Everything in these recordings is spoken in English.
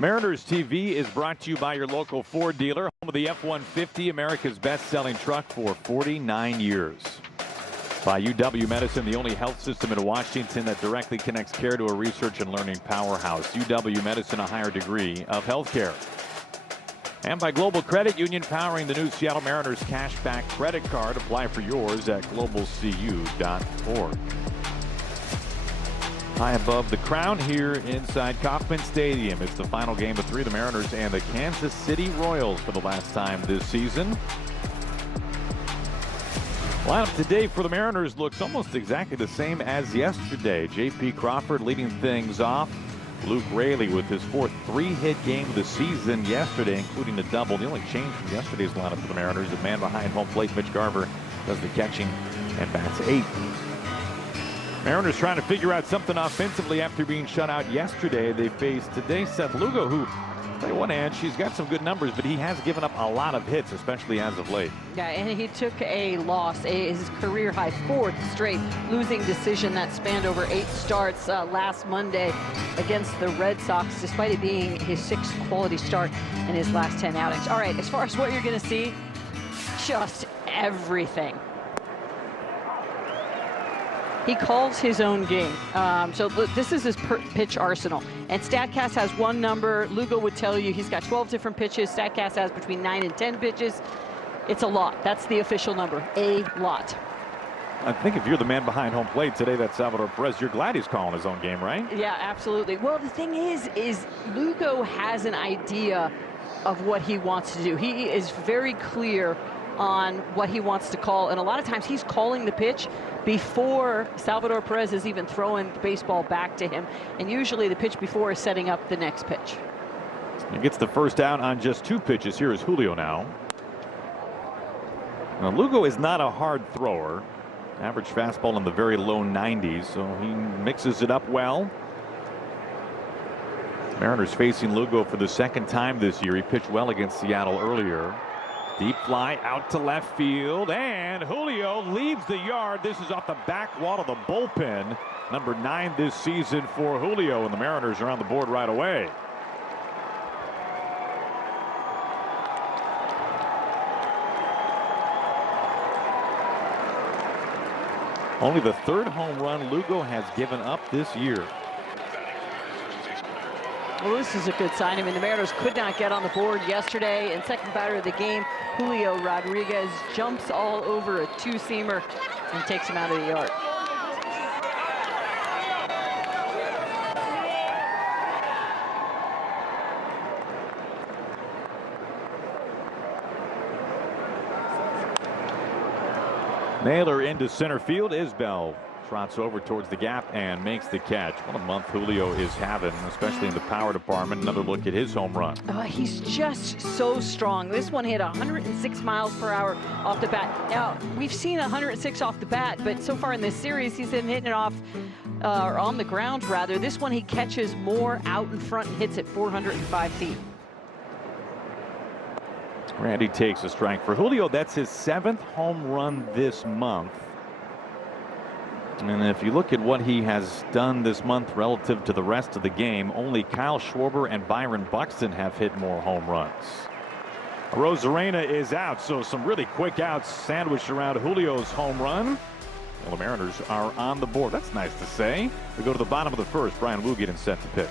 Mariners TV is brought to you by your local Ford dealer, home of the F-150, America's best-selling truck for 49 years. By UW Medicine, the only health system in Washington that directly connects care to a research and learning powerhouse. UW Medicine, a higher degree of healthcare. And by Global Credit Union, powering the new Seattle Mariners cashback credit card. Apply for yours at globalcu.org. High above the crown here inside Kauffman Stadium. It's the final game of 3. The Mariners and the Kansas City Royals for the last time this season. Lineup today for the Mariners looks almost exactly the same as yesterday. J.P. Crawford leading things off. Luke Raley with his 4th 3-hit game of the season yesterday, including a double. The only change from yesterday's lineup for the Mariners, the man behind home plate, Mitch Garver, does the catching and bats 8th. Mariners trying to figure out something offensively after being shut out yesterday. They face today Seth Lugo, who, on one hand, she's got some good numbers, but he has given up a lot of hits, especially as of late. Yeah, and he took a loss, his career-high 4th straight losing decision that spanned over 8 starts last Monday against the Red Sox, despite it being his 6th quality start in his last 10 outings. All right, as far as what you're going to see, just everything. He calls his own game. So this is his pitch arsenal. And StatCast has one number. Lugo would tell you he's got 12 different pitches. StatCast has between 9 and 10 pitches. It's a lot. That's the official number, a lot. I think if you're the man behind home plate today, that's Salvador Perez, you're glad he's calling his own game, right? Yeah, absolutely. Well, the thing is Lugo has an idea of what he wants to do. He is very clear on what he wants to call, and a lot of times he's calling the pitch before Salvador Perez is even throwing the baseball back to him, and usually the pitch before is setting up the next pitch. He gets the first down on just 2 pitches. Here is Julio now. Now Lugo is not a hard thrower. Average fastball in the very low 90s, so he mixes it up well. Mariners facing Lugo for the 2nd time this year. He pitched well against Seattle earlier. Deep fly out to left field, and Julio leaves the yard. This is off the back wall of the bullpen. Number 9 this season for Julio, and the Mariners are on the board right away. Only the 3rd home run Lugo has given up this year. Well, this is a good sign. I mean, the Mariners could not get on the board yesterday, and second batter of the game, Julio Rodriguez jumps all over a 2-seamer and takes him out of the yard. Naylor into center field. Isbell trots over towards the gap and makes the catch. What a month Julio is having, especially in the power department. Another look at his home run. He's just so strong. This one hit 106 miles per hour off the bat. Now, we've seen 106 off the bat, but so far in this series, he's been hitting it off, or on the ground rather. This one he catches more out in front and hits at 405 feet. Randy takes a strike for Julio. That's his 7th home run this month. And if you look at what he has done this month relative to the rest of the game, only Kyle Schwarber and Byron Buxton have hit more home runs. Rosarena is out, so some really quick outs sandwiched around Julio's home run. Well, the Mariners are on the board. That's nice to say. We go to the bottom of the 1st. Brian Wu getting set to pitch.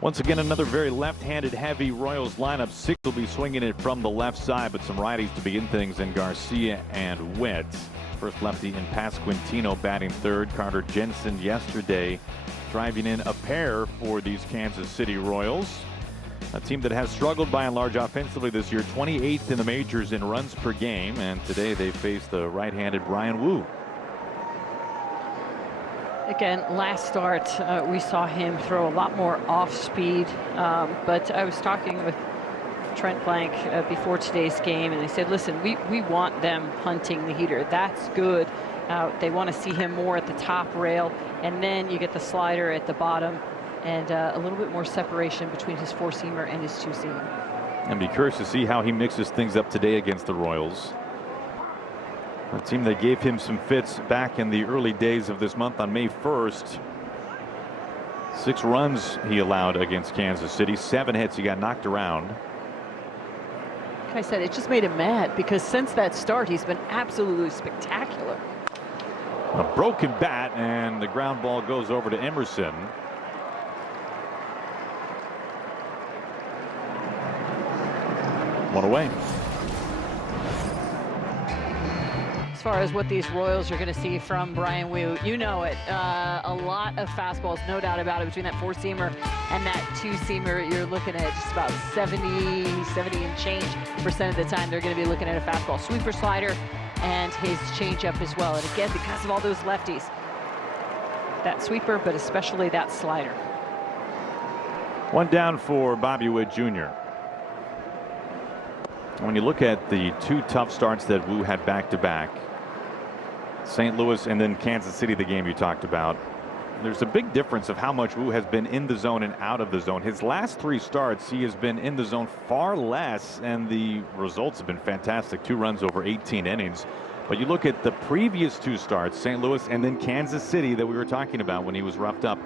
Once again, another very left-handed heavy Royals lineup. 6 will be swinging it from the left side, but some righties to begin things in Garcia and Witt. First lefty in Pasquantino batting 3rd. Carter Jensen yesterday driving in a pair for these Kansas City Royals. A team that has struggled by and large offensively this year, 28th in the majors in runs per game, and today they face the right-handed Brian Wu. Again, last start, we saw him throw a lot more off speed, but I was talking with Trent Blank before today's game, and they said, listen, we want them hunting the heater. That's good. They want to see him more at the top rail, and then you get the slider at the bottom, and a little bit more separation between his 4-seamer and his 2-seamer. And be curious to see how he mixes things up today against the Royals. A team that gave him some fits back in the early days of this month on May 1st. 6 runs he allowed against Kansas City, 7 hits. He got knocked around. Like I said, it just made him mad because since that start, he's been absolutely spectacular. A broken bat, and the ground ball goes over to Emerson. One away. As far as what these Royals are going to see from Bryan Woo, you know it. A lot of fastballs, no doubt about it, between that 4-seamer and that 2-seamer. You're looking at just about 70 and change % of the time they're going to be looking at a fastball. Sweeper, slider, and his changeup as well. And again, because of all those lefties, that sweeper, but especially that slider. One down for Bobby Witt Jr. When you look at the 2 tough starts that Woo had back-to-back, St. Louis and then Kansas City, the game you talked about, there's a big difference of how much Woo has been in the zone and out of the zone. His last 3 starts, he has been in the zone far less, and the results have been fantastic. 2 runs over 18 innings. But you look at the previous 2 starts, St. Louis and then Kansas City, that we were talking about when he was roughed up.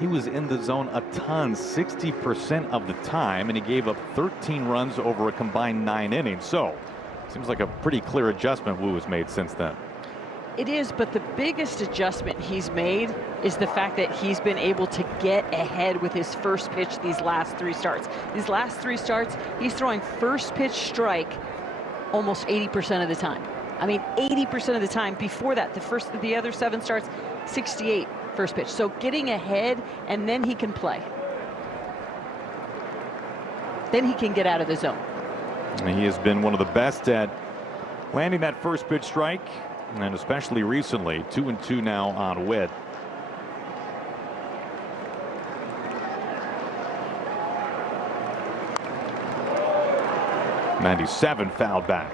He was in the zone a ton, 60% of the time, and he gave up 13 runs over a combined 9 innings. So, seems like a pretty clear adjustment Woo has made since then. It is, but the biggest adjustment he's made is the fact that he's been able to get ahead with his first pitch these last 3 starts. These last 3 starts, he's throwing first pitch strike almost 80% of the time. I mean, 80% of the time. Before that, the other 7 starts, 68 first pitch. So getting ahead, and then he can play. Then he can get out of the zone. And he has been one of the best at landing that first pitch strike, and especially recently, 2-2 now on Witt. '97 fouled back.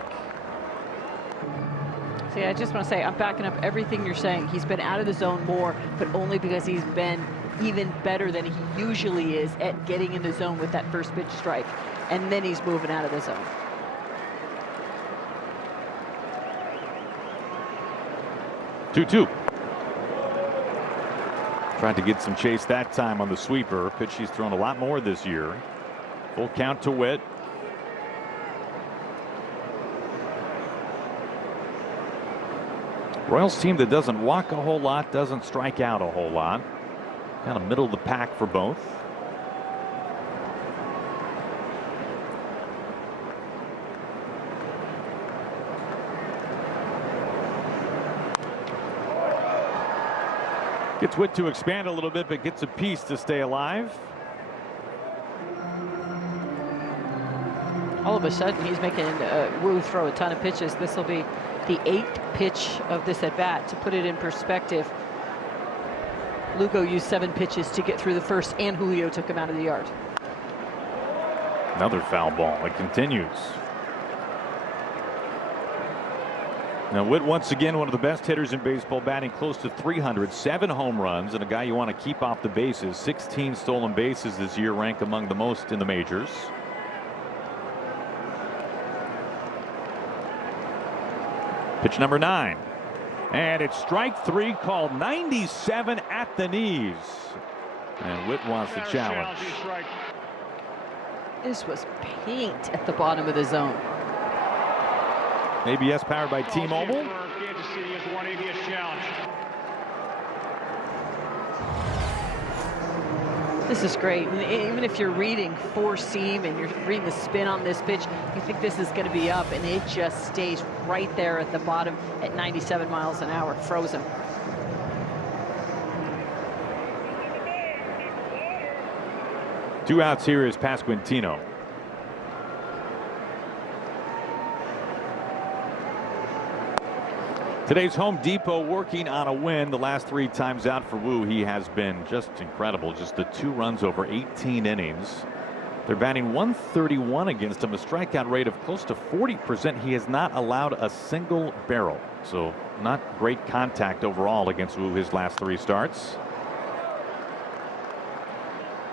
See, I just want to say, I'm backing up everything you're saying. He's been out of the zone more, but only because he's been even better than he usually is at getting in the zone with that first pitch strike. And then he's moving out of the zone. Two. Tried to get some chase that time on the sweeper. Pitch he's thrown a lot more this year. Full count to Witt. Royals team that doesn't walk a whole lot, doesn't strike out a whole lot. Kind of middle of the pack for both. Gets Witt to expand a little bit, but gets a piece to stay alive. All of a sudden, he's making Woo throw a ton of pitches. This will be the 8th pitch of this at bat. To put it in perspective, Lugo used 7 pitches to get through the first, and Julio took him out of the yard. Another foul ball. It continues. Now Witt, once again, one of the best hitters in baseball, batting close to 300, 7 home runs, and a guy you want to keep off the bases. 16 stolen bases this year, rank among the most in the majors. Pitch number 9. And it's strike 3, called 97 at the knees. And Witt wants the challenge. This was paint at the bottom of the zone. ABS powered by T-Mobile. This is great. And even if you're reading 4-seam and you're reading the spin on this pitch, you think this is going to be up, and it just stays right there at the bottom at 97 miles an hour, frozen. Two outs here is Pasquantino. Today's Home Depot working on a win. The last 3 times out for Woo, he has been just incredible. Just the 2 runs over 18 innings. They're batting .131 against him, a strikeout rate of close to 40%. He has not allowed a single barrel, so not great contact overall against Woo his last 3 starts.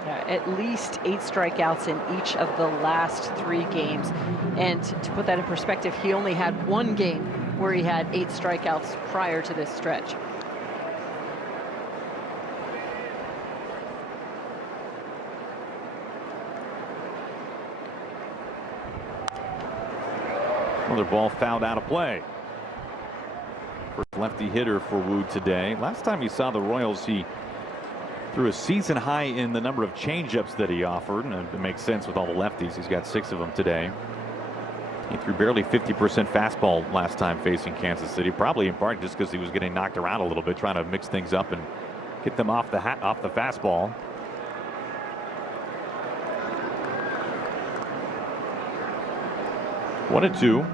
At least 8 strikeouts in each of the last 3 games. And to put that in perspective, he only had 1 game where he had 8 strikeouts prior to this stretch. Another ball fouled out of play. First lefty hitter for Wu today. Last time he saw the Royals, he threw a season high in the number of changeups that he offered, and it makes sense with all the lefties. He's got 6 of them today. He threw barely 50% fastball last time facing Kansas City, probably in part just because he was getting knocked around a little bit, trying to mix things up and get them off the fastball. One and two.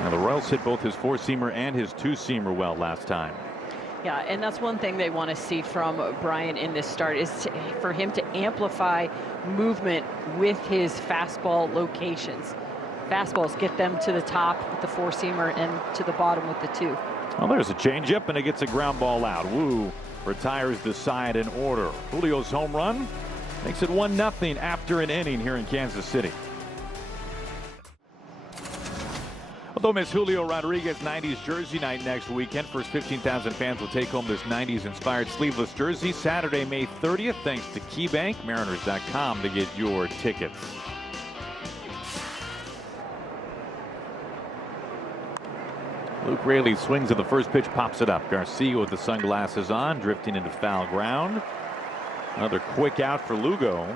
Now the Royals hit both his 4-seamer and his 2-seamer well last time. Yeah, and that's one thing they want to see from Brian in this start is for him to amplify movement with his fastball locations. Fastballs get them to the top with the 4-seamer and to the bottom with the 2. Well, there's a changeup and it gets a ground ball out. Wu retires the side in order. Julio's home run makes it 1-0 after an inning here in Kansas City. Although Miss Julio Rodriguez 90s jersey night next weekend. First 15,000 fans will take home this 90s inspired sleeveless jersey Saturday, May 30th. Thanks to KeyBank. Mariners.com to get your tickets. Luke Raley swings at the first pitch, pops it up. Garcia with the sunglasses on, drifting into foul ground. Another quick out for Lugo.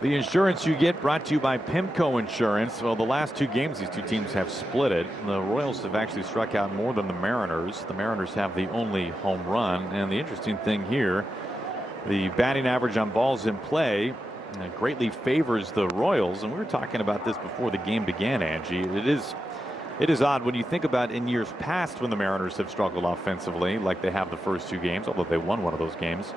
The insurance you get brought to you by Pimco Insurance. Well, the last 2 games these 2 teams have split it. The Royals have actually struck out more than the Mariners. The Mariners have the only home run. And the interesting thing here, the batting average on balls in play greatly favors the Royals. And we were talking about this before the game began, Angie. It is odd when you think about in years past when the Mariners have struggled offensively like they have the first 2 games, although they won one of those games.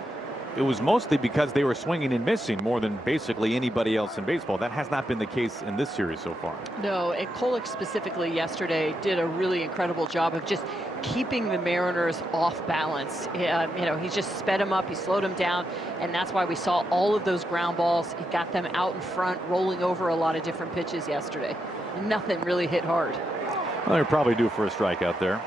It was mostly because they were swinging and missing more than basically anybody else in baseball. That has not been the case in this series so far. No, and Kolek specifically yesterday did a really incredible job of just keeping the Mariners off balance. You know, he just sped them up, he slowed them down, and that's why we saw all of those ground balls. He got them out in front, rolling over a lot of different pitches yesterday. Nothing really hit hard. Well, they're probably due for a strikeout there.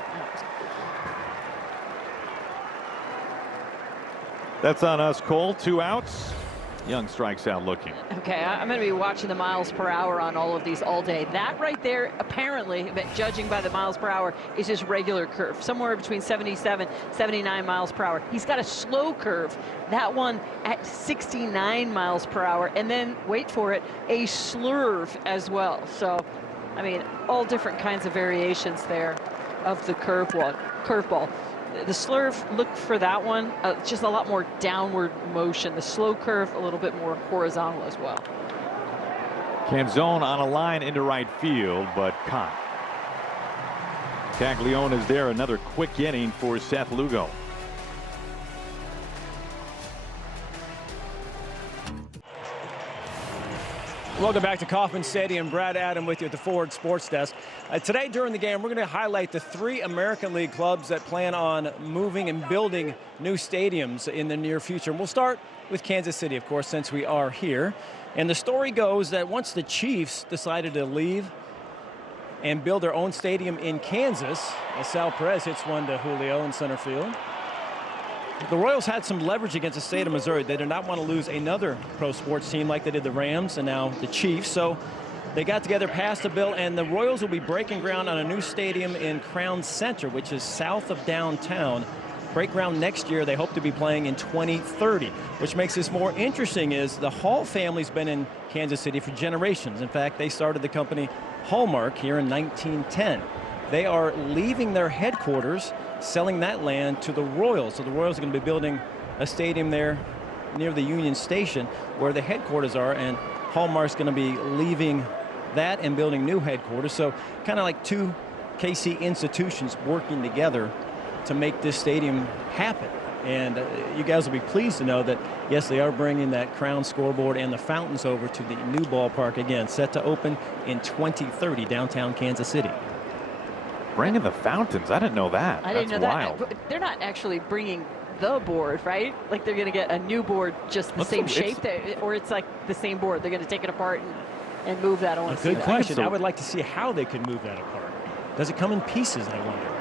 That's on us, Cole. 2 outs. Young strikes out looking. Okay, I'm going to be watching the miles per hour on all of these all day. That right there, apparently, judging by the miles per hour, is his regular curve. Somewhere between 77, 79 miles per hour. He's got a slow curve. That one at 69 miles per hour. And then, wait for it, a slurve as well. So, I mean, all different kinds of variations there of the curveball. The slurve, look for that one, just a lot more downward motion. The slow curve, a little bit more horizontal as well. Canzone on a line into right field, but caught. Caglione is there. Another quick inning for Seth Lugo. Welcome back to Kauffman Stadium. Brad Adam with you at the Ford Sports Desk. Today during the game, we're going to highlight the 3 American League clubs that plan on moving and building new stadiums in the near future. And we'll start with Kansas City, of course, since we are here. And the story goes that once the Chiefs decided to leave and build their own stadium in Kansas, as Sal Perez hits one to Julio in center field, the Royals had some leverage against the state of Missouri. They did not want to lose another pro sports team like they did the Rams and now the Chiefs. So they got together, passed a bill, and the Royals will be breaking ground on a new stadium in Crown Center, which is south of downtown. Break ground next year. They hope to be playing in 2030. Which makes this more interesting is the Hall family's been in Kansas City for generations. In fact, they started the company Hallmark here in 1910. They are leaving their headquarters, selling that land to the Royals. So the Royals are going to be building a stadium there near the Union Station where the headquarters are, and Hallmark's going to be leaving that and building new headquarters. So kind of like 2 KC institutions working together to make this stadium happen. And you guys will be pleased to know that, yes, they are bringing that crown scoreboard and the fountains over to the new ballpark again, set to open in 2030 downtown Kansas City. Bringing the fountains. I didn't know that. I didn't know wild. that. They're not actually bringing the board, right? Like they're going to get a new board, just the same shape, or it's like the same board. They're going to take it apart and move that on. Good question. I would like to see how they could move that apart. Does it come in pieces, I wonder?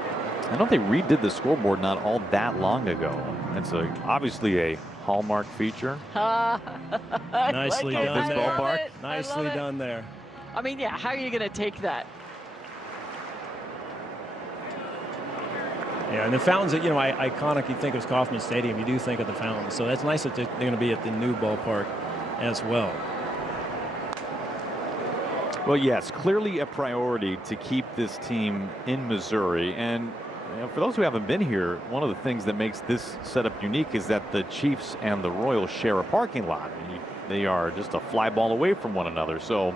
I know they redid the scoreboard not all that long ago. It's obviously a hallmark feature. Nicely like done this there. ballpark. Nicely done there. I mean, yeah, how are you going to take that? Yeah, and the fountains, you know, iconic, you think of Kauffman Stadium, you do think of the fountains. So that's nice that they're going to be at the new ballpark as well. Well, yes, clearly a priority to keep this team in Missouri. And for those who haven't been here, one of the things that makes this setup unique is that the Chiefs and the Royals share a parking lot. They are just a fly ball away from one another. So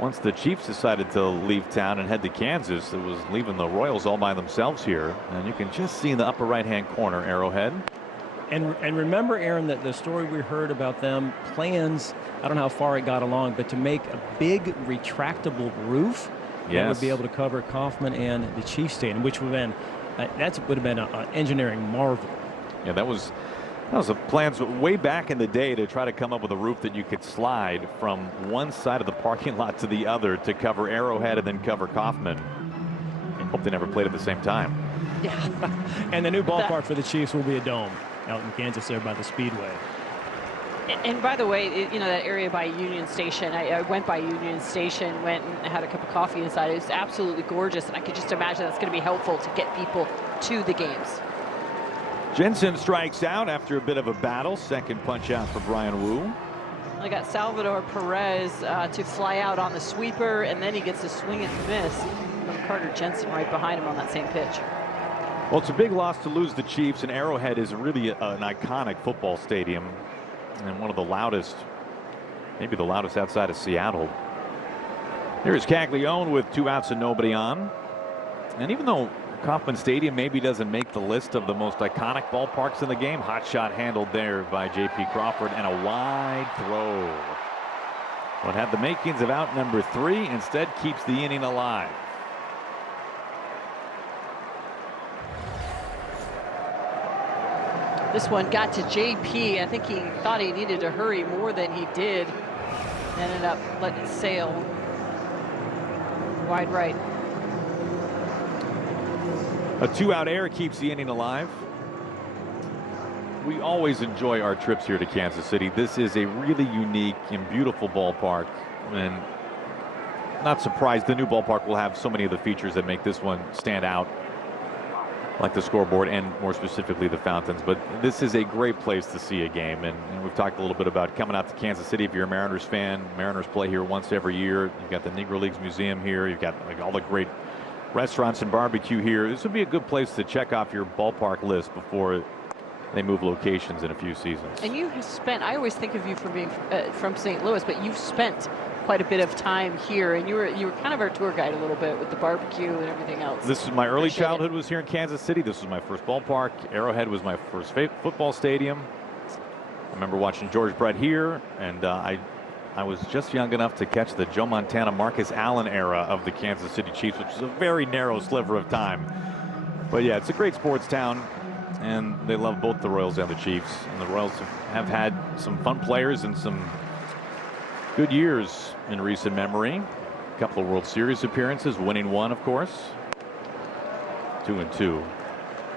once the Chiefs decided to leave town and head to Kansas, it was leaving the Royals all by themselves here. And you can just see in the upper right-hand corner, Arrowhead. And remember, Aaron, that the story we heard about them, plans, I don't know how far it got along, but to make a big retractable roof that would be able to cover Kauffman and the Chiefs Stadium, which would have been an engineering marvel. Yeah, that was the plans way back in the day to try to come up with a roof that you could slide from one side of the parking lot to the other to cover Arrowhead and then cover Kauffman. And hope they never played at the same time. Yeah. And the new ballpark for the Chiefs will be a dome out in Kansas there by the Speedway. And by the way, you know, that area by Union Station, I went by Union Station, went and had a cup of coffee inside. It was absolutely gorgeous, and I could just imagine that's going to be helpful to get people to the games. Jensen strikes out after a bit of a battle. Second punch out for Brian Wu. I got Salvador Perez to fly out on the sweeper, and then he gets a swing and miss from Carter Jensen right behind him on that same pitch. Well, it's a big loss to lose the Chiefs, and Arrowhead is really an iconic football stadium and one of the loudest, maybe the loudest outside of Seattle. Here's Caglione with 2 outs and nobody on. And even though Kauffman Stadium maybe doesn't make the list of the most iconic ballparks in the game, hot shot handled there by J.P. Crawford and a wide throw. What had the makings of out number 3 instead keeps the inning alive. This one got to JP. I think he thought he needed to hurry more than he did. Ended up letting it sail wide right. A 2-out error keeps the inning alive. We always enjoy our trips here to Kansas City. This is a really unique and beautiful ballpark, and not surprised the new ballpark will have so many of the features that make this one stand out, like the scoreboard and more specifically the fountains. But this is a great place to see a game, and we've talked a little bit about coming out to Kansas City. If you're a Mariners fan, Mariners play here once every year. You've got the Negro Leagues Museum here. You've got like all the great restaurants and barbecue here. This would be a good place to check off your ballpark list before they move locations in a few seasons. And you have spent, I always think of you from being from St. Louis, but you've spent quite a bit of time here, and you were kind of our tour guide a little bit with the barbecue and everything else. This is my early childhood was here in Kansas City. This was my first ballpark. Arrowhead was my first football stadium. I remember watching George Brett here, and I was just young enough to catch the Joe Montana, Marcus Allen era of the Kansas City Chiefs, which is a very narrow sliver of time. But yeah, it's a great sports town, and they love both the Royals and the Chiefs. And the Royals have had some fun players and some good years in recent memory. A couple of World Series appearances, winning one, of course. 2-2.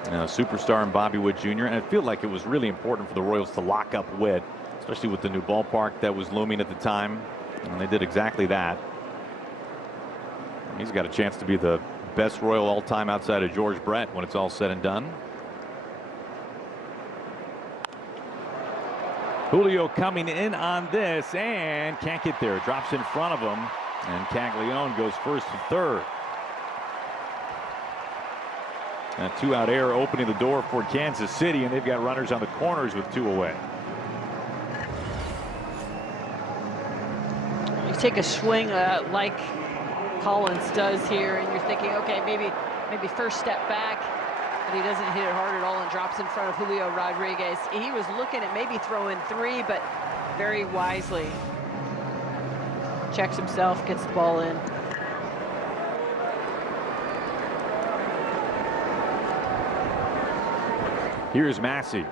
Superstar in Bobby Witt Jr. And I feel like it was really important for the Royals to lock up Witt, especially with the new ballpark that was looming at the time, and they did exactly that. He's got a chance to be the best Royal all-time outside of George Brett when it's all said and done. Julio coming in on this and can't get there. Drops in front of him, and Caglione goes first to third. A 2-out error opening the door for Kansas City, and they've got runners on the corners with 2 away. You take a swing like Collins does here, and you're thinking, okay, maybe first step back, but he doesn't hit it hard at all and drops in front of Julio Rodriguez. He was looking at maybe throwing 3, but very wisely checks himself, gets the ball in. Here's Massey.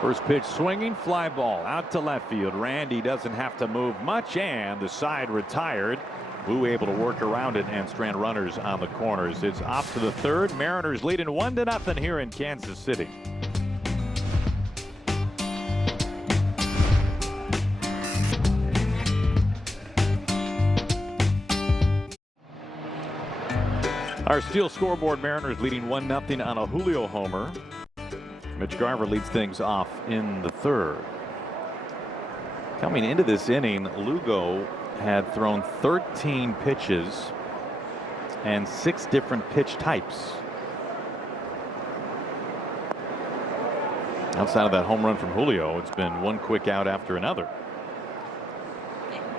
First pitch swinging, fly ball out to left field. Randy doesn't have to move much, and the side retired. Wu able to work around it and strand runners on the corners. It's off to the third. Mariners leading 1-0 here in Kansas City. Our Steel scoreboard, Mariners leading 1-0 on a Julio homer. Mitch Garver leads things off in the third. Coming into this inning, Lugo had thrown 13 pitches and 6 different pitch types. Outside of that home run from Julio, it's been one quick out after another.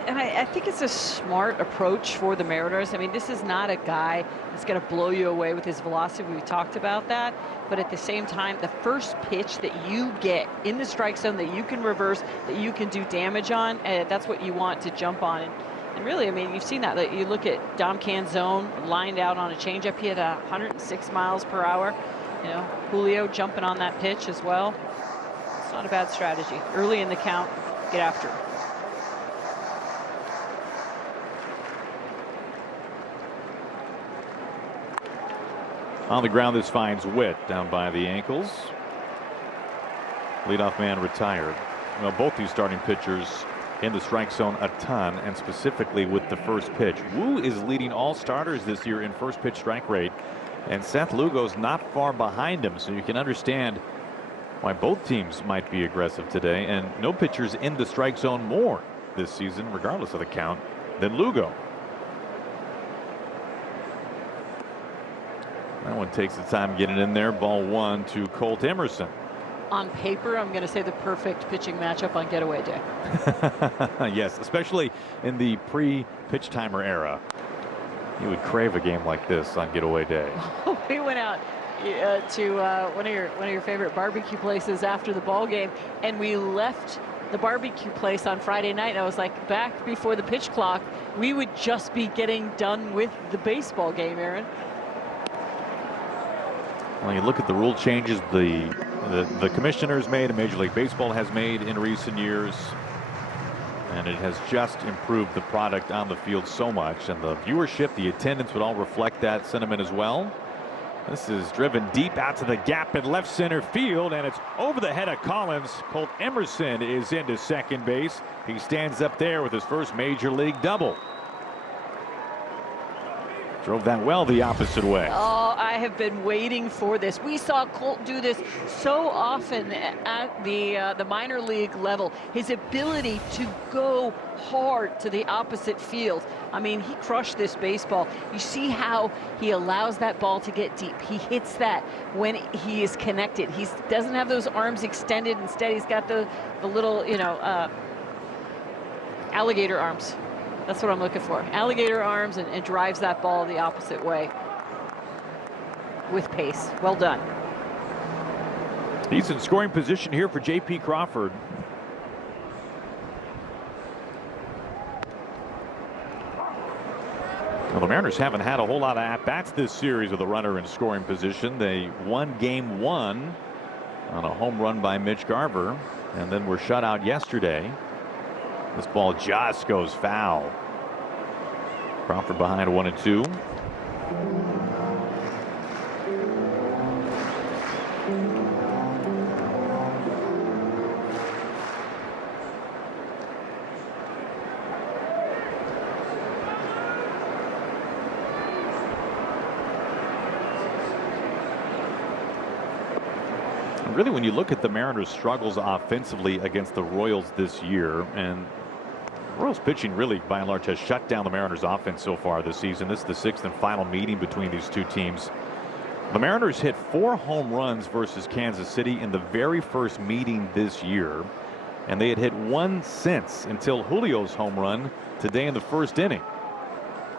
And I think it's a smart approach for the Mariners. I mean, this is not a guy that's going to blow you away with his velocity. We talked about that. But at the same time, the first pitch that you get in the strike zone that you can reverse, that you can do damage on, that's what you want to jump on. And really, I mean, you've seen that. You look at Dom Canzone lined out on a changeup. He had 106 miles per hour. You know, Julio jumping on that pitch as well. It's not a bad strategy. Early in the count, get after it. On the ground, this finds Witt down by the ankles. Leadoff man retired. Well, both these starting pitchers in the strike zone a ton, and specifically with the first pitch. Wu is leading all starters this year in first pitch strike rate, and Seth Lugo's not far behind him, so you can understand why both teams might be aggressive today. And no pitchers in the strike zone more this season, regardless of the count, than Lugo. That one takes the time getting in there. Ball 1 to Colt Emerson. On paper, I'm going to say the perfect pitching matchup on getaway day. Yes, especially in the pre-pitch timer era. You would crave a game like this on getaway day. We went out to one of your favorite barbecue places after the ball game, and we left the barbecue place on Friday night. I was like, back before the pitch clock, we would just be getting done with the baseball game, Aaron. Well, you look at the rule changes the commissioners made and Major League Baseball has made in recent years, and it has just improved the product on the field so much, and the viewership, the attendance would all reflect that sentiment as well. This is driven deep out to the gap in left center field, and it's over the head of Collins. Colt Emerson is into second base. He stands up there with his first major league double. Drove that well the opposite way. Oh, I have been waiting for this. We saw Colt do this so often at the minor league level. His ability to go hard to the opposite field. I mean, he crushed this baseball. You see how he allows that ball to get deep. He hits that when he is connected. He doesn't have those arms extended. Instead, he's got the little, alligator arms. That's what I'm looking for. Alligator arms, and drives that ball the opposite way with pace. Well done. He's in scoring position here for J.P. Crawford. Well, the Mariners haven't had a whole lot of at-bats this series with a runner in scoring position. They won game 1 on a home run by Mitch Garver, and then were shut out yesterday. This ball just goes foul. Crawford behind 1-2. Really, when you look at the Mariners' struggles offensively against the Royals this year, and Royals pitching really by and large has shut down the Mariners offense so far this season. This is the 6th and final meeting between these two teams. The Mariners hit 4 home runs versus Kansas City in the very first meeting this year, and they had hit 1 since until Julio's home run today in the first inning.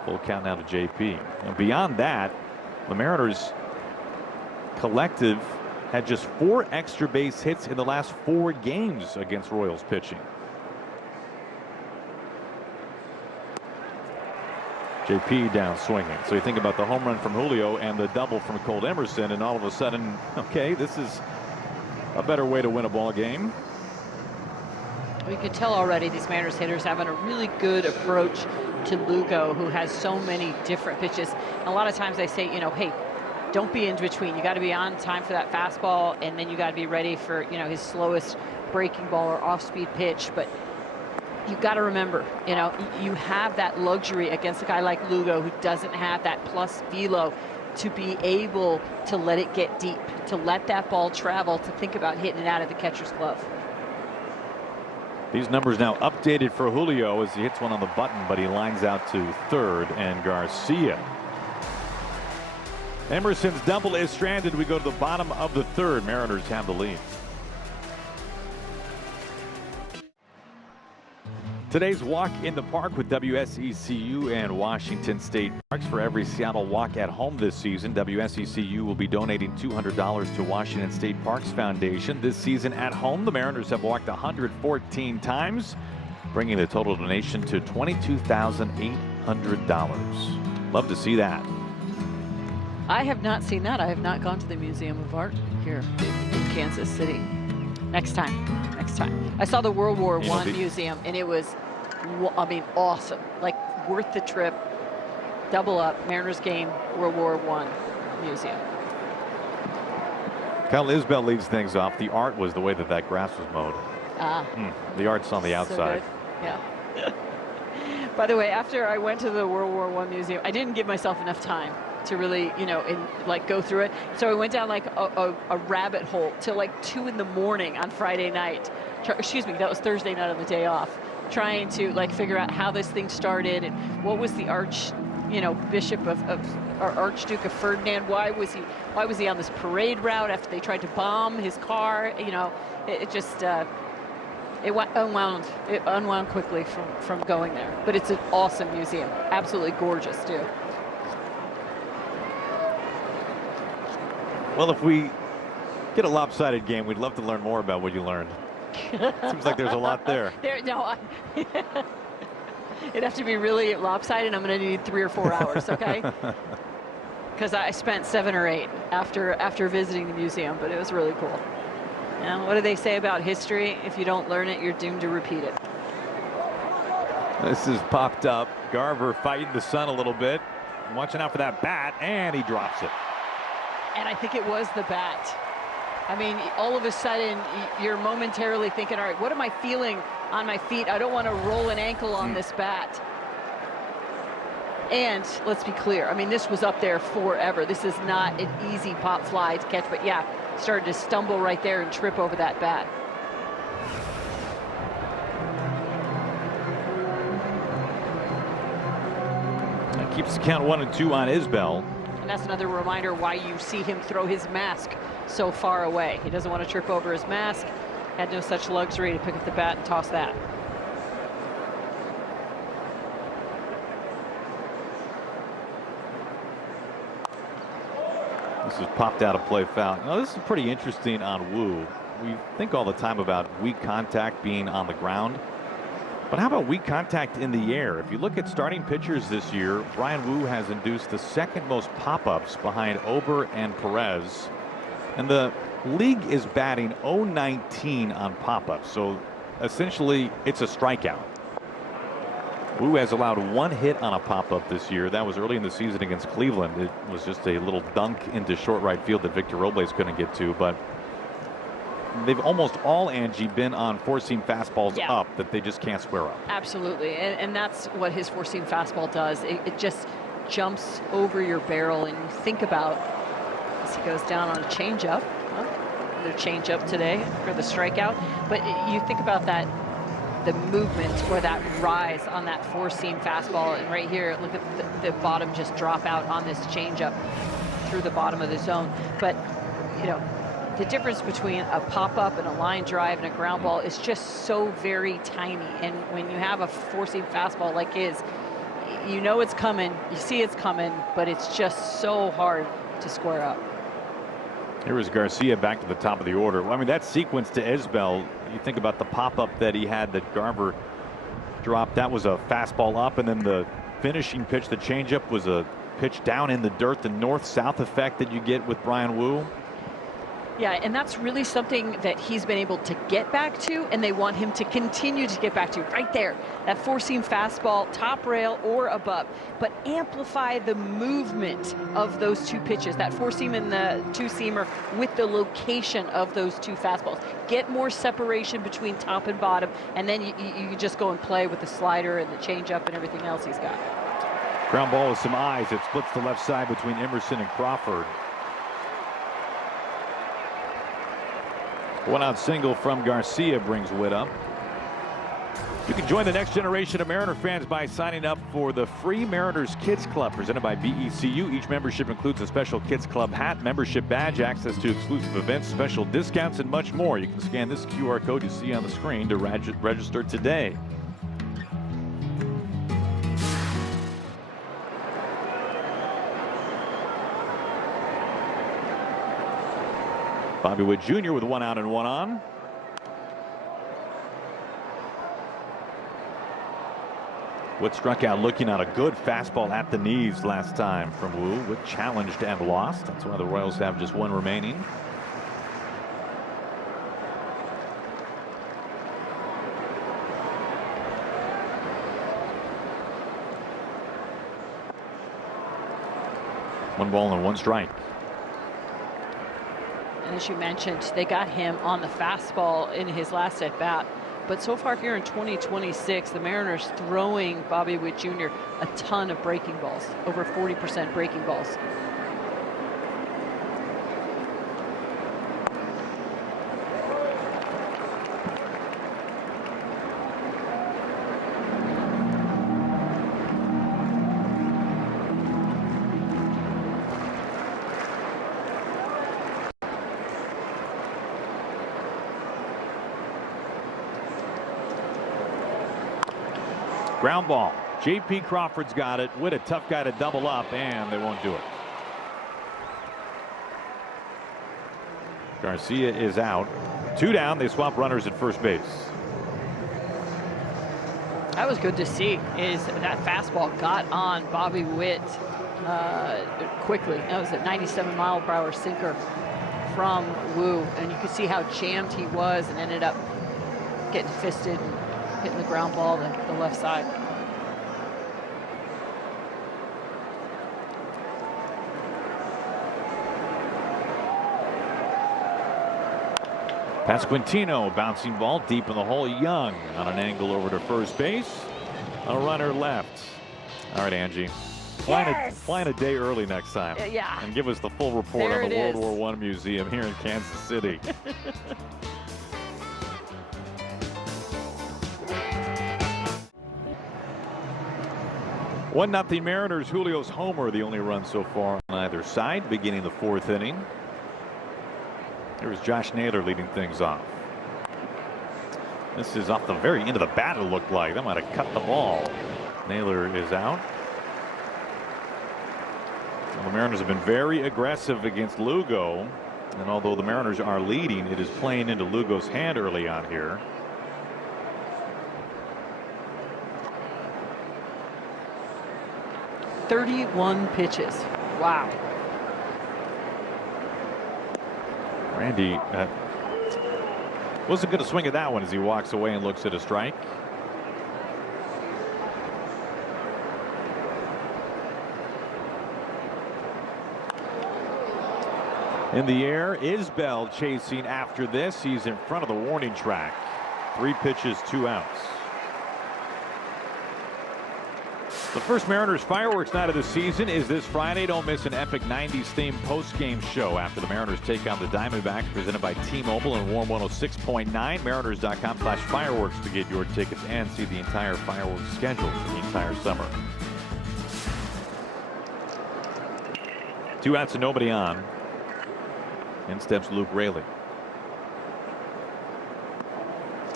Full count now to JP. And beyond that, the Mariners collective had just 4 extra base hits in the last 4 games against Royals pitching. JP down swinging. So you think about the home run from Julio and the double from Cole Emerson, and all of a sudden, okay, this is a better way to win a ball game. You could tell already these Mariners hitters having a really good approach to Lugo, who has so many different pitches. And a lot of times they say, hey, don't be in between. You got to be on time for that fastball, and then you got to be ready for, his slowest breaking ball or off-speed pitch. But you got to remember, you have that luxury against a guy like Lugo, who doesn't have that plus velo, to be able to let it get deep, to let that ball travel, to think about hitting it out of the catcher's glove. These numbers now updated for Julio as he hits one on the button, but he lines out to third, and Garcia. Emerson's double is stranded. We go to the bottom of the third. Mariners have the lead. Today's walk in the park with WSECU and Washington State Parks. For every Seattle walk at home this season, WSECU will be donating $200 to Washington State Parks Foundation. This season at home, the Mariners have walked 114 times, bringing the total donation to $22,800. Love to see that. I have not seen that. I have not gone to the Museum of Art here in Kansas City. Next time. I saw the World War I museum, and it was, awesome. Like, worth the trip. Double up, Mariners game, World War I museum. Kyle Isbell leads things off. The art was the way that grass was mowed. The art's on the outside. So yeah. By the way, after I went to the World War I museum, I didn't give myself enough time to really, go through it. So I went down like a rabbit hole till like 2 in the morning on Friday night. Excuse me, that was Thursday night on the day off, trying to figure out how this thing started and what was the Bishop of or Archduke of Ferdinand. Why was he on this parade route after they tried to bomb his car? It just unwound quickly from going there. But it's an awesome museum, absolutely gorgeous too. Well, if we get a lopsided game, we'd love to learn more about what you learned. Seems like there's a lot there. It'd have to be really lopsided. I'm going to need 3 or 4 hours, okay? Because I spent 7 or 8 after visiting the museum, but it was really cool. What do they say about history? If you don't learn it, you're doomed to repeat it. This is popped up. Garver fighting the sun a little bit. Watching out for that bat, and he drops it. And I think it was the bat. I mean, all of a sudden, you're momentarily thinking, all right, what am I feeling on my feet? I don't want to roll an ankle on this bat. And let's be clear, I mean, this was up there forever. This is not an easy pop fly to catch, but yeah, started to stumble right there and trip over that bat. That keeps the count 1-2 on Isbell. And that's another reminder why you see him throw his mask so far away. He doesn't want to trip over his mask. Had no such luxury to pick up the bat and toss that. This is popped out of play foul. Now, this is pretty interesting on Wu. We think all the time about weak contact being on the ground. But how about weak contact in the air? If you look at starting pitchers this year, Brian Wu has induced the second most pop-ups behind Ober and Perez. And the league is batting .019 on pop-ups. So essentially, it's a strikeout. Wu has allowed 1 hit on a pop-up this year. That was early in the season against Cleveland. It was just a little dunk into short right field that Victor Robles couldn't get to. But they've almost all, Angie, been on four-seam fastballs up that they just can't square up. Absolutely, and that's what his four-seam fastball does. It just jumps over your barrel, and you think about as he goes down on a changeup. Another changeup today for the strikeout. But you think about that, the movement or that rise on that four-seam fastball, and right here, look at the bottom just drop out on this changeup through the bottom of the zone. But the difference between a pop-up and a line drive and a ground ball is just so very tiny. And when you have a four-seam fastball like his, you know it's coming, you see it's coming, but it's just so hard to square up. Here is Garcia back to the top of the order. Well, I mean, that sequence to Isbell, you think about the pop-up that he had that Garver dropped. That was a fastball up, and then the finishing pitch. The changeup was a pitch down in the dirt, the north-south effect that you get with Brian Wu. Yeah, and that's really something that he's been able to get back to, and they want him to continue to get back to. Right there, that four-seam fastball, top rail or above, but amplify the movement of those two pitches, that four-seam and the two-seamer, with the location of those two fastballs. Get more separation between top and bottom, and then you can just go and play with the slider and the changeup and everything else he's got. Ground ball with some eyes. It splits the left side between Emerson and Crawford. One out single from Garcia brings Witt up. You can join the next generation of Mariner fans by signing up for the free Mariners Kids Club presented by BECU. Each membership includes a special Kids Club hat, membership badge, access to exclusive events, special discounts, and much more. You can scan this QR code you see on the screen to register today. Bobby Witt Jr. with 1 out and 1 on. Witt struck out looking at a good fastball at the knees last time from Wu. Witt challenged and lost. That's why the Royals have just 1 remaining. One ball and 1 strike. As you mentioned, they got him on the fastball in his last at bat. But so far here in 2026, the Mariners throwing Bobby Witt Jr. a ton of breaking balls, over 40% breaking balls. Ground ball. J.P. Crawford's got it. Witt, a tough guy to double up, and they won't do it. Garcia is out. 2 down. They swap runners at first base. That was good to see, is that fastball got on Bobby Witt quickly. That was a 97-mile-per-hour sinker from Wu, and you could see how jammed he was and ended up getting fisted and hitting the ground ball to the left side. Pasquantino, bouncing ball deep in the hole. Young on an angle over to first base. A runner left. All right, Angie. Flying a day early next time. Yeah. And give us the full report There on the it World is. War I Museum here in Kansas City. 1-0 Mariners. Julio's homer, the only run so far on either side, beginning the 4th inning. Here's Josh Naylor leading things off. This is off the very end of the bat, it looked like. That might have cut the ball. Naylor is out. Well, the Mariners have been very aggressive against Lugo. And although the Mariners are leading, it is playing into Lugo's hand early on here. "31 pitches. Wow. Randy wasn't going to swing at that one as he walks away and looks at a strike. In the air, Isbell chasing after this. He's in front of the warning track. 3 pitches, 2 outs. The first Mariners fireworks night of the season is this Friday. Don't miss an epic 90s themed post-game show after the Mariners take on the Diamondbacks, presented by T-Mobile and Warm 106.9. Mariners.com/fireworks to get your tickets and see the entire fireworks schedule for the entire summer. 2 outs and nobody on. In steps Luke Raley.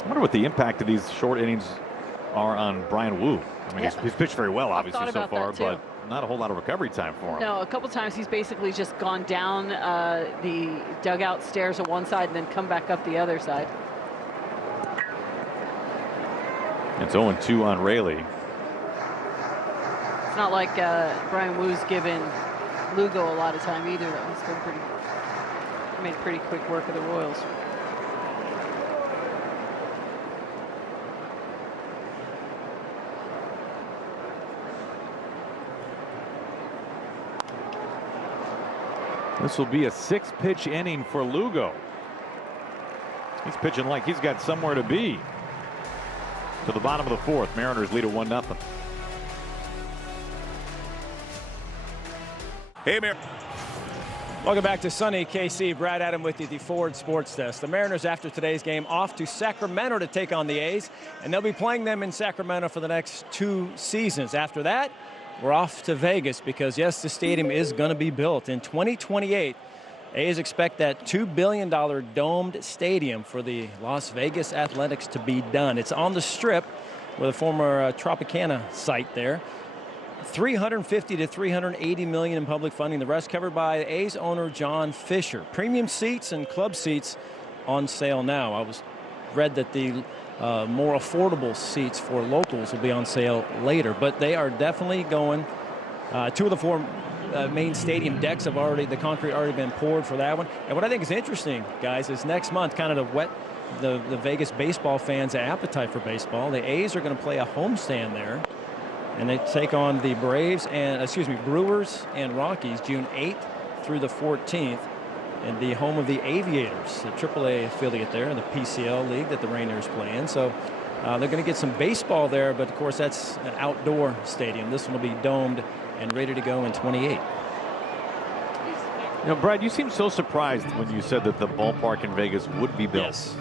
I wonder what the impact of these short innings are on Brian Wu. I mean, he's pitched very well, obviously, so far, but not a whole lot of recovery time for him. No, a couple times he's basically just gone down the dugout stairs on one side and then come back up the other side. It's 0-2 on Raley. It's not like Brian Wu's given Lugo a lot of time either, though. He's been made pretty quick work of the Royals. This will be a 6-pitch inning for Lugo. He's pitching like he's got somewhere to be. To the bottom of the 4th, Mariners lead at 1-0. Hey, Welcome back to Sunny KC. Brad Adam with you at the Ford Sports Desk. The Mariners, after today's game, off to Sacramento to take on the A's, and they'll be playing them in Sacramento for the next 2 seasons. After that, we're off to Vegas because, yes, the stadium is going to be built in 2028. A's expect that $2 billion domed stadium for the Las Vegas Athletics to be done. It's on the Strip with a former Tropicana site there. $350 to $380 million in public funding. The rest covered by A's owner John Fisher. Premium seats and club seats on sale now. I read that the more affordable seats for locals will be on sale later, but they are definitely going. 2 of the 4 main stadium decks have the concrete already been poured for that one. And what I think is interesting, guys, is next month, kind of to whet the Vegas baseball fans' appetite for baseball, the A's are going to play a homestand there, and they take on the Brewers and Rockies June 8th through the 14th. And the home of the Aviators, the AAA affiliate there in the PCL league that the Rainiers play in. So they're going to get some baseball there, but of course that's an outdoor stadium. This one will be domed and ready to go in 28. You know, Brad, you seemed so surprised when you said that the ballpark in Vegas would be built. Yes.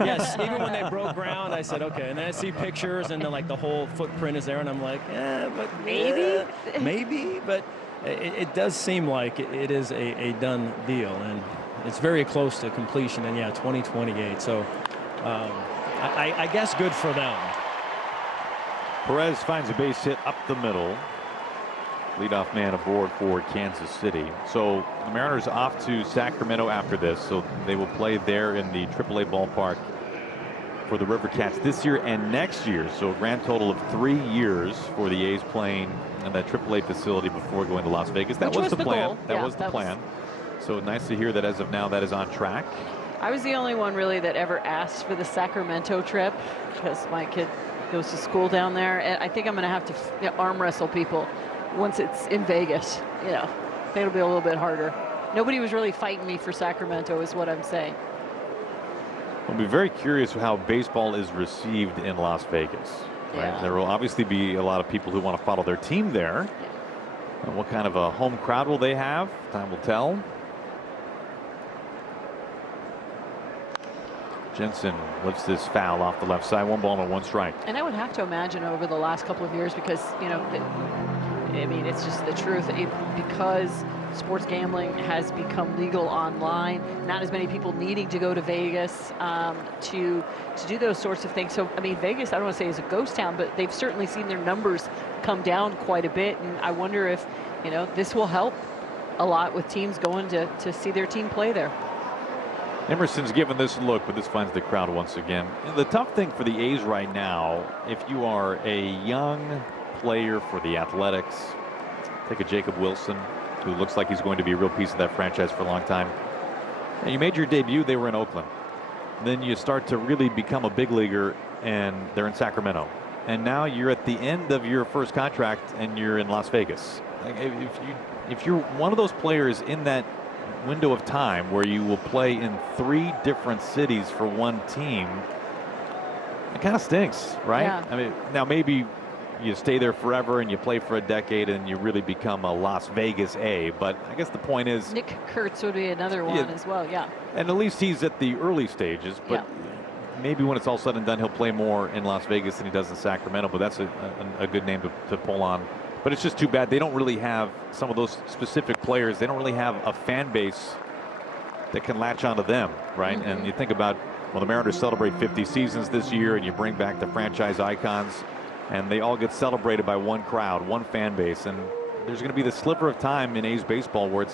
Yes, even when they broke ground, I said, okay. And then I see pictures, and then like the whole footprint is there, and I'm like, but maybe. Maybe, but it does seem like it is a done deal, and it's very close to completion, and yeah, 2028. So I guess good for them. Perez finds a base hit up the middle. Leadoff man aboard for Kansas City. So the Mariners off to Sacramento after this. So they will play there in the AAA ballpark for the River Cats this year and next year. So a grand total of 3 years for the A's playing in that AAA facility before going to Las Vegas. That was the plan. Goal. That was the plan. So nice to hear that as of now that is on track. I was the only one really that ever asked for the Sacramento trip because my kid goes to school down there, and I think I'm going to have to arm wrestle people once it's in Vegas. You know, I think it'll be a little bit harder. Nobody was really fighting me for Sacramento is what I'm saying. I'll be very curious how baseball is received in Las Vegas. Right? Yeah. There will obviously be a lot of people who want to follow their team there. Yeah. And what kind of a home crowd will they have? Time will tell. Jensen lifts this foul off the left side. 1 ball and 1 strike. And I would have to imagine over the last couple of years, because, you know, I mean, it's just the truth. Because sports gambling has become legal online, not as many people needing to go to Vegas to do those sorts of things. So, I mean, Vegas, I don't want to say is a ghost town, but they've certainly seen their numbers come down quite a bit. And I wonder if, you know, this will help a lot with teams going to see their team play there. Emerson's given this look, but this finds the crowd once again. The tough thing for the A's right now, if you are a young player for the Athletics, take a Jacob Wilson, who looks like he's going to be a real piece of that franchise for a long time. And you made your debut, they were in Oakland. Then you start to really become a big leaguer, and they're in Sacramento. And now you're at the end of your first contract, and you're in Las Vegas. Like, if you're one of those players in that window of time where you will play in 3 different cities for one team, it kind of stinks, right? Yeah. I mean, now maybe you stay there forever and you play for a decade and you really become a Las Vegas A, but I guess the point is Nick Kurtz would be another one as well. Yeah. And at least he's at the early stages, but maybe when it's all said and done, he'll play more in Las Vegas than he does in Sacramento, but that's a good name to pull on. But it's just too bad they don't really have some of those specific players. They don't really have a fan base that can latch onto them, right? Mm-hmm. And you think about, well, the Mariners celebrate 50 seasons this year, and you bring back the franchise icons, and they all get celebrated by one crowd, one fan base. And there's going to be the sliver of time in A's baseball where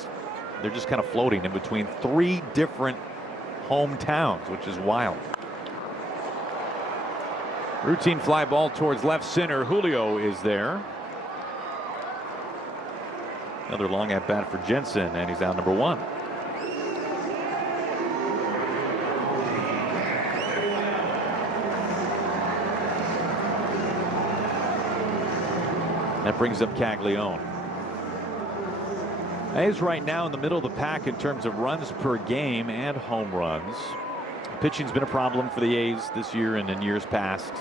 they're just kind of floating in between 3 different hometowns, which is wild. Routine fly ball towards left center. Julio is there. Another long at bat for Jensen, and he's out number 1. That brings up Caglione. A's right now in the middle of the pack in terms of runs per game and home runs. Pitching's been a problem for the A's this year and in years past.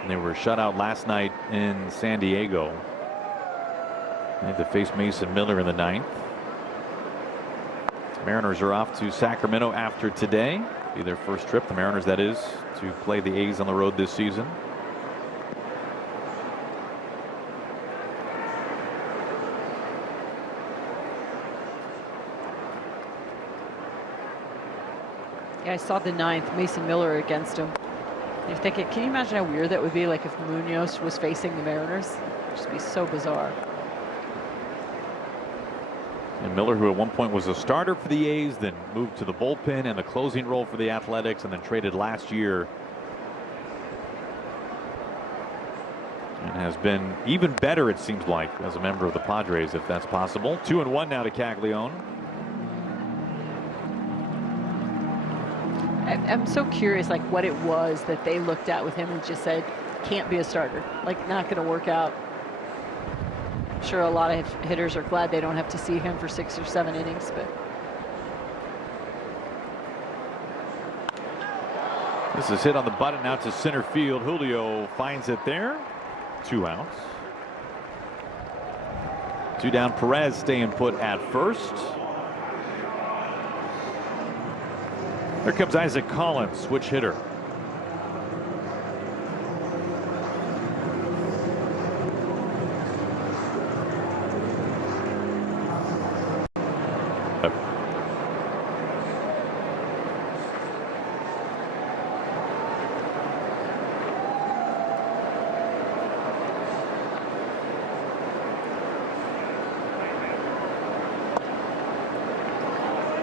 And they were shut out last night in San Diego. They had to face Mason Miller in the 9th. Mariners are off to Sacramento after today. Be their first trip, the Mariners that is, to play the A's on the road this season. Yeah, I saw the 9th, Mason Miller against him. You're thinking, can you imagine how weird that would be, like if Munoz was facing the Mariners? It'd just be so bizarre. And Miller, who at one point was a starter for the A's, then moved to the bullpen and the closing role for the Athletics, and then traded last year. And has been even better, it seems like, as a member of the Padres, if that's possible. 2-1 now to Caglione. I'm so curious, like what it was that they looked at with him and just said, can't be a starter, like not going to work out. I'm sure a lot of hitters are glad they don't have to see him for 6 or 7 innings, but. This is hit on the button out to center field. Julio finds it there. 2 outs. 2 down. Perez staying put at first. Here comes Isaac Collins, switch hitter.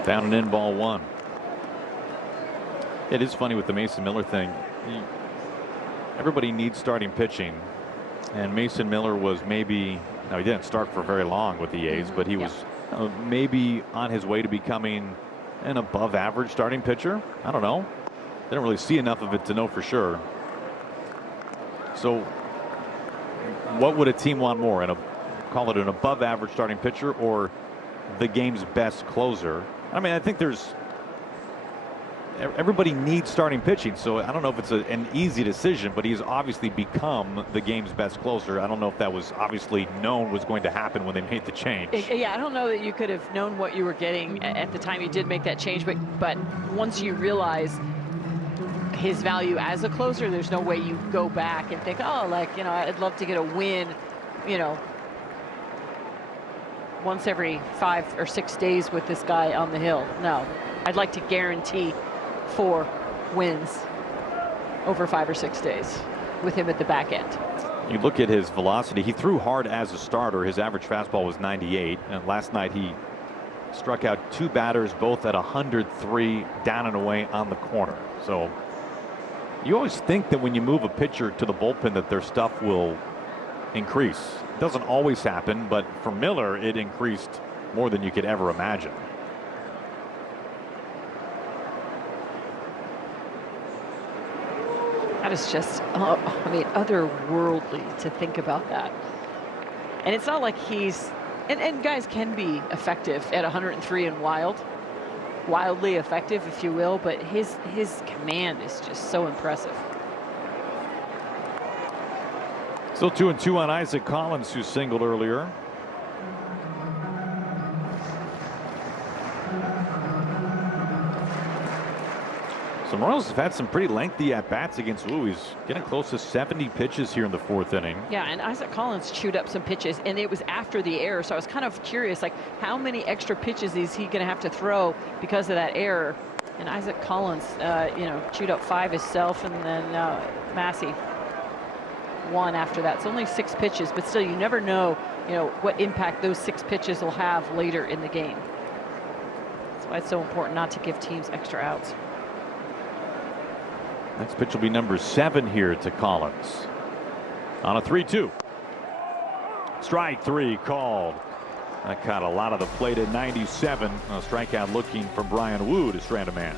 Down and in, ball 1. It is funny with the Mason Miller thing. Everybody needs starting pitching, and Mason Miller was maybe, now he didn't start for very long with the A's, but he was maybe on his way to becoming an above average starting pitcher. I don't know. Didn't really see enough of it to know for sure. So what would a team want more? Call it an above average starting pitcher or the game's best closer? I mean, I think everybody needs starting pitching, so I don't know if it's an easy decision, but he's obviously become the game's best closer. I don't know if that was obviously known was going to happen when they made the change. Yeah, I don't know that you could have known what you were getting at the time you did make that change, but once you realize his value as a closer, there's no way you go back and think, oh, like, you know, I'd love to get a win, you know, once every 5 or 6 days with this guy on the hill. No, I'd like to guarantee 4 wins over 5 or 6 days with him at the back end. You look at his velocity. He threw hard as a starter. His average fastball was 98, and last night he struck out 2 batters, both at 103, down and away on the corner. So you always think that when you move a pitcher to the bullpen that their stuff will increase. It doesn't always happen, but for Miller it increased more than you could ever imagine. That is just, I mean, otherworldly to think about that. And it's not like he's, and guys can be effective at 103 and wildly effective, if you will, but his command is just so impressive. Still 2-2 on Isaac Collins, who singled earlier. So Royals have had some pretty lengthy at-bats against He's getting close to 70 pitches here in the 4th inning. Yeah, and Isaac Collins chewed up some pitches, and it was after the error, so I was kind of curious, like, how many extra pitches is he going to have to throw because of that error? And Isaac Collins, you know, chewed up 5 himself, and then Massey 1 after that. It's only 6 pitches, but still, you never know, you know, what impact those 6 pitches will have later in the game. That's why it's so important not to give teams extra outs. Next pitch will be number 7 here to Collins. On a 3-2. Strike 3 called. That caught a lot of the plate at 97. A strikeout looking for Brian Wu to strand a man.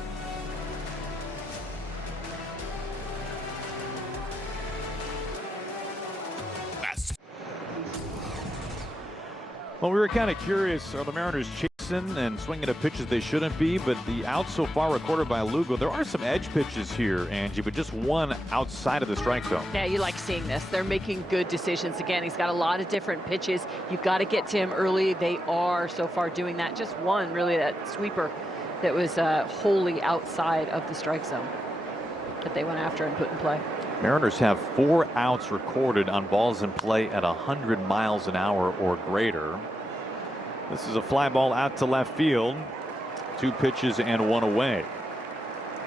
Well, we were kind of curious, are the Mariners chasing and swinging at pitches they shouldn't be? But the outs so far recorded by Lugo, there are some edge pitches here, Angie, but just one outside of the strike zone. Yeah, you like seeing this. They're making good decisions. Again, he's got a lot of different pitches. You've got to get to him early. They are so far doing that. Just one, really, that sweeper that was wholly outside of the strike zone that they went after and put in play. Mariners have 4 outs recorded on balls in play at 100 miles an hour or greater. This is a fly ball out to left field. 2 pitches and 1 away.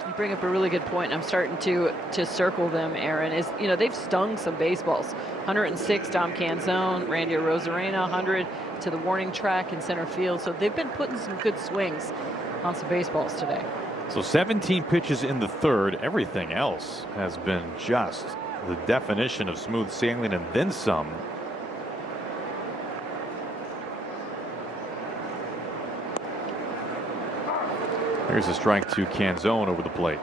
You bring up a really good point. I'm starting to circle them, Aaron. Is, you know, they've stung some baseballs. 106 Dom Canzone, Randy Arozarena, 100 to the warning track in center field. So they've been putting some good swings on some baseballs today. So 17 pitches in the third. Everything else has been just the definition of smooth sailing and then some. Here's a strike to Canzone over the plate.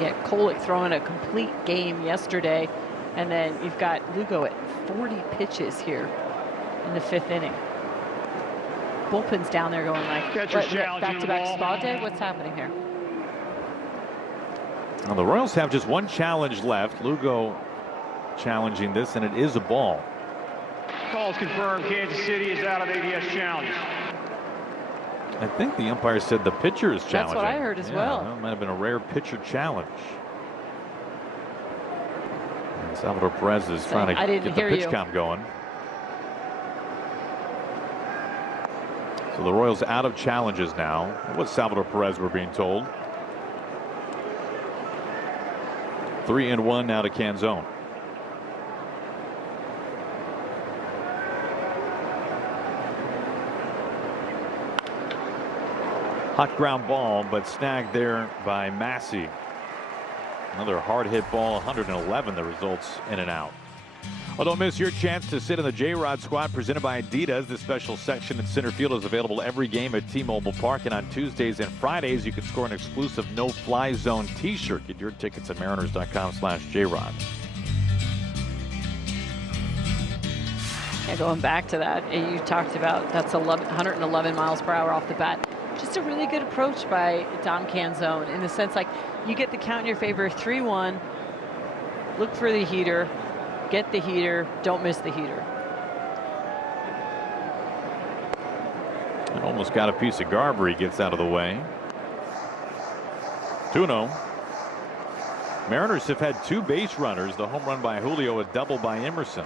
Yeah, Kolek throwing a complete game yesterday, and then you've got Lugo at 40 pitches here in the 5th inning. Bullpen's down there going like, back-to-back spot day? What's happening here? Now the Royals have just 1 challenge left. Lugo challenging this, and it is a ball. Calls confirmed. Kansas City is out of ABS challenge. I think the umpire said the pitcher is challenging. That's what I heard as well. It might have been a rare pitcher challenge. And Salvador Perez is trying to get the pitch count going. So the Royals out of challenges now. What's Salvador Perez, we're being told. 3-1 now to Canzone. Hot ground ball, but snagged there by Massey. Another hard hit ball, 111 that results in an out. Well, don't miss your chance to sit in the J-Rod squad presented by Adidas. This special section in center field is available every game at T-Mobile Park. And on Tuesdays and Fridays, you can score an exclusive no-fly zone t-shirt. Get your tickets at mariners.com/JRod. Yeah, going back to that, you talked about that's 111 miles per hour off the bat. Just a really good approach by Dom Canzone in the sense like you get the count in your favor, 3-1, look for the heater, get the heater, don't miss the heater. Almost got a piece of Garber. He gets out of the way. 2-0. Mariners have had 2 base runners, the home run by Julio, a double by Emerson.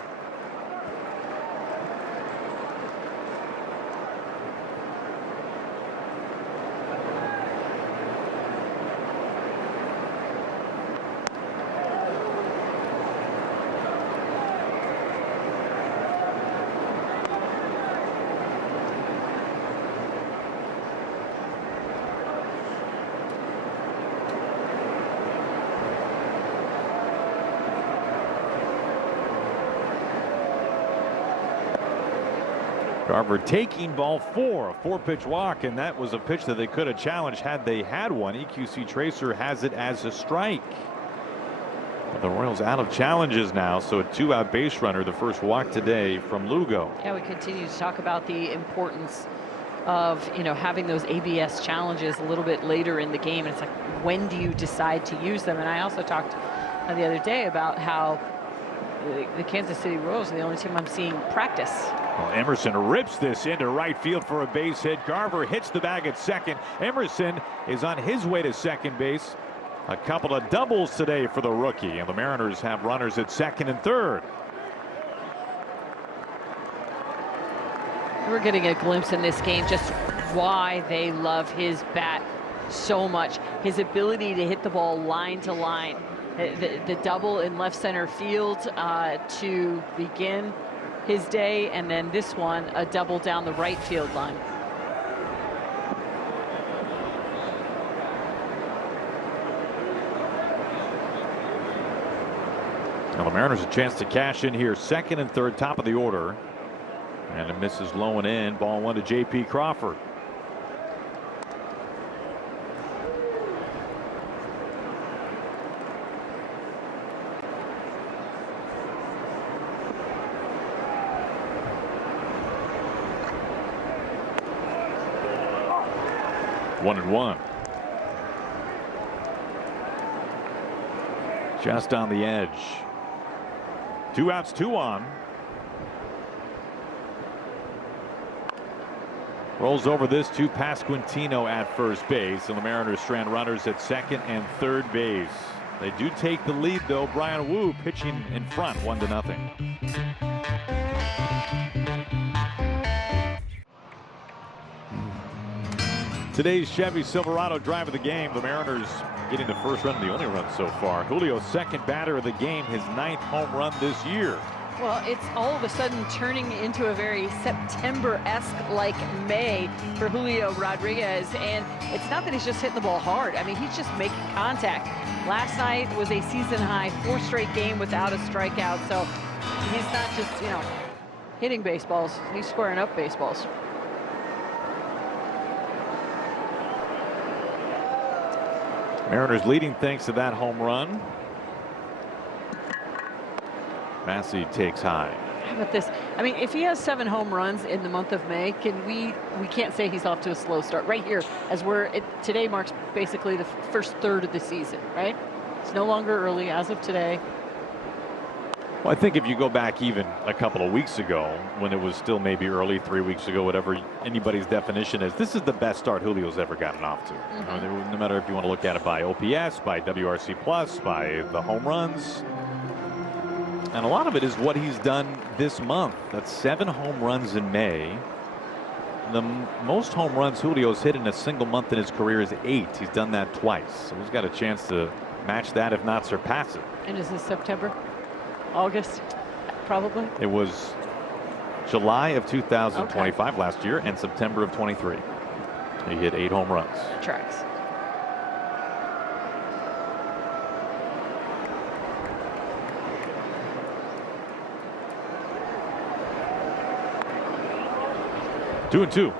Garver taking ball 4, a 4-pitch walk, and that was a pitch that they could have challenged had they had one. EQC Tracer has it as a strike. But the Royals out of challenges now, so a 2-out base runner, the first walk today from Lugo. Yeah, we continue to talk about the importance of, you know, having those ABS challenges a little bit later in the game, and it's like, when do you decide to use them? And I also talked the other day about how the Kansas City Royals are the only team I'm seeing practice. Well, Emerson rips this into right field for a base hit. Garver hits the bag at second. Emerson is on his way to second base. A couple of doubles today for the rookie, and the Mariners have runners at second and third. We're getting a glimpse in this game just why they love his bat so much. His ability to hit the ball line to line. The double in left center field to begin his day, and then this one, a double down the right field line. Well, the Mariners a chance to cash in here. Second and third, top of the order. And it misses low and in. Ball one to J.P. Crawford. One and one. Just on the edge. 2 outs, 2 on. Rolls over this to Pasquantino at first base, and the Mariners strand runners at second and third base. They do take the lead, though. Brian Wu pitching in front, 1-0. Today's Chevy Silverado drive of the game. The Mariners getting the first run, the only run so far. Julio's second batter of the game, his 9th home run this year. Well, it's all of a sudden turning into a very September-esque like May for Julio Rodriguez. And it's not that he's just hitting the ball hard. I mean, he's just making contact. Last night was a season high 4 straight game without a strikeout. So he's not just, you know, hitting baseballs. He's squaring up baseballs. Mariners leading thanks to that home run. Massey takes high. How about this? I mean, if he has 7 home runs in the month of May, we can't say he's off to a slow start right here, as today marks basically the first third of the season, right? It's no longer early as of today. Well, I think if you go back even a couple of weeks ago, when it was still maybe early, 3 weeks ago, whatever anybody's definition is, this is the best start Julio's ever gotten off to. No matter if you want to look at it by OPS, by WRC plus, by the home runs. And a lot of it is what he's done this month. That's 7 home runs in May. The most home runs Julio's hit in a single month in his career is 8. He's done that twice. So he's got a chance to match that, if not surpass it. And is this September? August? Probably. It was July of 2025 last year and September of 23. He hit 8 home runs. Tracks. Two and two.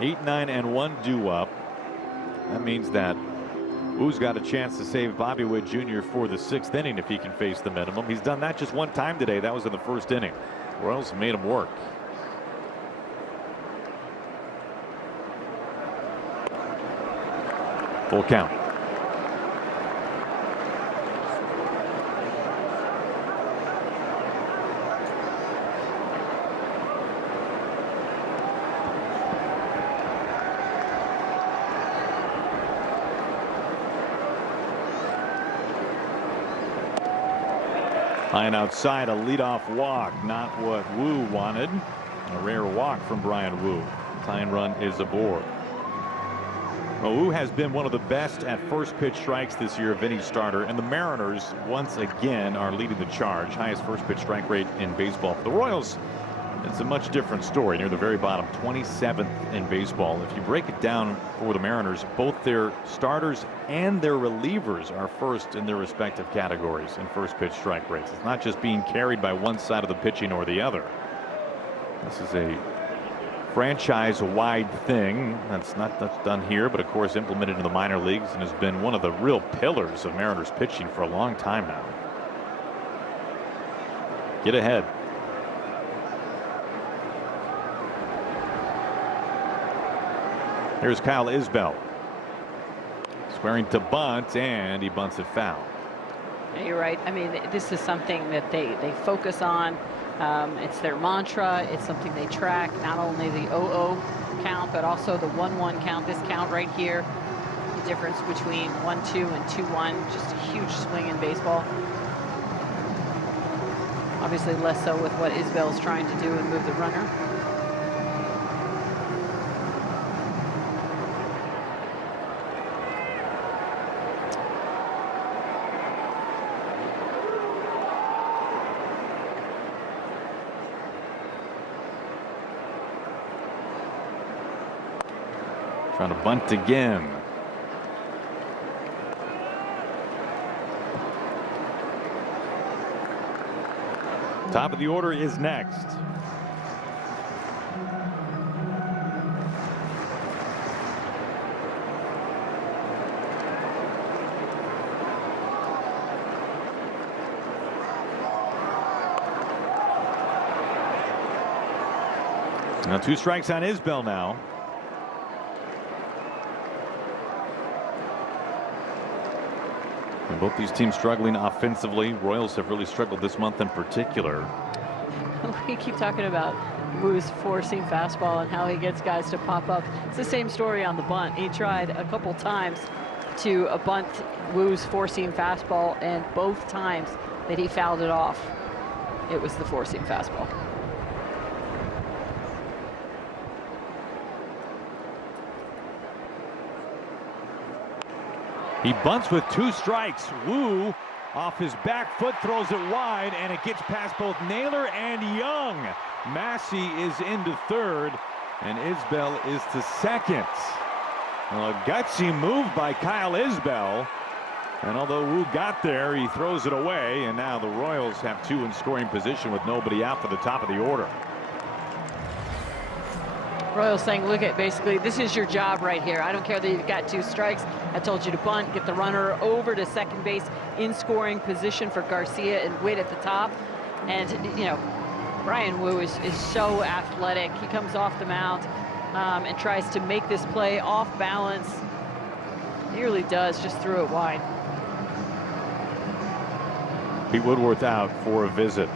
8, 9, and 1 due up. That means that Wu's got a chance to save Bobby Witt Jr. for the 6th inning if he can face the minimum. He's done that just 1 time today. That was in the 1st inning. Royals made him work. Full count. High and outside, a leadoff walk, not what Wu wanted. A rare walk from Brian Wu. Tying run is aboard. Well, Wu has been one of the best at first pitch strikes this year of any starter, and the Mariners once again are leading the charge. Highest first pitch strike rate in baseball. For the Royals, it's a much different story. Near the very bottom, 27th in baseball. If you break it down for the Mariners, both their starters and their relievers are first in their respective categories in first pitch strike rates. It's not just being carried by one side of the pitching or the other. This is a franchise-wide thing that's done here, but of course implemented in the minor leagues and has been one of the real pillars of Mariners pitching for a long time now. Get ahead. Here's Kyle Isbell. Squaring to bunt, and he bunts it foul. You're right. I mean, this is something that they focus on. It's their mantra. It's something they track, not only the 0-0 count, but also the 1-1 count. This count right here, the difference between 1-2 and 2-1, just a huge swing in baseball. Obviously less so with what Isbell's trying to do and move the runner. Trying to bunt again. Top of the order is next. Now 2 strikes on Isbell now. And both these teams struggling offensively. Royals have really struggled this month in particular. We keep talking about Woo's four-seam fastball and how he gets guys to pop up. It's the same story on the bunt. He tried a couple times to bunt Woo's four-seam fastball, and both times that he fouled it off, it was the four-seam fastball. He bunts with 2 strikes. Woo off his back foot throws it wide, and it gets past both Naylor and Young. Massey is into third, and Isbell is to second. Well, a gutsy move by Kyle Isbell, and although Woo got there, he throws it away, and now the Royals have 2 in scoring position with nobody out for the top of the order. Royals saying, look at, basically, this is your job right here. I don't care that you've got 2 strikes. I told you to bunt, get the runner over to second base in scoring position for Garcia and Witt at the top. And, you know, Bryan Woo is so athletic. He comes off the mound and tries to make this play off balance. Nearly does, just threw it wide. Pete Woodworth out for a visit.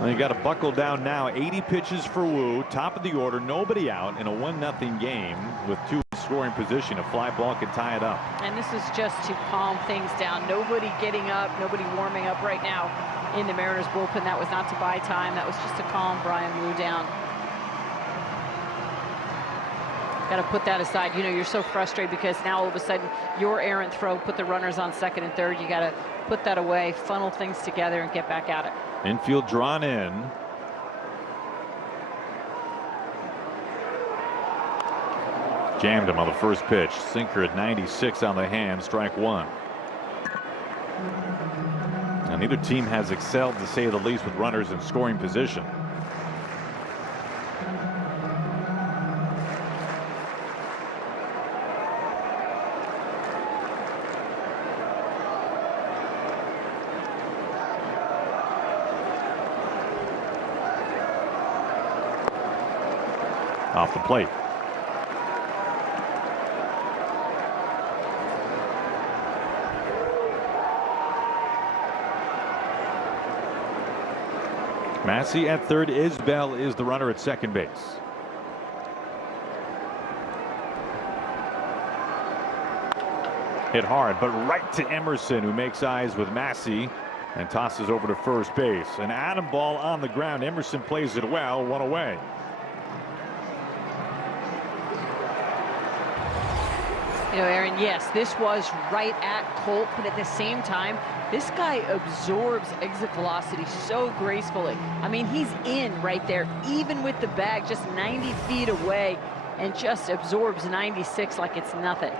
Well, you got to buckle down now. 80 pitches for Woo, top of the order, nobody out in a 1-0 game with 2 in scoring position. A fly ball could tie it up. And this is just to calm things down. Nobody getting up, nobody warming up right now in the Mariners bullpen. That was not to buy time. That was just to calm Bryan Woo down. Got to put that aside. You know, you're so frustrated because now all of a sudden your errant throw put the runners on second and third. You got to put that away, funnel things together, and get back at it. Infield drawn in. Jammed him on the first pitch. Sinker at 96 on the hand. Strike 1. Now, neither team has excelled, to say the least, with runners in scoring position. Off the plate. Massey at third. Isbell is the runner at second base. Hit hard, but right to Emerson, who makes eyes with Massey and tosses over to first base. An Adam ball on the ground. Emerson plays it well. 1 away. You know, Aaron, yes, this was right at Colt, but at the same time, this guy absorbs exit velocity so gracefully. I mean, he's in right there, even with the bag just 90 feet away, and just absorbs 96 like it's nothing.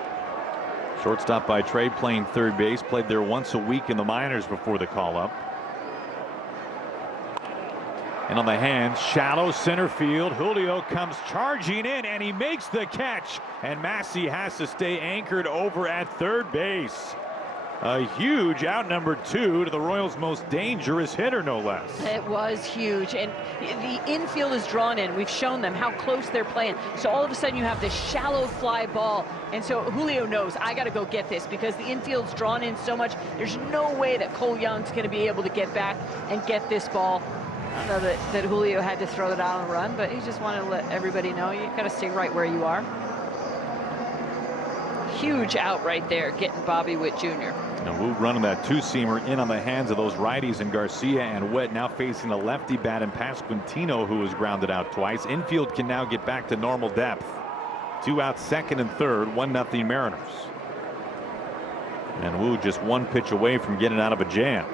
Shortstop by trade, playing third base. Played there once a week in the minors before the call-up. And on the hand, shallow center field. Julio comes charging in, and he makes the catch. And Massey has to stay anchored over at third base. A huge out, number 2 to the Royals' most dangerous hitter, no less. It was huge, and the infield is drawn in. We've shown them how close they're playing. So all of a sudden you have this shallow fly ball, and so Julio knows, I got to go get this because the infield's drawn in so much. There's no way that Cole Young's going to be able to get back and get this ball. I don't know that Julio had to throw it out on a run, but he just wanted to let everybody know you got to stay right where you are. Huge out right there, getting Bobby Witt Jr. And Woo running that 2-seamer in on the hands of those righties, and Garcia and Witt now facing a lefty bat in Pasquantino, who was grounded out twice. Infield can now get back to normal depth. 2 out, second and third, 1-0 Mariners. And Woo just 1 pitch away from getting out of a jam.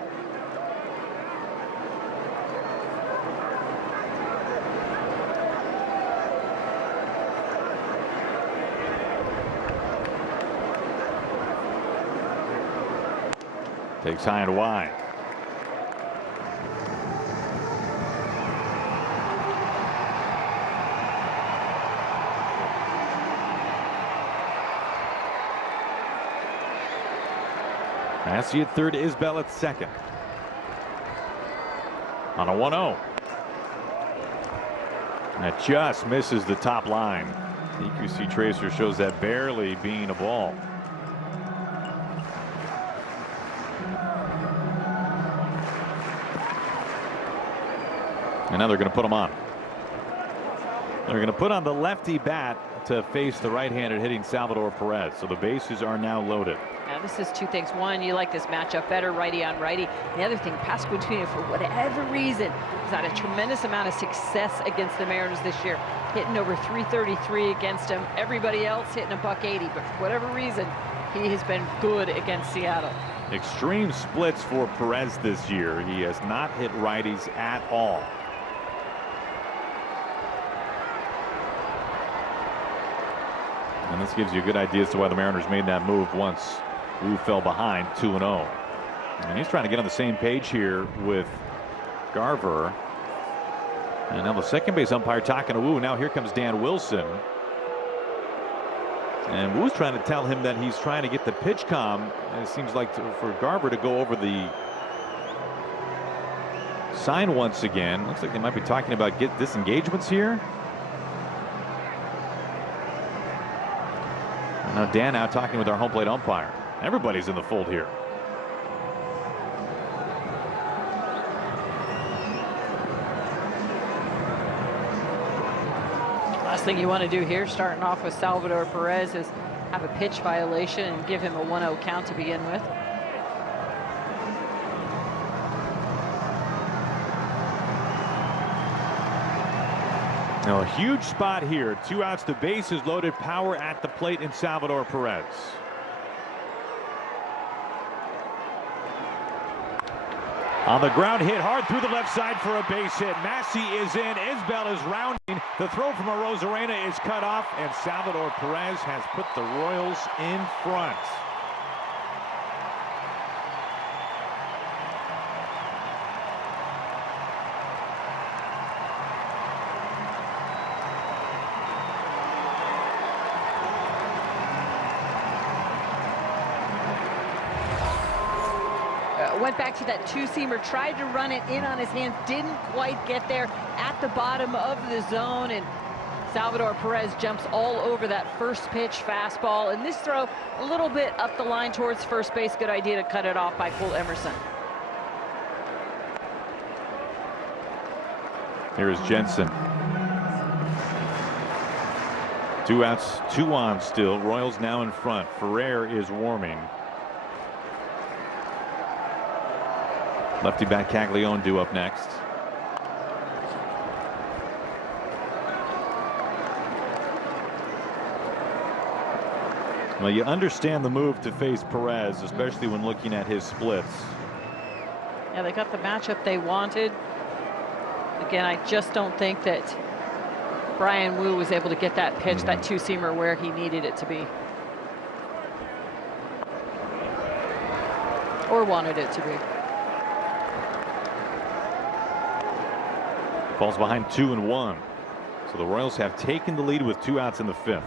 Takes high and wide. Massey at third, Isbell at second. On a 1-0. That just misses the top line. EQC tracer shows that barely being a ball. And now they're going to put him on. They're going to put on the lefty bat to face the right-handed hitting Salvador Perez. So the bases are now loaded. Now this is two things. One, you like this matchup better, righty on righty. The other thing, Pasquantino, for whatever reason, has had a tremendous amount of success against the Mariners this year, hitting over 333 against them. Everybody else hitting $180, but for whatever reason, he has been good against Seattle. Extreme splits for Perez this year. He has not hit righties at all. And this gives you a good idea as to why the Mariners made that move once Wu fell behind 2-0. And he's trying to get on the same page here with Garver. And now the second base umpire talking to Wu. Now here comes Dan Wilson. And Wu's trying to tell him that he's trying to get the pitch calm. And it seems like for Garver to go over the sign once again. Looks like they might be talking about disengagements here. And now Dan out talking with our home plate umpire. Everybody's in the fold here. Last thing you want to do here, starting off with Salvador Perez, is have a pitch violation and give him a 1-0 count to begin with. Now a huge spot here. 2 outs, the bases loaded, power at the plate in Salvador Perez. On the ground, hit hard through the left side for a base hit. Massey is in. Isbell is rounding. The throw from Arozarena is cut off, and Salvador Perez has put the Royals in front. Went back to that two-seamer, tried to run it in on his hands, didn't quite get there at the bottom of the zone, and Salvador Perez jumps all over that first pitch fastball. And this throw a little bit up the line towards first base. Good idea to cut it off by Cole Emerson. Here is Jensen. 2 outs, 2 on still. Royals now in front. Ferrer is warming. Lefty bat Caglione due up next. Well, you understand the move to face Perez, especially when looking at his splits. Yeah, they got the matchup they wanted. Again, I just don't think that Brian Wu was able to get that pitch, that two-seamer, where he needed it to be. Or wanted it to be. Falls behind 2-1. So the Royals have taken the lead with 2 outs in the 5th.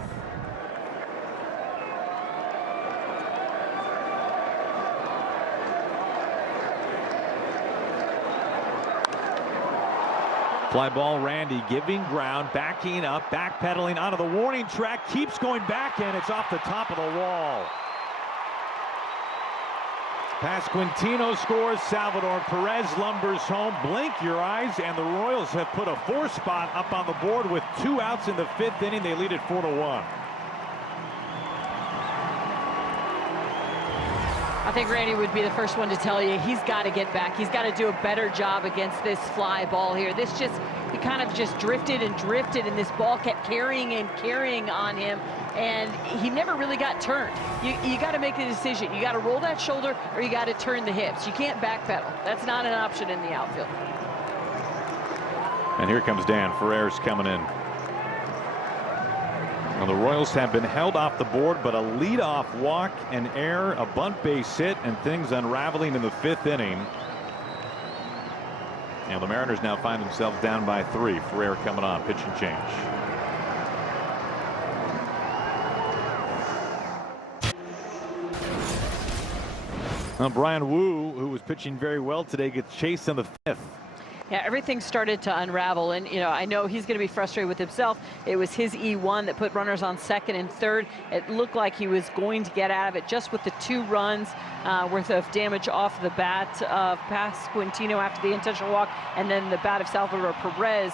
Fly ball, Randy giving ground, backing up, backpedaling onto the warning track, keeps going back, and it's off the top of the wall. Pasquantino scores. Salvador Perez lumbers home. Blink your eyes, and the Royals have put a 4 spot up on the board with 2 outs in the 5th inning. They lead it 4-1. I think Randy would be the first one to tell you he's got to get back. He's got to do a better job against this fly ball here. This just, he kind of just drifted and drifted, and this ball kept carrying and carrying on him, and he never really got turned. You got to make a decision. You got to roll that shoulder, or you got to turn the hips. You can't backpedal. That's not an option in the outfield. And here comes Dan. Ferrer's coming in. Well, the Royals have been held off the board, but a leadoff walk, an error, a bunt base hit, and things unraveling in the 5th inning. And the Mariners now find themselves down by 3. Ferrer coming on, pitch and change. Now Brian Wu, who was pitching very well today, gets chased in the 5th. Yeah, everything started to unravel, and I know he's going to be frustrated with himself. It was his E1 that put runners on 2nd and 3rd. It looked like he was going to get out of it just with the 2 runs worth of damage off the bat of Pasquantino after the intentional walk, and then the bat of Salvador Perez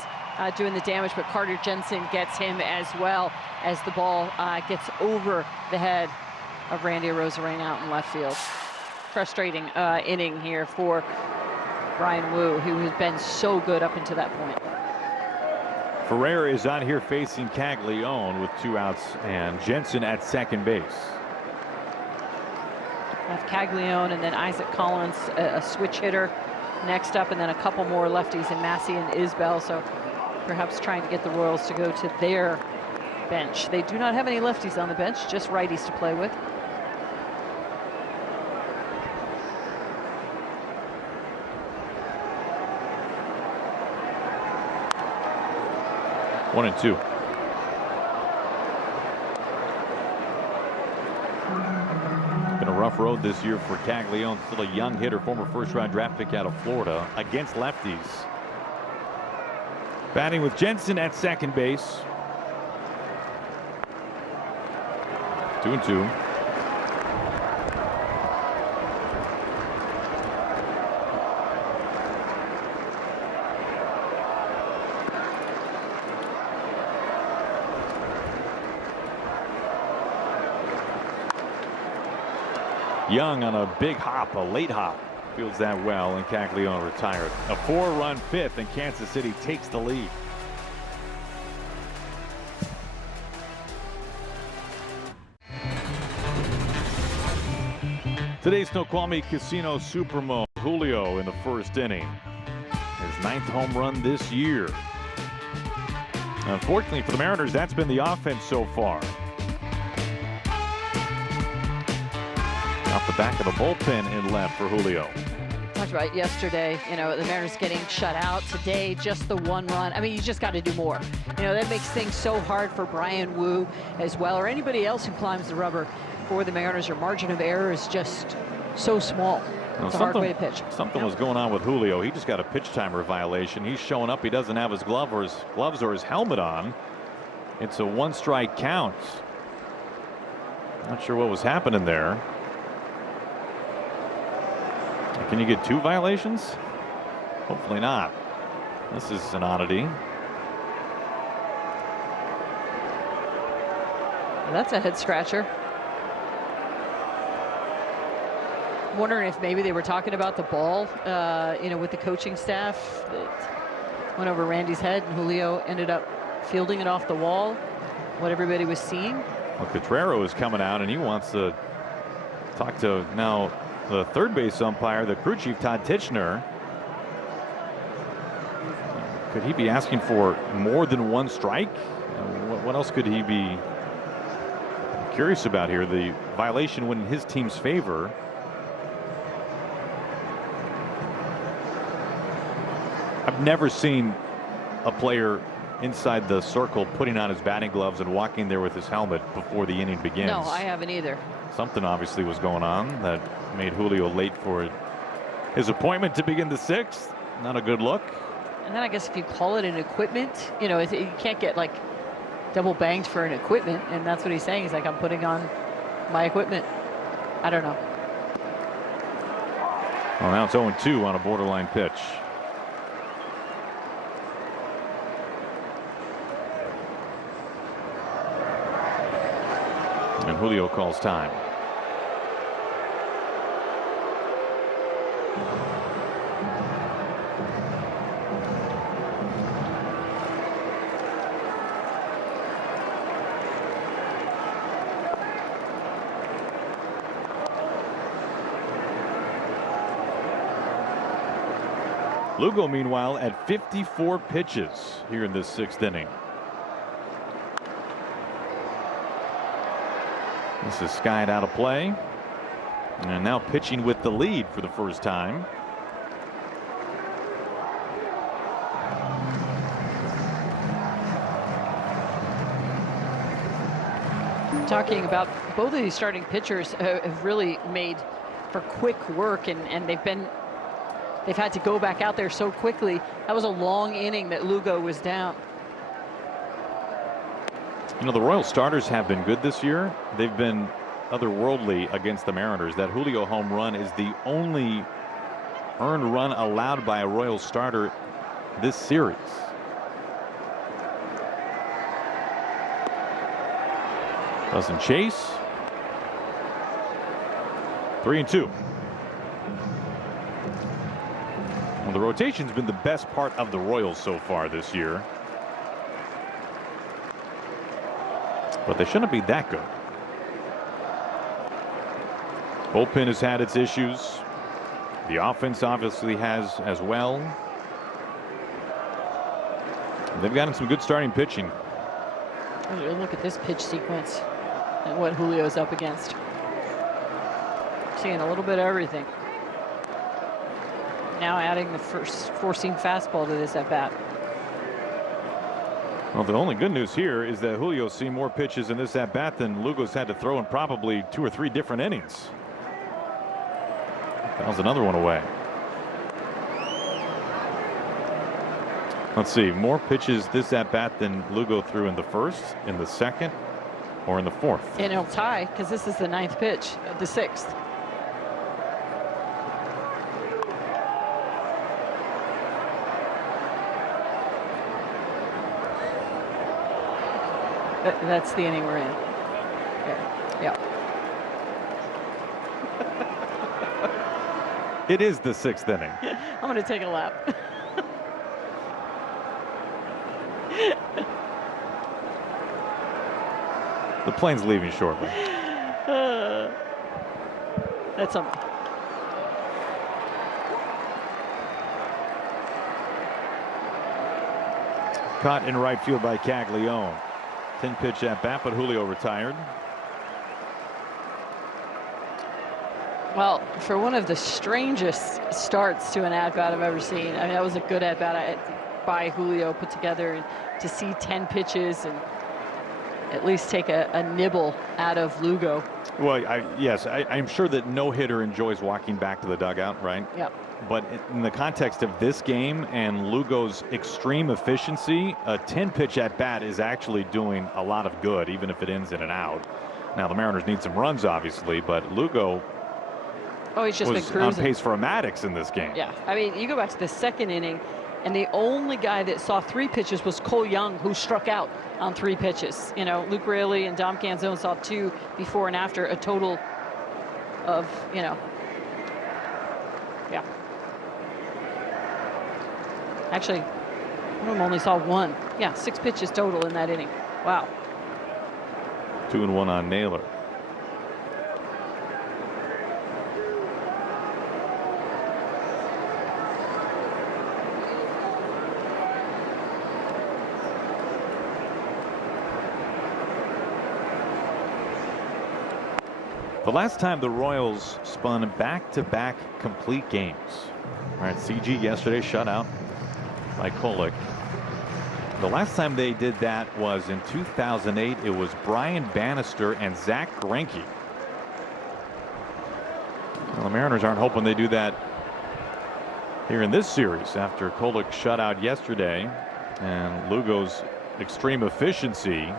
doing the damage, but Carter Jensen gets him as well as the ball gets over the head of Randy Arozarena out in left field. Frustrating inning here for Brian Wu, who has been so good up until that point. Ferrer is on here facing Caglione with 2 outs and Jensen at 2nd base. Left Caglione and then Isaac Collins, a switch hitter next up, and then a couple more lefties in Massey and Isbell. So perhaps trying to get the Royals to go to their bench. They do not have any lefties on the bench, just righties to play with. One and two. It's been a rough road this year for Caglione, still a young hitter, former 1st-round draft pick out of Florida, against lefties. Batting with Jensen at 2nd base. 2-2. Young on a big hop, a late hop, fields that well, and Caglione retired. A 4-run 5th, and Kansas City takes the lead. Today's Snoqualmie Casino Supermo, Julio in the 1st inning. His 9th home run this year. Unfortunately for the Mariners, that's been the offense so far. Off the back of the bullpen in left for Julio. Talked about yesterday, the Mariners getting shut out. Today, just the 1 run. I mean, you just got to do more. That makes things so hard for Brian Wu as well, or anybody else who climbs the rubber for the Mariners. Your margin of error is just so small. It's a hard way to pitch. Something was going on with Julio. He just got a pitch timer violation. He's showing up. He doesn't have his gloves or his helmet on. It's a 1-strike count. Not sure what was happening there. Can you get 2 violations? Hopefully not. This is an oddity. That's a head scratcher. I'm wondering if maybe they were talking about the ball, with the coaching staff that went over Randy's head, and Julio ended up fielding it off the wall. What everybody was seeing. Well, Cotrero is coming out, and he wants to talk to now the 3rd base umpire, the crew chief, Todd Tichenor. Could he be asking for more than 1 strike? What else could he be curious about here? The violation went in his team's favor. I've never seen a player inside the circle putting on his batting gloves and walking there with his helmet before the inning begins. No, I haven't either. Something obviously was going on that made Julio late for his appointment to begin the 6th. Not a good look. And then I guess if you call it an equipment, you can't get like double banged for an equipment, and that's what he's saying. He's like, I'm putting on my equipment. I don't know. Well, now it's 0-2 on a borderline pitch. And Julio calls time. Lugo, meanwhile, at 54 pitches here in this 6th inning. This is skied out of play. And now pitching with the lead for the first time. Talking about both of these starting pitchers have really made for quick work, and they've had to go back out there so quickly. That was a long inning that Lugo was down. You know, the Royal starters have been good this year. They've been otherworldly against the Mariners. That Julio home run is the only earned run allowed by a Royal starter this series. Doesn't chase. 3-2. Well, the rotation's been the best part of the Royals so far this year. But they shouldn't be that good. Bullpen has had its issues. The offense obviously has as well. They've gotten some good starting pitching. Look at this pitch sequence and what Julio's up against. Seeing a little bit of everything. Now adding the first four-seam fastball to this at bat. Well, the only good news here is that Julio's seen more pitches in this at bat than Lugo's had to throw in probably 2 or 3 different innings. Fouls another one away. Let's see, more pitches this at bat than Lugo threw in the first, in the second, or in the fourth. And it'll tie because this is the 9th pitch, the 6th. That's the inning we're in. Yeah. It is the 6th inning. I'm going to take a lap. The plane's leaving shortly. That's something. Caught in right field by Caglione. 10-pitch at bat, but Julio retired. Well, for one of the strangest starts to an at-bat I've ever seen. I mean, that was a good at-bat by Julio put together, and to see 10 pitches and at least take a nibble out of Lugo. Well, I'm sure that no hitter enjoys walking back to the dugout, right? Yep. But in the context of this game and Lugo's extreme efficiency, a 10-pitch at bat is actually doing a lot of good, even if it ends in an out. Now the Mariners need some runs, obviously, but Lugo he's just been was cruising. on pace for a Maddox in this game. Yeah, I mean, you go back to the 2nd inning, and the only guy that saw 3 pitches was Cole Young, who struck out on 3 pitches. You know, Luke Raley and Dom Canzone saw 2 before and after, a total of, yeah. Actually, one of them only saw 1. Yeah, 6 pitches total in that inning. Wow. 2-1 on Naylor. The last time the Royals spun back-to-back complete games. All right, CG yesterday shut out by Kolek. The last time they did that was in 2008. It was Brian Bannister and Zach Greinke. Well, the Mariners aren't hoping they do that here in this series after Kolek shut out yesterday and Lugo's extreme efficiency.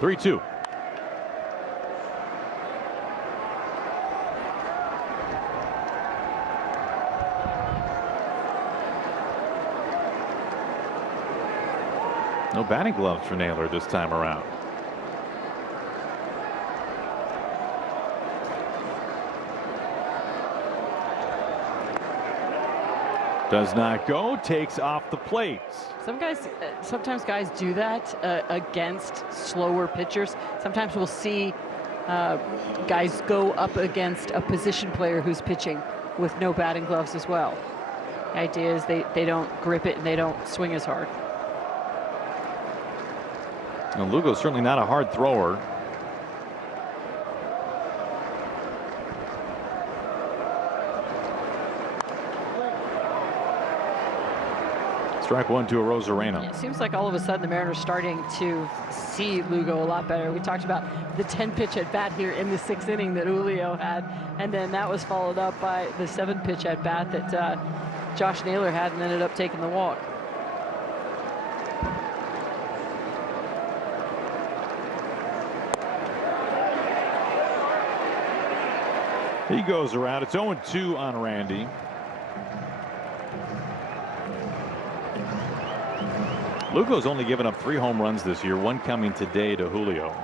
Three-two. No batting gloves for Naylor this time around. Does not go, takes off the plate. Sometimes guys do that against slower pitchers. Sometimes we'll see guys go up against a position player who's pitching with no batting gloves as well. The idea is they don't grip it and they don't swing as hard. Now, Lugo's certainly not a hard thrower. Strike one to a Rosarena. It seems like all of a sudden the Mariners starting to see Lugo a lot better. We talked about the 10-pitch at bat here in the 6th inning that Julio had, and then that was followed up by the 7-pitch at bat that Josh Naylor had and ended up taking the walk. He goes around. It's 0-2 on Randy. Lugo's only given up 3 home runs this year, 1 coming today to Julio.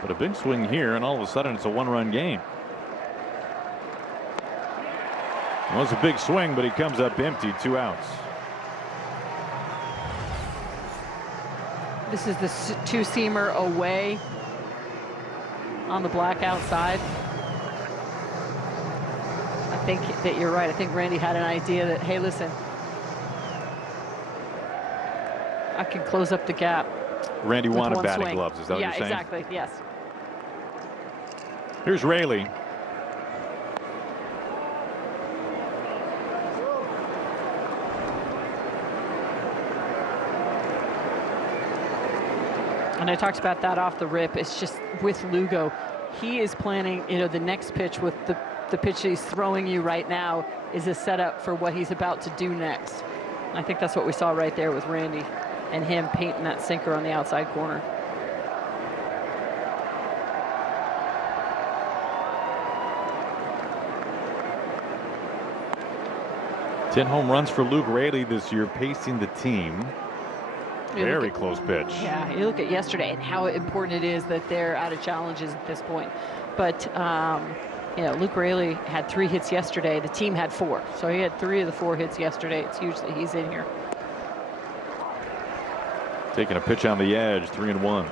But a big swing here, and all of a sudden it's a 1-run game. It was a big swing, but he comes up empty, 2 outs. This is the 2-seamer away on the black outside. I think that you're right. I think Randy had an idea that, hey, listen, I can close up the gap. Randy wanted batting swing. gloves. Is that what you're saying? Yeah, exactly. Yes. Here's Raley. And I talked about that off the rip. It's just with Lugo, he is planning, the next pitch with the pitch that he's throwing you right now is a setup for what he's about to do next. And I think that's what we saw right there with Randy and him painting that sinker on the outside corner. Ten home runs for Luke Raley this year, pacing the team. Very close pitch. Yeah, you look at yesterday and how important it is that they're out of challenges at this point. But, Luke Raley had 3 hits yesterday. The team had 4. So he had 3 of the 4 hits yesterday. It's huge that he's in here. Taking a pitch on the edge, 3-1.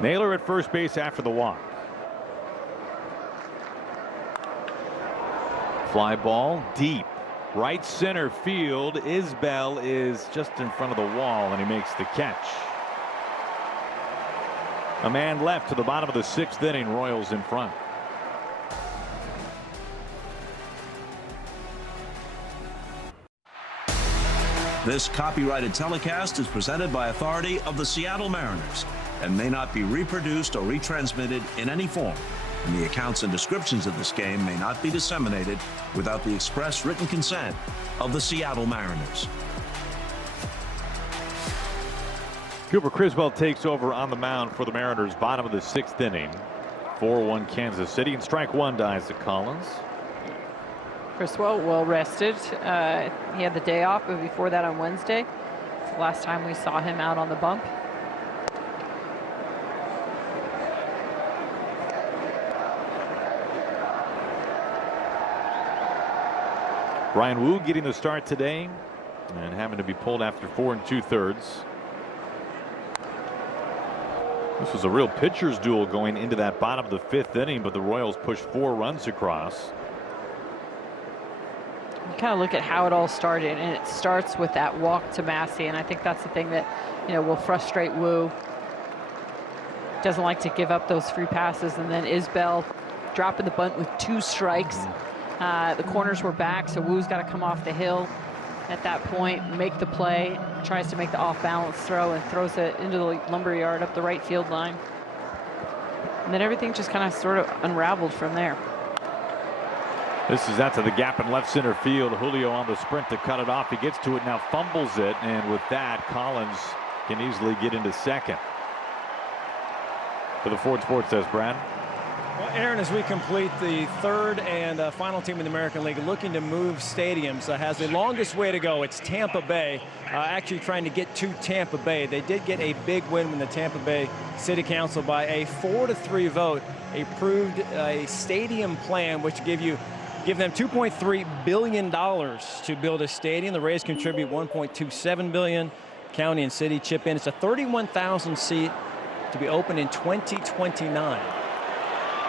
Naylor at first base after the walk. Fly ball deep. Right center field. Isbell is just in front of the wall, and he makes the catch. A man left to the bottom of the 6th inning. Royals in front. This copyrighted telecast is presented by authority of the Seattle Mariners and may not be reproduced or retransmitted in any form. And the accounts and descriptions of this game may not be disseminated without the express written consent of the Seattle Mariners. Cooper Criswell takes over on the mound for the Mariners, bottom of the 6th inning. 4-1 Kansas City, and strike one to Isaac Collins. Criswell well rested. He had the day off, but before that on Wednesday, it's the last time we saw him out on the bump. Brian Wu getting the start today and having to be pulled after 4 2/3. This was a real pitcher's duel going into that bottom of the 5th inning, but the Royals pushed 4 runs across. You kind of look at how it all started, and it starts with that walk to Massey, and I think that's the thing that will frustrate Wu. Doesn't like to give up those free passes, and then Isbell dropping the bunt with 2 strikes. The corners were back, so Wu's got to come off the hill at that point, make the play, tries to make the off-balance throw, and throws it into the lumberyard up the right field line. And then everything just kind of sort of unraveled from there. This is out to the gap in left center field. Julio on the sprint to cut it off. He gets to it now, fumbles it, and with that, Collins can easily get into second. For the Ford Sports Desk, Brad. Well, Aaron, as we complete the 3rd and final team in the American League looking to move stadiums, has the longest way to go. It's Tampa Bay, actually trying to get to Tampa Bay. They did get a big win when the Tampa Bay City Council, by a 4-3 vote, approved a stadium plan which give you give them $2.3 billion to build a stadium. The Rays contribute $1.27 billion. County and city chip in. It's a 31,000 seat to be open in 2029.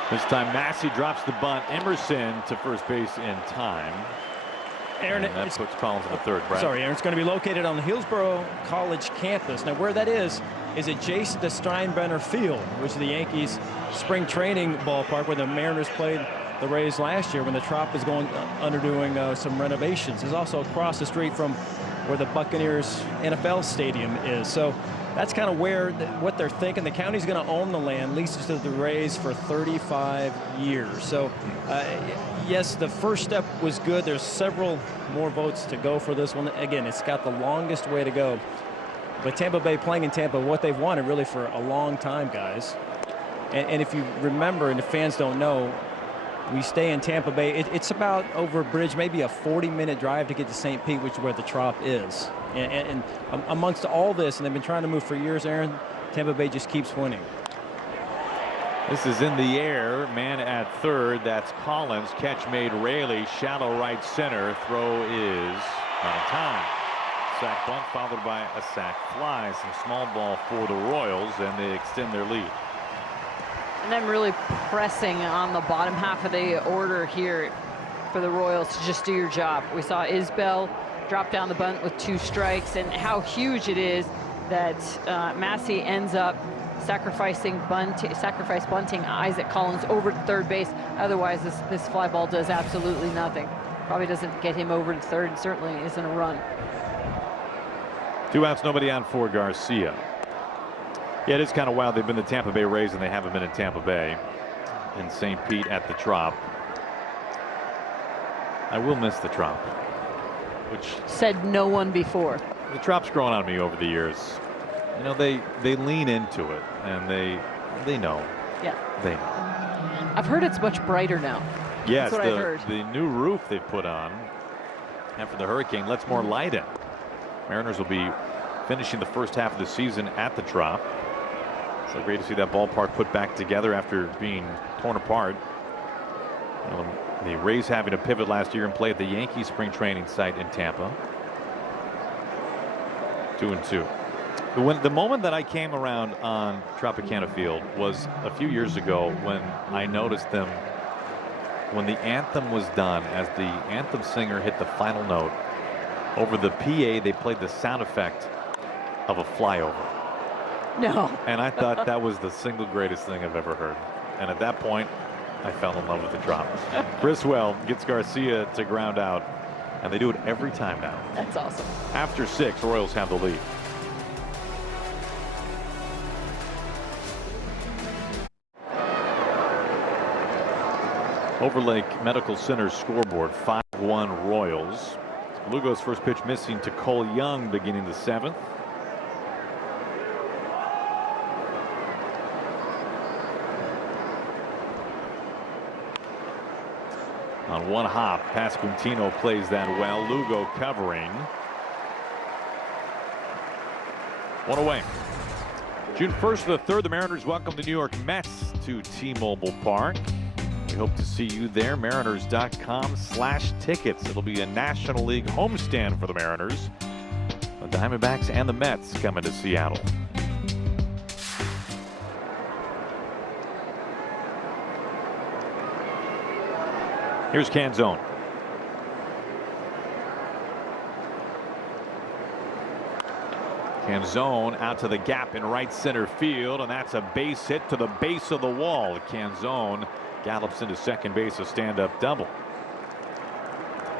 This time Massey drops the bunt. Emerson to first base in time. Aaron, and that puts Collins in the third. Brad. Sorry, Aaron. It's going to be located on the Hillsborough College campus. Now, where that is adjacent to Steinbrenner Field, which is the Yankees' spring training ballpark where the Mariners played the Rays last year when the Trop was undergoing some renovations. It's also across the street from where the Buccaneers NFL stadium is. So that's kind of where what they're thinking. The county's going to own the land, leases to the Rays for 35 years. So yes, the first step was good. There's several more votes to go for this one. Again, it's got the longest way to go. But Tampa Bay playing in Tampa, what they've wanted really for a long time, guys. And if you remember, and the fans don't know, we stay in Tampa Bay. It's about over a bridge, maybe a 40-minute drive to get to St. Pete, which is where the Trop is. And amongst all this, and they've been trying to move for years, Aaron, Tampa Bay just keeps winning. This is in the air. Man at third. That's Collins. Catch made. Raley. Shallow right center. Throw is out of time. Sack bunt followed by a sack fly. Some small ball for the Royals, and they extend their lead. And them really pressing on the bottom half of the order here for the Royals to just do your job. We saw Isbell drop down the bunt with 2 strikes, and how huge it is that Massey ends up sacrifice bunting Isaac Collins over to third base. Otherwise, this fly ball does absolutely nothing. Probably doesn't get him over to third, and certainly isn't a run. 2 outs, nobody on for Garcia. Yeah, it is kind of wild. They've been the Tampa Bay Rays, and they haven't been in Tampa Bay. In St. Pete at the Trop. I will miss the Trop. Which said no one before. The Trop's grown on me over the years. You know, they lean into it, and they know. Yeah. They know. I've heard it's much brighter now. Yes, that's what I've heard. The new roof they've put on after the hurricane lets more light in. Mariners will be finishing the first half of the season at the Trop. So great to see that ballpark put back together after being torn apart. The Rays having to pivot last year and play at the Yankees spring training site in Tampa. 2-2. The moment that I came around on Tropicana Field was a few years ago when I noticed them when the anthem was done. As the anthem singer hit the final note, over the PA they played the sound effect of a flyover. No. And I thought that was the single greatest thing I've ever heard. And at that point, I fell in love with the Trop. Criswell gets Garcia to ground out, and they do it every time now. That's awesome. After 6, Royals have the lead. Overlake Medical Center scoreboard, 5-1 Royals. Lugo's first pitch missing to Cole Young beginning the 7th. On one hop, Pasquantino plays that well. Lugo covering. 1 away. June 1st to the 3rd, the Mariners welcome the New York Mets to T-Mobile Park. We hope to see you there. Mariners.com/tickets. It'll be a National League homestand for the Mariners. The Diamondbacks and the Mets coming to Seattle. Here's Canzone. Canzone out to the gap in right center field, and that's a base hit to the base of the wall. Canzone gallops into second base, a stand-up double.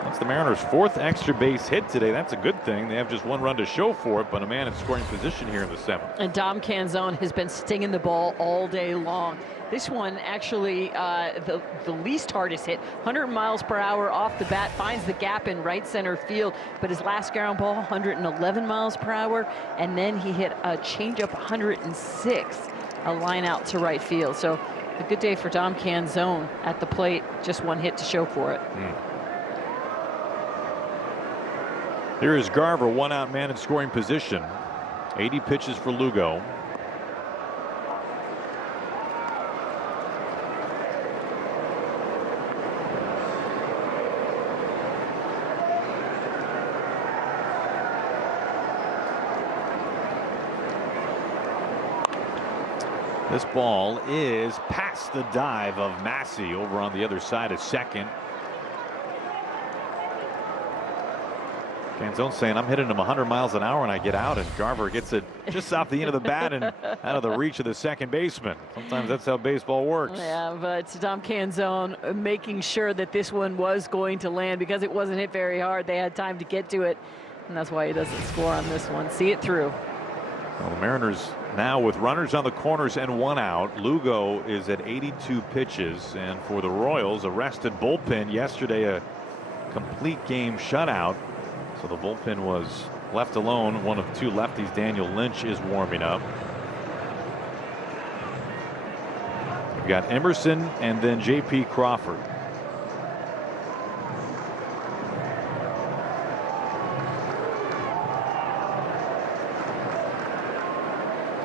That's the Mariners' 4th extra base hit today. That's a good thing. They have just 1 run to show for it, but a man in scoring position here in the 7th. And Dom Canzone has been stinging the ball all day long. This one actually the least hardest hit, 100 miles per hour off the bat, finds the gap in right center field, but his last ground ball 111 miles per hour, and then he hit a changeup 106, a line out to right field. So a good day for Dom Canzone at the plate, just 1 hit to show for it. Here is Garver, 1 out man in scoring position. 80 pitches for Lugo. This ball is past the dive of Massey over on the other side of second. Canzone saying I'm hitting him 100 miles an hour when I get out, and Garver gets it just off the end of the bat and out of the reach of the second baseman. Sometimes that's how baseball works. Yeah, but Dom Canzone making sure that this one was going to land because it wasn't hit very hard. They had time to get to it, and that's why he doesn't score on this one. See it through. Well, the Mariners now with runners on the corners and one out. Lugo is at 82 pitches, and for the Royals, a rested bullpen yesterday, a complete game shutout. So the bullpen was left alone. One of two lefties, Daniel Lynch, is warming up. We've got Emerson and then J.P. Crawford.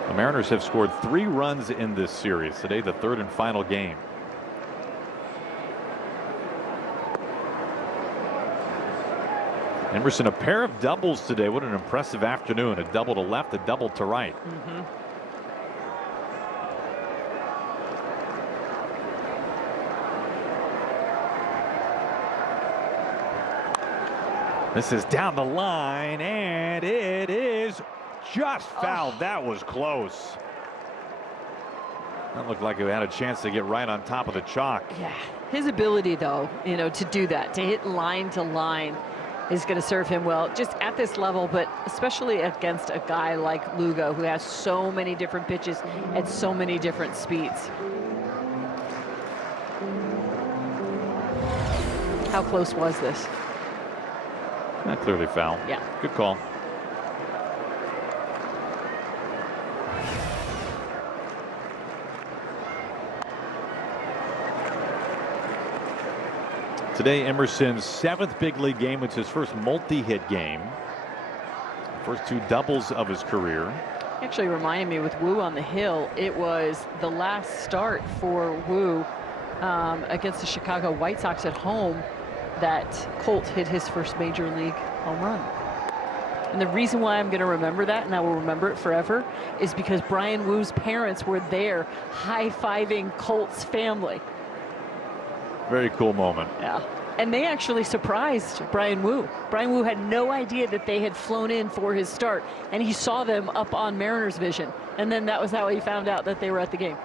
The Mariners have scored 3 runs in this series. Today, the third and final game. Emerson, a pair of doubles today. What an impressive afternoon. A double to left, a double to right. This is down the line, and it is just fouled. That was close. That looked like it had a chance to get right on top of the chalk. Yeah, his ability, though, to do that, to hit line to line, is going to serve him well just at this level, but especially against a guy like Lugo, who has so many different pitches at so many different speeds. How close was this? Not clearly foul. Yeah. Good call. Today, Emerson's 7th big league game. It's his first multi-hit game. First 2 doubles of his career. Actually reminded me with Wu on the hill, it was the last start for Wu against the Chicago White Sox at home that Colt hit his first major league home run. And the reason why I'm going to remember that, and I will remember it forever, is because Brian Wu's parents were there high-fiving Colt's family. Very cool moment. Yeah. And they actually surprised Brian Wu. Brian Wu had no idea that they had flown in for his start, and he saw them up on Mariners Vision. And then that was how he found out that they were at the game.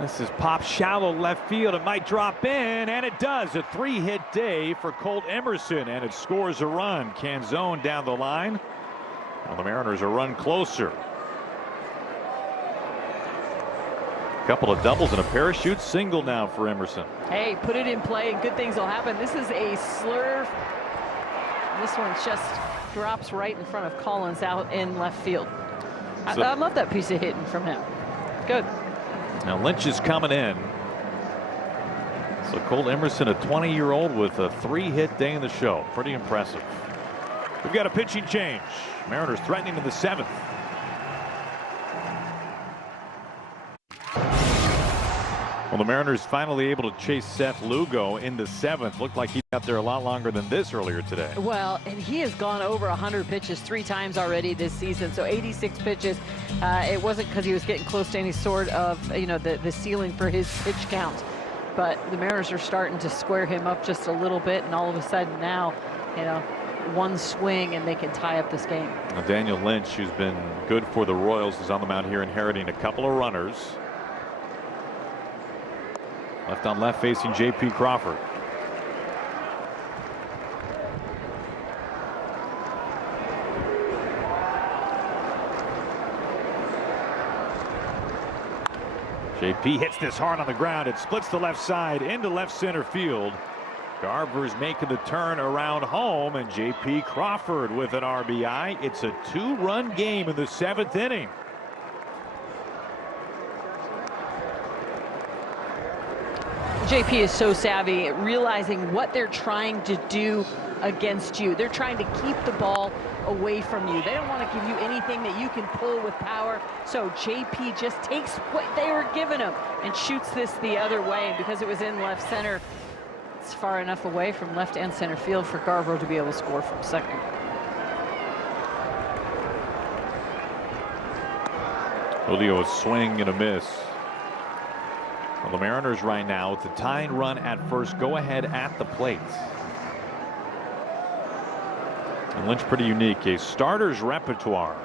This is popped shallow left field. It might drop in, and it does. A 3-hit day for Colt Emerson, and it scores a run. Canzone down the line. Well, the Mariners a run closer. Couple of doubles and a parachute single now for Emerson. Hey, put it in play and good things will happen. This is a slurve. This one just drops right in front of Collins out in left field. I love that piece of hitting from him. Good. Now Lynch is coming in. So Colt Emerson, a 20-year-old with a 3-hit day in the show. Pretty impressive. We've got a pitching change. Mariners threatening in the 7th. Well, the Mariners finally able to chase Seth Lugo in the 7th. Looked like he got there a lot longer than this earlier today. Well, and he has gone over 100 pitches 3 times already this season. So 86 pitches. It wasn't because he was getting close to any sort of, the ceiling for his pitch count. But the Mariners are starting to square him up just a little bit. And all of a sudden now, one swing and they can tie up this game. Now, Daniel Lynch, who's been good for the Royals, is on the mound here inheriting a couple of runners. Left on left facing J.P. Crawford. J.P. hits this hard on the ground. It splits the left side into left center field. Garver's making the turn around home, and J.P. Crawford with an RBI. It's a 2-run game in the 7th inning. JP is so savvy at realizing what they're trying to do against you. They're trying to keep the ball away from you. They don't want to give you anything that you can pull with power. So JP just takes what they were giving him and shoots this the other way. And because it was in left center, it's far enough away from left and center field for Garver to be able to score from second. Julio, a swing and a miss. Well, the Mariners right now with the tying run at first, go ahead at the plate. And Lynch pretty unique, a starter's repertoire.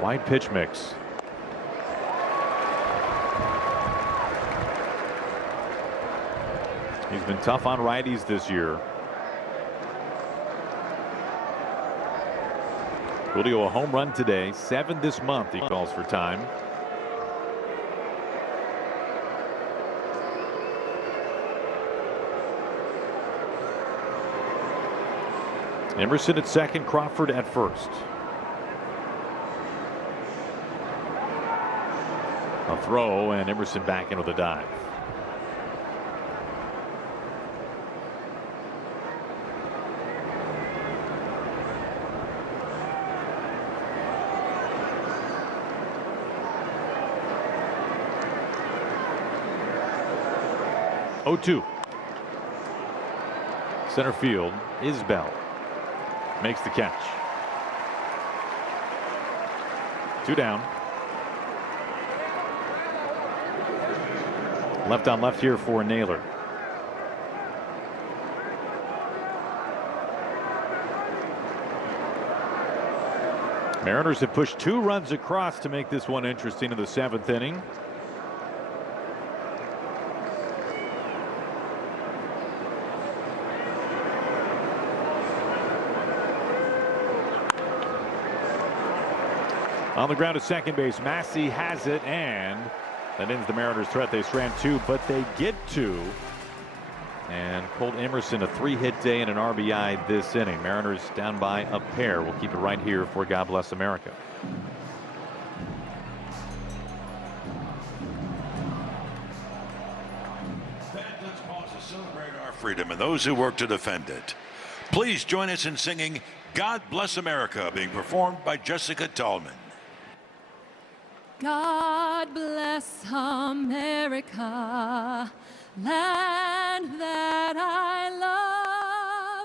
Wide pitch mix. He's been tough on righties this year. Julio, a home run today, 7 this month. He calls for time. Emerson at second, Crawford at first. A throw, and Emerson back into the dive. Oh, 2. Center field, Isbell makes the catch. 2 down. Left on left here for Naylor. Mariners have pushed 2 runs across to make this one interesting in the 7th inning. On the ground at second base, Massey has it, and that ends the Mariners' threat. They strand 2, but they get 2. And Colt Emerson, a 3-hit day and an RBI this inning. Mariners down by a pair. We'll keep it right here for God Bless America. Let's pause to celebrate our freedom and those who work to defend it. Please join us in singing God Bless America, being performed by Jessica Tallman. God bless America, land that I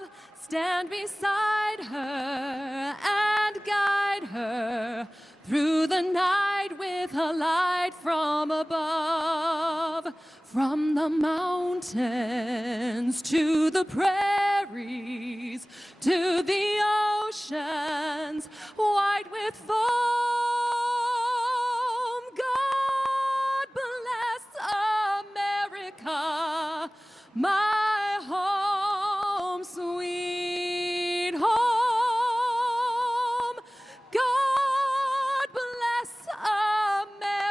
love. Stand beside her and guide her through the night with a light from above. From the mountains to the prairies to the oceans white with foam. America, my home, sweet home. God bless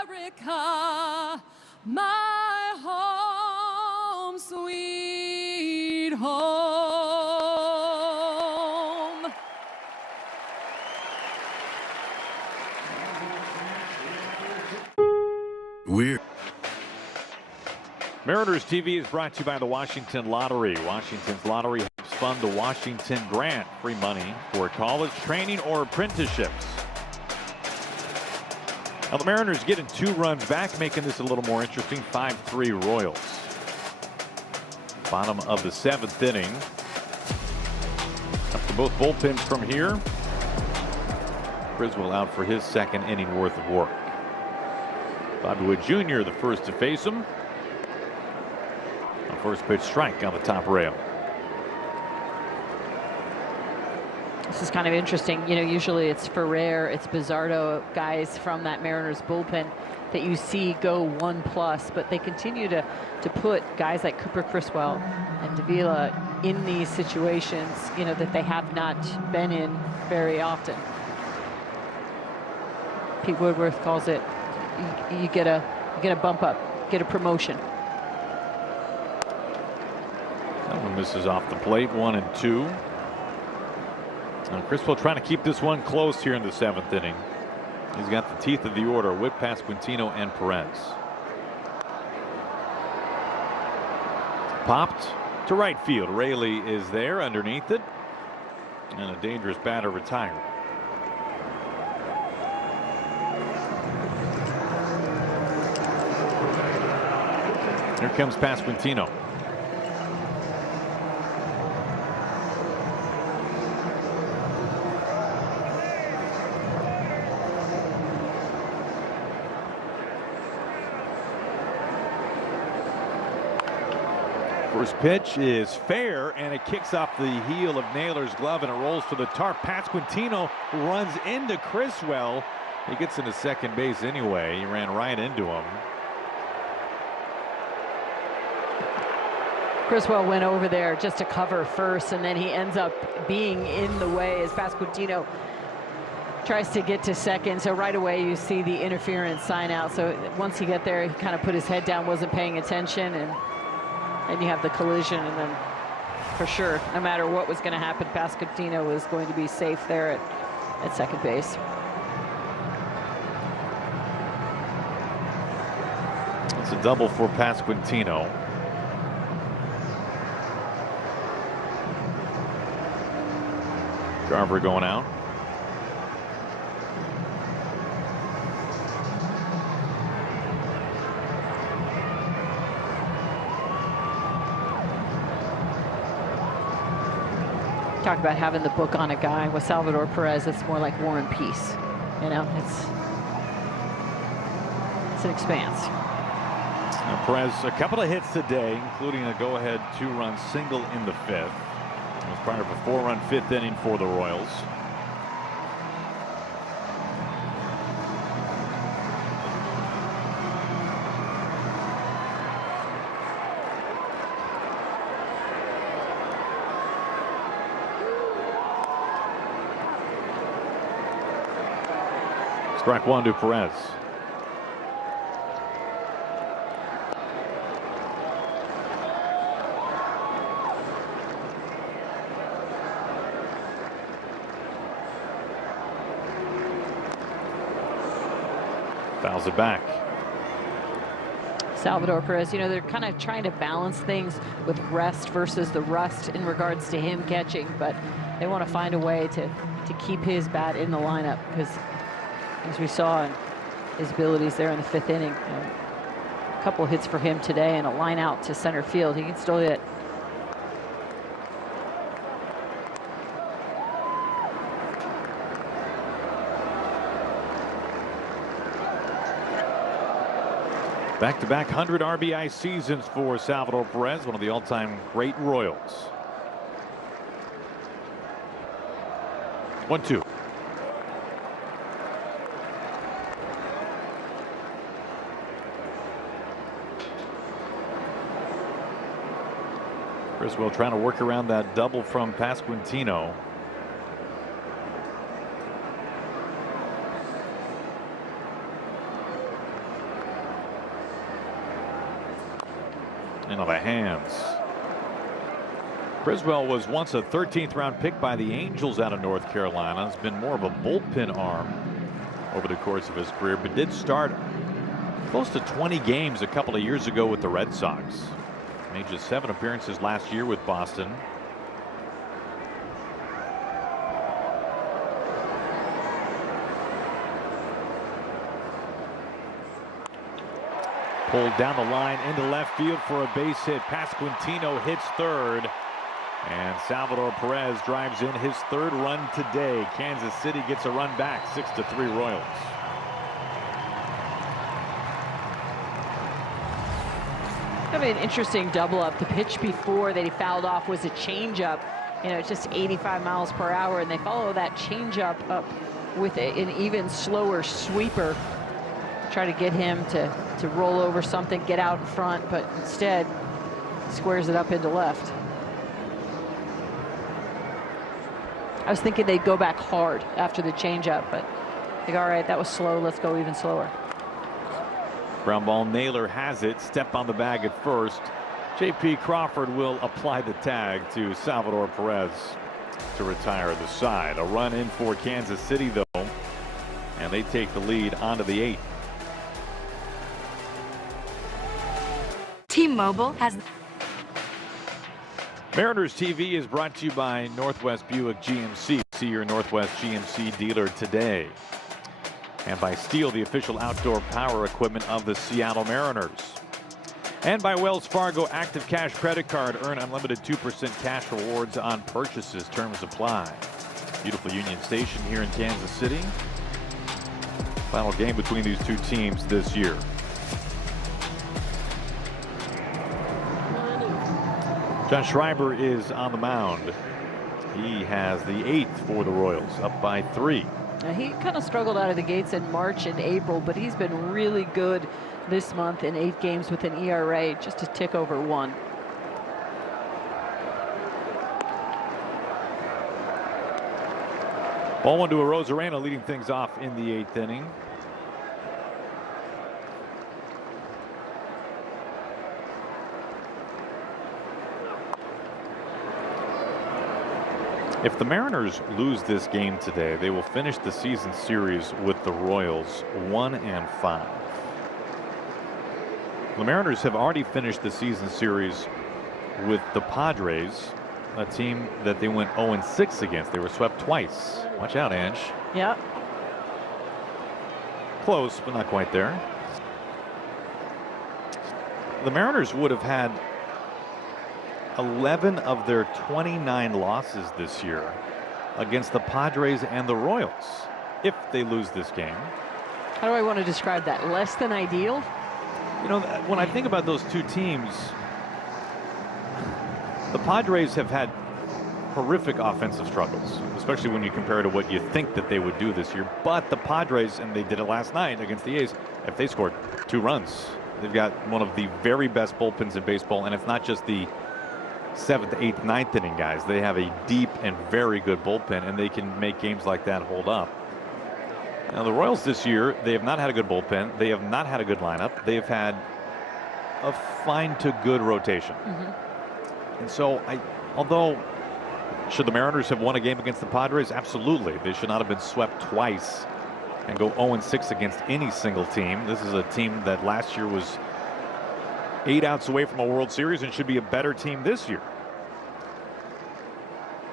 America, my home, sweet home. We're Mariners TV is brought to you by the Washington Lottery. Washington's lottery helps fund the Washington Grant. Free money for college training or apprenticeships. Now the Mariners getting 2 runs back, making this a little more interesting. 5-3 Royals. Bottom of the 7th inning. Up for both bullpens from here. Criswell out for his 2nd inning worth of work. Bobby Wood Jr. the first to face him. First pitch strike on the top rail. This is kind of interesting. You know, usually it's Ferrer, it's Bizzardo, guys from that Mariners bullpen that you see go 1+, but they continue to put guys like Cooper Criswell and Davila in these situations, you know, that they have not been in very often. Pete Woodworth calls it, you get a bump up, get a promotion. That one misses off the plate. 1-2. Criswell trying to keep this one close here in the 7th inning. He's got the teeth of the order. Whip past Quintino and Perez. Popped to right field. Raley is there underneath it. And a dangerous batter retired. Here comes Pasquantino. First pitch is fair, and it kicks off the heel of Naylor's glove, and it rolls to the tarp. Pasquantino runs into Criswell. He gets into second base anyway. He ran right into him. Criswell went over there just to cover first, and then he ends up being in the way as Pasquantino tries to get to second. So right away you see the interference sign out. So once he got there, he kind of put his head down, wasn't paying attention, and you have the collision. And then for sure, no matter what was going to happen, Pasquantino was going to be safe there at second base. It's a double for Pasquantino. Garver going out. Talk about having the book on a guy. With Salvador Perez, it's more like War and Peace. You know, it's an expanse. Now Perez, a couple of hits today, including a go-ahead 2-run single in the 5th. It was part of a 4-run 5th inning for the Royals. Strike one to Perez. Fouls it back. Salvador Perez, you know, they're kind of trying to balance things with rest versus the rust in regards to him catching, but they want to find a way to keep his bat in the lineup, because as we saw in his abilities there in the 5th inning, a couple hits for him today and a line out to center field. He can still hit. Back-to-back 100 RBI seasons for Salvador Perez, one of the all-time great Royals. 1-2. Criswell trying to work around that double from Pasquantino. Into the hands. Criswell was once a 13th round pick by the Angels out of North Carolina. Has been more of a bullpen arm over the course of his career, but did start close to 20 games a couple of years ago with the Red Sox. Made just 7 appearances last year with Boston. Pulled down the line into left field for a base hit. Pasquantino hits third, and Salvador Perez drives in his 3rd run today. Kansas City gets a run back, 6-3 Royals. Kind of an interesting double up. The pitch before that he fouled off was a changeup, you know, just 85 miles per hour, and they follow that changeup up with an even slower sweeper. Try to get him to roll over something, get out in front, but instead squares it up into left. I was thinking they'd go back hard after the changeup, but like, all right, that was slow, let's go even slower. Ground ball, Naylor has it, step on the bag at first. J.P. Crawford will apply the tag to Salvador Perez to retire the side. A run in for Kansas City though, and they take the lead onto the 8th. T-Mobile has... Mariners TV is brought to you by Northwest Buick GMC. See your Northwest GMC dealer today. And by Steel, the official outdoor power equipment of the Seattle Mariners. And by Wells Fargo Active Cash Credit Card. Earn unlimited 2% cash rewards on purchases. Terms apply. Beautiful Union Station here in Kansas City. Final game between these two teams this year. John Schreiber is on the mound. He has the 8th for the Royals, up by 3. He kind of struggled out of the gates in March and April, but he's been really good this month in 8 games with an ERA just a tick over 1. Ball 1 to Arozarena, leading things off in the 8th inning. If the Mariners lose this game today, they will finish the season series with the Royals 1-5. The Mariners have already finished the season series with the Padres, a team that they went 0-6 against. They were swept twice. Watch out, Ange. Yep. Close, but not quite there. The Mariners would have had 11 of their 29 losses this year against the Padres and the Royals if they lose this game. How do I want to describe that? Less than ideal? You know, when I think about those two teams, the Padres have had horrific offensive struggles, especially when you compare to what you think that they would do this year. But the Padres, and they did it last night against the A's, if they scored 2 runs, they've got one of the very best bullpens in baseball, and it's not just the 7th, 8th, 9th inning guys. They have a deep and very good bullpen, and they can make games like that hold up. Now, the Royals this year, they have not had a good bullpen. They have not had a good lineup. They have had a fine to good rotation. And so, although, should the Mariners have won a game against the Padres? Absolutely. They should not have been swept twice and go 0-6 against any single team. This is a team that last year was 8 outs away from a World Series and should be a better team this year.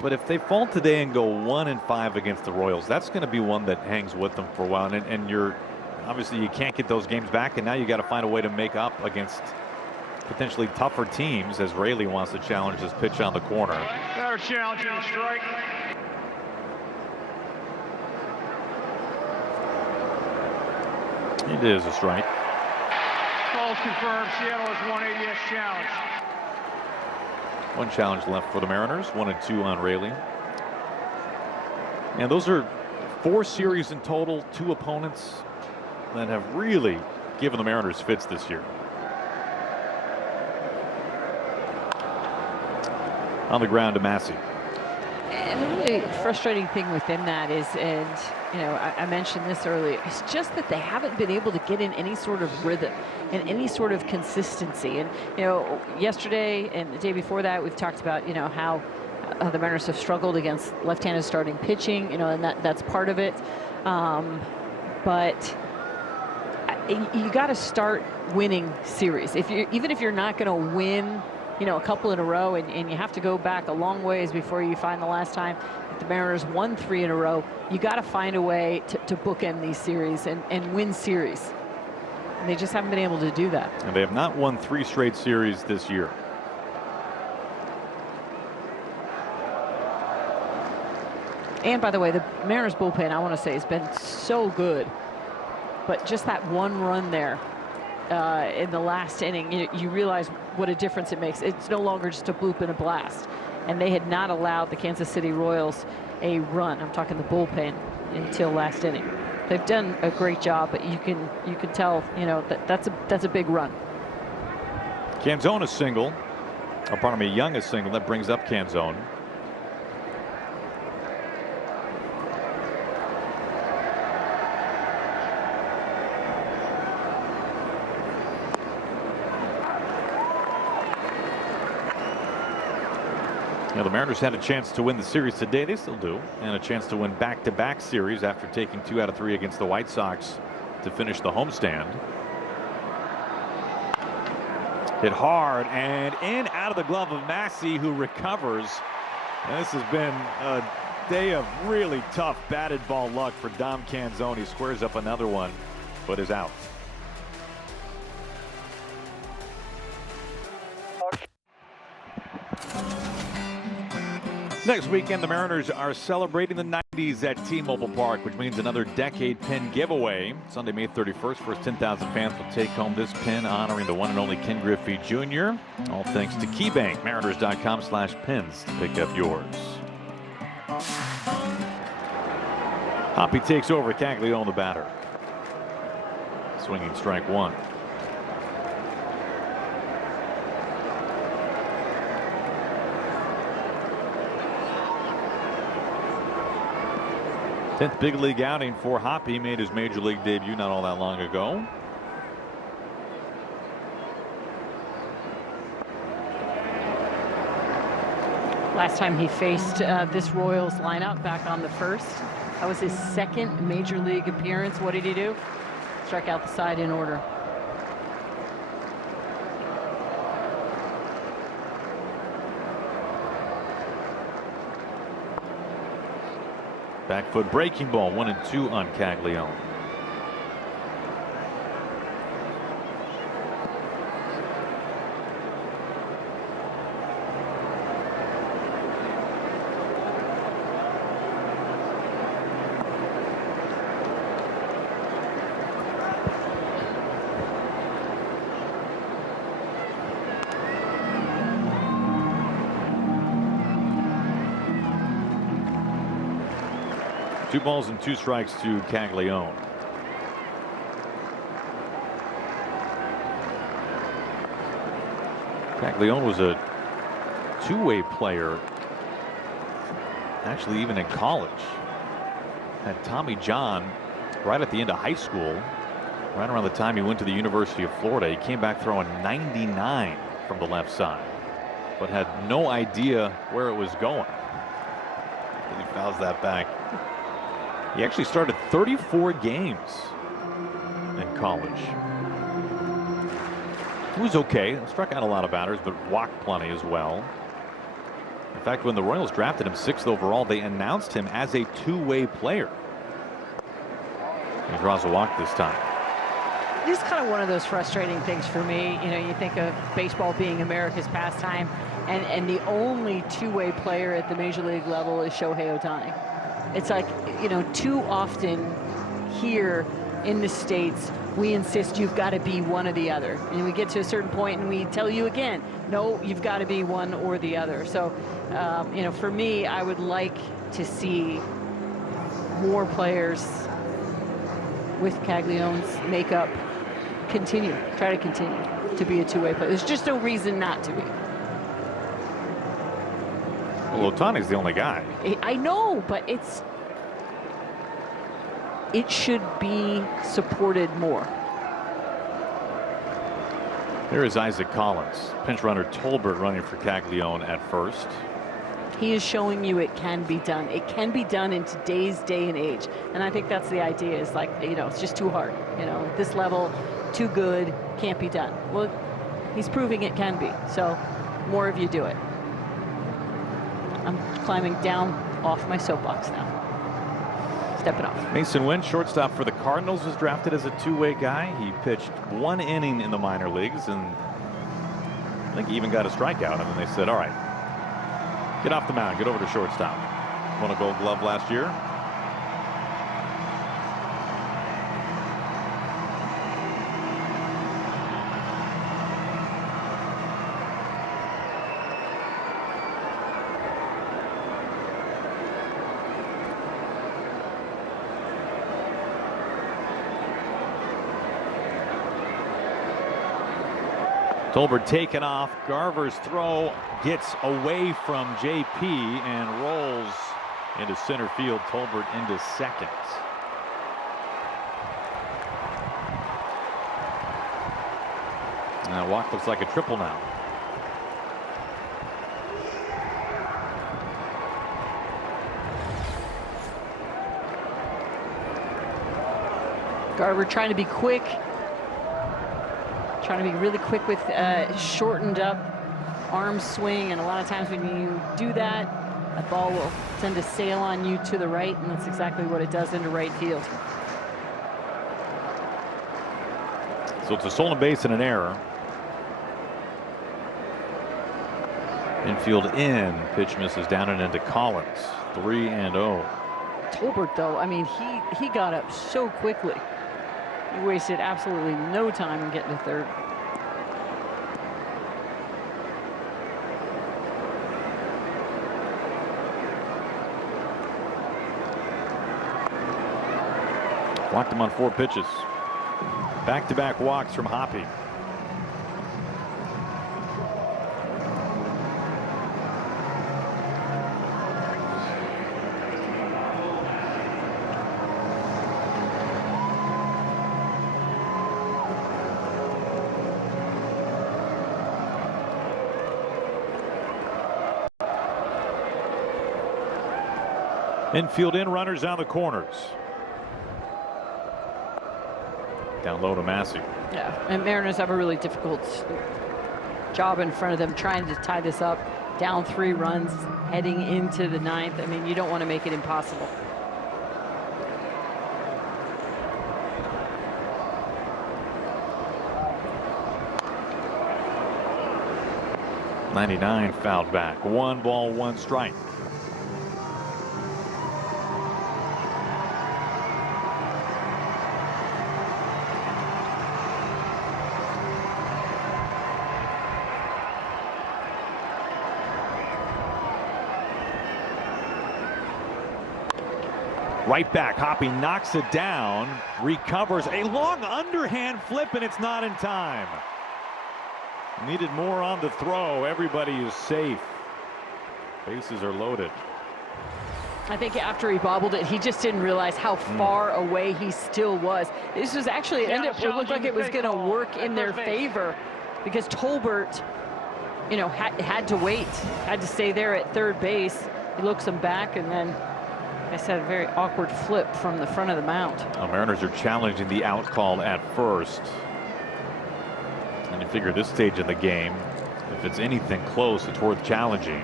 But if they fall today and go 1-5 against the Royals, that's going to be one that hangs with them for a while. And you're obviously, you can't get those games back, and now you got to find a way to make up against potentially tougher teams, as Raley wants to challenge this pitch on the corner. They're challenging the strike. It is a strike. Calls confirmed. Seattle has 1 ABS challenge. 1 challenge left for the Mariners, 1-2 on Raley. And those are 4 series in total, 2 opponents that have really given the Mariners fits this year. On the ground to Massey. And the really frustrating thing within that is, and you know, I mentioned this earlier, it's just that they haven't been able to get in any sort of rhythm and any sort of consistency. And you know, yesterday and the day before that, we've talked about, you know, how the Mariners have struggled against left-handed starting pitching, you know, and that's part of it. But you got to start winning series. Even if you're not going to win, you know, a couple in a row, and you have to go back a long ways before you find the last time the Mariners won 3 in a row. You got to find a way to bookend these series and win series. And they just haven't been able to do that. And they have not won 3 straight series this year. And by the way, the Mariners bullpen, I want to say, has been so good. But just that 1 run there in the last inning, you realize what a difference it makes. It's no longer just a bloop and a blast. And they had not allowed the Kansas City Royals a run. I'm talking the bullpen until last inning. They've done a great job, but you can tell, you know, that's a big run. Canzone is single. Or pardon me, Young is single. That brings up Canzone. Now, the Mariners had a chance to win the series today. They still do. And a chance to win back-to-back series after taking 2 out of 3 against the White Sox to finish the homestand. Hit hard and in out of the glove of Massey, who recovers. And this has been a day of really tough batted ball luck for Dom Canzone. He squares up another one, but is out. Next weekend, the Mariners are celebrating the 90th 80s at T-Mobile Park, which means another decade pin giveaway. Sunday, May 31st, first 10,000 fans will take home this pin honoring the one and only Ken Griffey Jr. All thanks to KeyBank. Mariners.com/pins to pick up yours. Hoppy takes over. Caglione the batter. Swinging strike one. Tenth big league outing for Hoppy. Made his major league debut not all that long ago. Last time he faced this Royals lineup back on the 1st. That was his second major league appearance. What did he do? Struck out the side in order. Back foot breaking ball, 1-2 on Caglione. Two balls and 2 strikes to Caglione. Caglione was a two-way player, actually even in college. Had Tommy John right at the end of high school, right around the time he went to the University of Florida. He came back throwing 99 from the left side, but had no idea where it was going. He fouls that back. He actually started 34 games in college. He was okay. Struck out a lot of batters, but walked plenty as well. In fact, when the Royals drafted him 6th overall, they announced him as a two-way player. He draws a walk this time. It is kind of one of those frustrating things for me. You know, you think of baseball being America's pastime, and the only two-way player at the major league level is Shohei Ohtani. It's like, you know, too often here in the States, we insist you've got to be one or the other. And we get to a certain point and we tell you again, no, you've got to be one or the other. So, you know, for me, I would like to see more players with Caglione's makeup try to continue to be a two-way player. There's just no reason not to be. Well, Ohtani's the only guy. I know, but it should be supported more. There is Isaac Collins. Pinch runner Tolbert running for Caglione at first. He is showing you it can be done. It can be done in today's day and age. And I think that's the idea, is like, you know, it's just too hard. You know, at this level, too good, can't be done. Well, he's proving it can be. So more of you do it. I'm climbing down off my soapbox now. Stepping off. Mason Wynn, shortstop for the Cardinals, was drafted as a two-way guy. He pitched 1 inning in the minor leagues, and I think he even got a strikeout. And then they said, all right, get off the mound, get over to shortstop. Won a Gold Glove last year. Tolbert taken off. Garver's throw gets away from JP and rolls into center field. Tolbert into second. And that walk looks like a triple now. Garver trying to be quick. Trying to be really quick with shortened up arm swing, and a lot of times when you do that, a ball will tend to sail on you to the right, and that's exactly what it does into right field. So it's a stolen base and an error. Infield in, pitch misses down and into Collins. 3-0. Tolbert, though, I mean, he got up so quickly. He wasted absolutely no time in getting to third. Walked him on 4 pitches. Back-to-back walks from Hoppy. Infield in, runners on the corners. Down low to Massey. Yeah, and Mariners have a really difficult job in front of them trying to tie this up. Down 3 runs heading into the 9th. I mean, you don't want to make it impossible. '99 fouled back. 1 ball, 1 strike. Right back, Hoppy knocks it down, recovers a long underhand flip, and it's not in time. Needed more on the throw. Everybody is safe. Bases are loaded. I think after he bobbled it, he just didn't realize how far away he still was. This was actually, it looked like it was going to work in their favor because Tolbert, you know, had to wait, had to stay there at third base. He looks him back, and then I said a very awkward flip from the front of the mound. The Mariners are challenging the out call at first. And you figure this stage of the game, if it's anything close, it's worth challenging.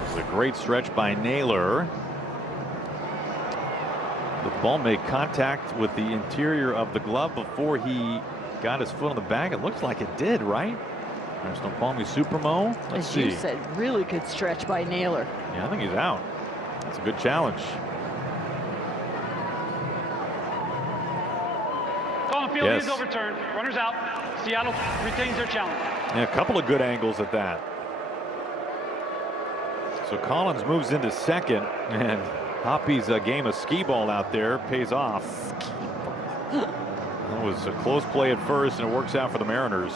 This is a great stretch by Naylor. The ball made contact with the interior of the glove before he got his foot on the bag. It looks like it did, right? There's no call me Supremo. Let's see. As you said, really good stretch by Naylor. Yeah, I think he's out. That's a good challenge. Call the field is overturned. Runners out. Seattle retains their challenge. Yeah, a couple of good angles at that. So Collins moves into second, and Hoppy's game of skee ball out there pays off. That was a close play at first, and it works out for the Mariners.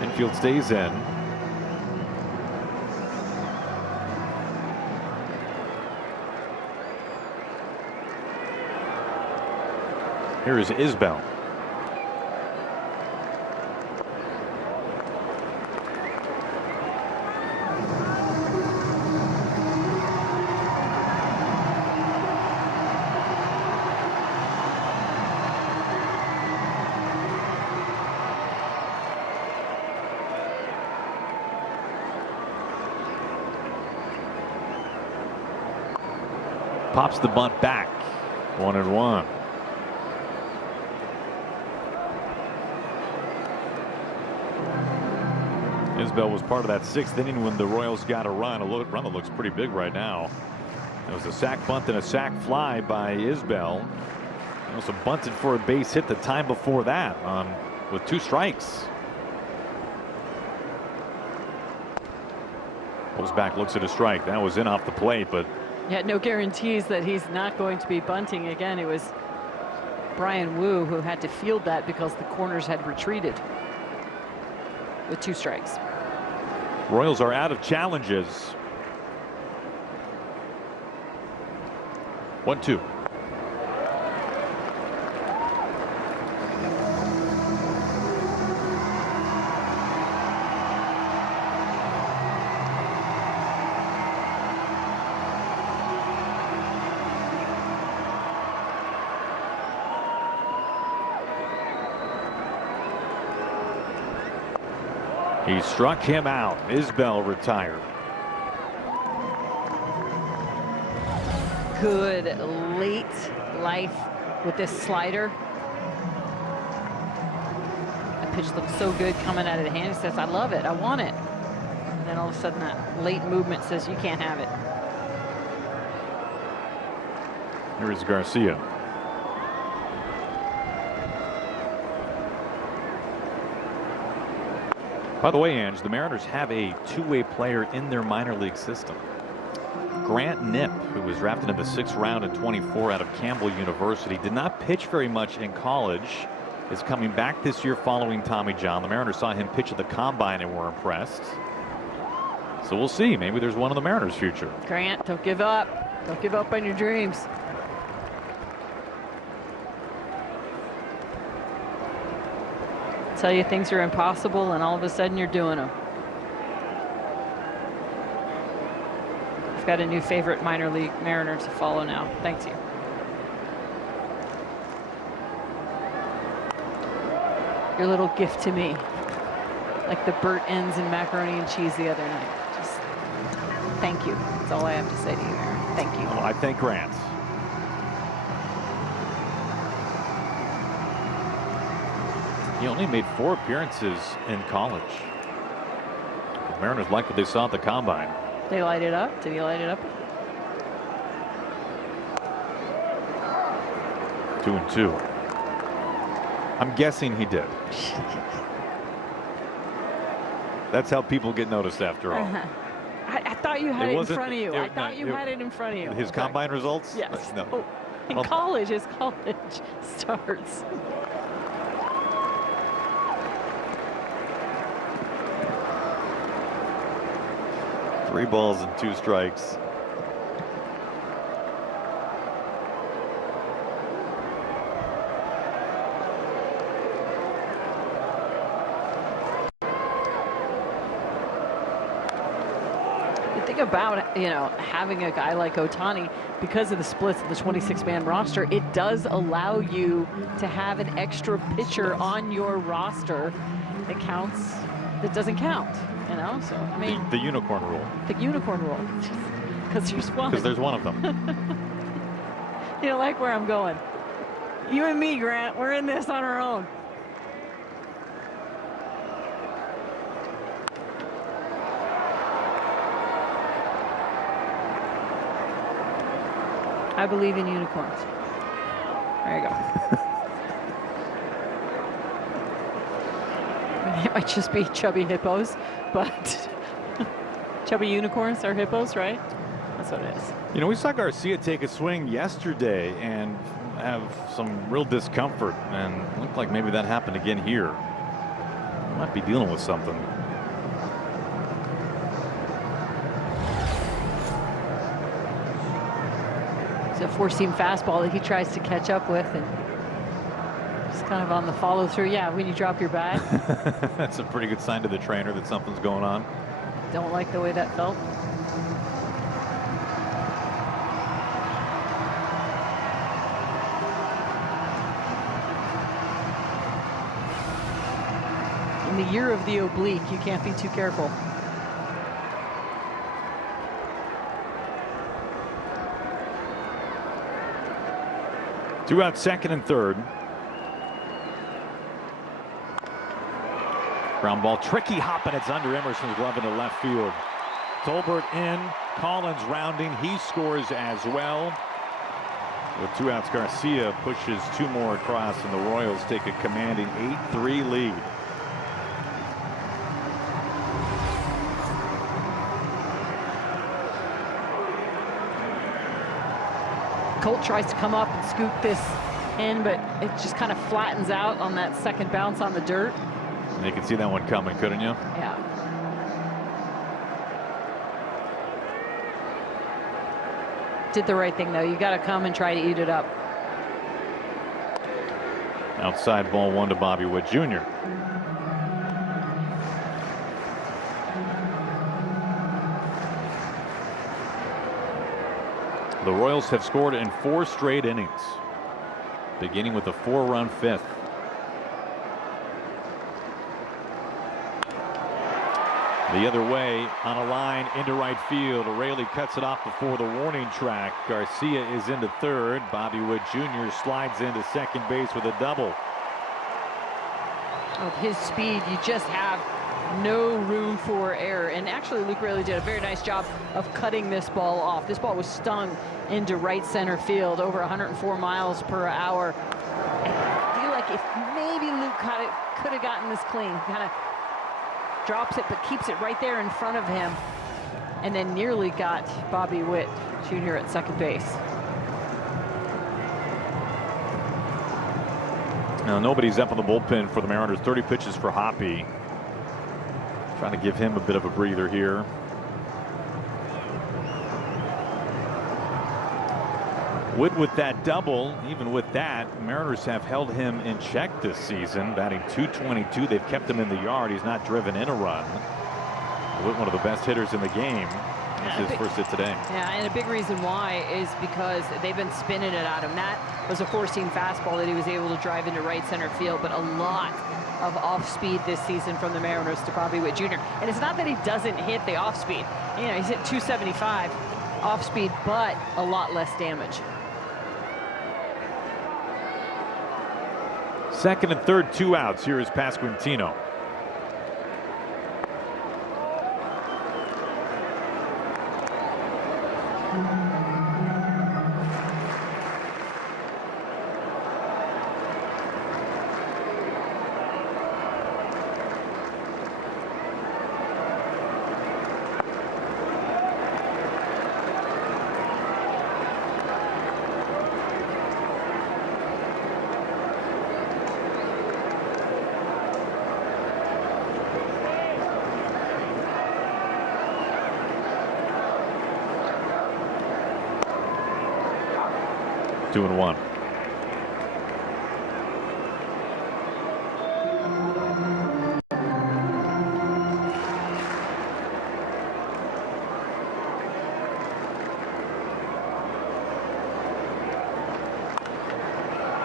Infield stays in. Here is Isbell. Pops the bunt back. 1-1. Isbell was part of that 6th inning when the Royals got a run. A run that looks pretty big right now. It was a sac bunt and a sac fly by Isbell. He also bunted for a base hit the time before that with 2 strikes. Pulls back, looks at a strike. That was in off the plate, but yeah, no guarantees that he's not going to be bunting again. It was Brian Wu who had to field that because the corners had retreated with 2 strikes. Royals are out of challenges. 1-2. He struck him out. Isbell retired. Good late life with this slider. A pitch looked so good coming out of the hand. He says, I love it, I want it. And then all of a sudden that late movement says you can't have it. Here is Garcia. By the way, Ange, the Mariners have a two-way player in their minor league system. Grant Knipp, who was drafted in the 6th round in 24 out of Campbell University, did not pitch very much in college, is coming back this year following Tommy John. The Mariners saw him pitch at the Combine and were impressed. So we'll see. Maybe there's one in the Mariners' future. Grant, don't give up. Don't give up on your dreams. Tell you things are impossible, and all of a sudden you're doing them. I've got a new favorite minor league Mariner to follow now. Thanks you. Your little gift to me, like the Burt ends and macaroni and cheese the other night. Just thank you. That's all I have to say to you, Aaron. Thank you. Well, I thank Grant. He only made 4 appearances in college. The Mariners liked what they saw at the Combine. They light it up? Did he light it up? 2-2. I'm guessing he did. That's how people get noticed after all. I thought you had it in front of you. I thought you had it in front of you. His Combine results? Yes. No. Oh, in college, his college starts. Three balls and 2 strikes. The thing about, you know, having a guy like Ohtani, because of the splits of the 26-man roster, it does allow you to have an extra pitcher on your roster that counts, that doesn't count. You know, so I mean, the unicorn rule. The unicorn rule, because there's one. Because there's one of them. You don't like where I'm going. You and me, Grant, we're in this on our own. I believe in unicorns. There you go. It might just be chubby hippos, but chubby unicorns are hippos, right? That's what it is. You know, we saw Garcia take a swing yesterday and have some real discomfort, and it looked like maybe that happened again here. Might be dealing with something. It's a 4-seam fastball that he tries to catch up with, and just kind of on the follow through. Yeah, when you drop your bat. That's a pretty good sign to the trainer that something's going on. Don't like the way that felt. In the year of the oblique, you can't be too careful. Two out, 2nd and 3rd. Ground ball, tricky hop, and it's under Emerson's glove into left field. Tolbert in, Collins rounding, he scores as well. With 2 outs, Garcia pushes 2 more across, and the Royals take a commanding 8-3 lead. Colt tries to come up and scoop this in, but it just kind of flattens out on that second bounce on the dirt. And you can see that one coming, couldn't you? Yeah. Did the right thing, though. You got to come and try to eat it up. Outside ball 1 to Bobby Witt Jr. The Royals have scored in 4 straight innings, beginning with a 4-run 5th. The other way on a line into right field. O'Reilly cuts it off before the warning track. Garcia is into 3rd. Bobby Witt Jr. slides into 2nd base with a double. With his speed, you just have no room for error. And actually, Luke Raley did a very nice job of cutting this ball off. This ball was stung into right center field, over 104 miles per hour. I feel like if maybe Luke could have gotten this clean, kind of drops it, but keeps it right there in front of him, and then nearly got Bobby Witt Jr. at second base. Now, nobody's up on the bullpen for the Mariners. 30 pitches for Hoppy. Trying to give him a bit of a breather here. Witt with that double. Even with that, Mariners have held him in check this season, batting .222. They've kept him in the yard. He's not driven in a run. Witt, one of the best hitters in the game. This is his first hit today. Yeah, and a big reason why is because they've been spinning it at him. That was a four-seam fastball that he was able to drive into right center field, but a lot of off-speed this season from the Mariners to Bobby Witt Jr. And it's not that he doesn't hit the off-speed. You know, he's hit 275 off-speed, but a lot less damage. Second and third, 2 outs. Here is Pasquantino. Two and one.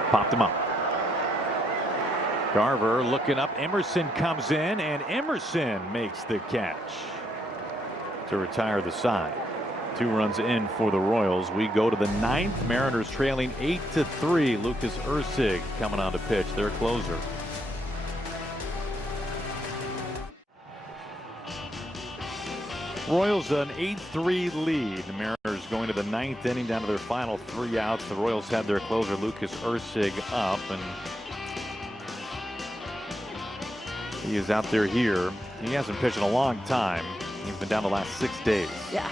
Popped him up. Garver looking up. Emerson comes in, and Emerson makes the catch to retire the side. 2 runs in for the Royals. We go to the 9th. Mariners trailing 8-3. Lucas Erceg coming on to pitch, their closer. Royals an 8-3 lead. The Mariners going to the 9th inning, down to their final 3 outs. The Royals had their closer Lucas Erceg up, and he is out there here. He hasn't pitched in a long time. He's been down the last 6 days. Yeah.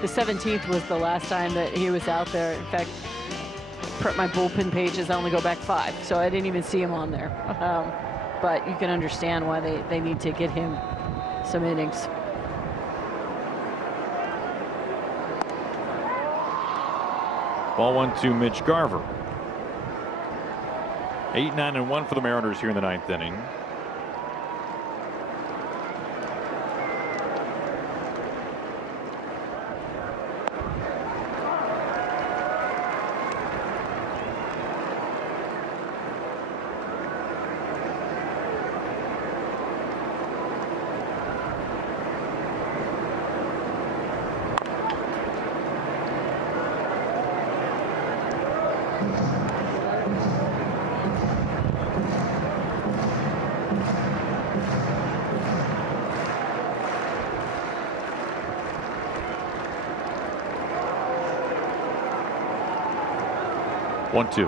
The 17th was the last time that he was out there. In fact, prep my bullpen pages, I only go back 5, so I didn't even see him on there. But you can understand why they need to get him some innings. Ball 1-2, Mitch Garver. 8-9-1 for the Mariners here in the 9th inning. One, two.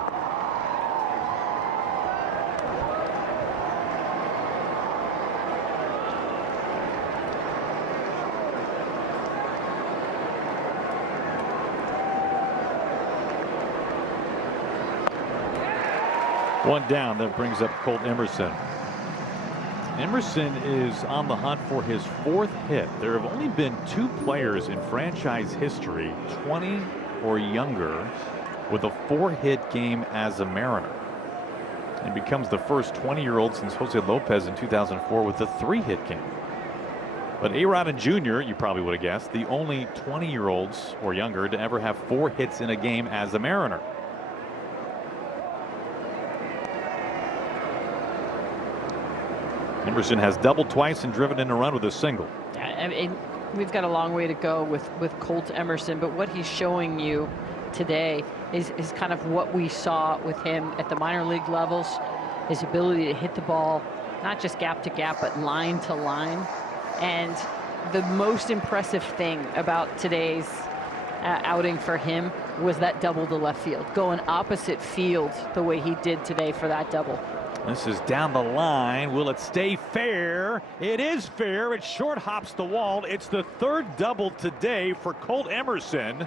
One down. That brings up Colt Emerson. Emerson is on the hunt for his 4th hit. There have only been 2 players in franchise history, 20 or younger, with a 4-hit game as a Mariner. He becomes the first 20-year-old since Jose Lopez in 2004 with a 3-hit game. But A-Rod and Jr., you probably would have guessed, the only 20-year-olds or younger to ever have 4 hits in a game as a Mariner. Emerson has doubled twice and driven in a run with a single. I mean, we've got a long way to go with Colt Emerson, but what he's showing you today is kind of what we saw with him at the minor league levels. his ability to hit the ball, not just gap to gap, but line to line. And the most impressive thing about today's outing for him was that double to left field, going opposite field the way he did today for that double. This is down the line. Will it stay fair? It is fair. It short hops the wall. It's the third double today for Colt Emerson.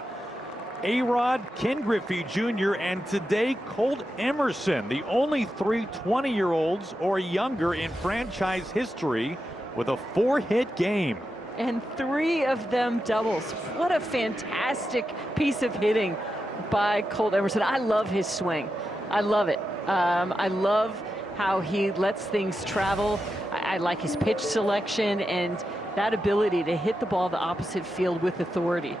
A-Rod, Ken Griffey Jr., and today Colt Emerson, the only three 20-year-olds or younger in franchise history with a 4-hit game. And 3 of them doubles. What a fantastic piece of hitting by Colt Emerson. I love his swing. I love it. I love how he lets things travel. I like his pitch selection and that ability to hit the ball the opposite field with authority.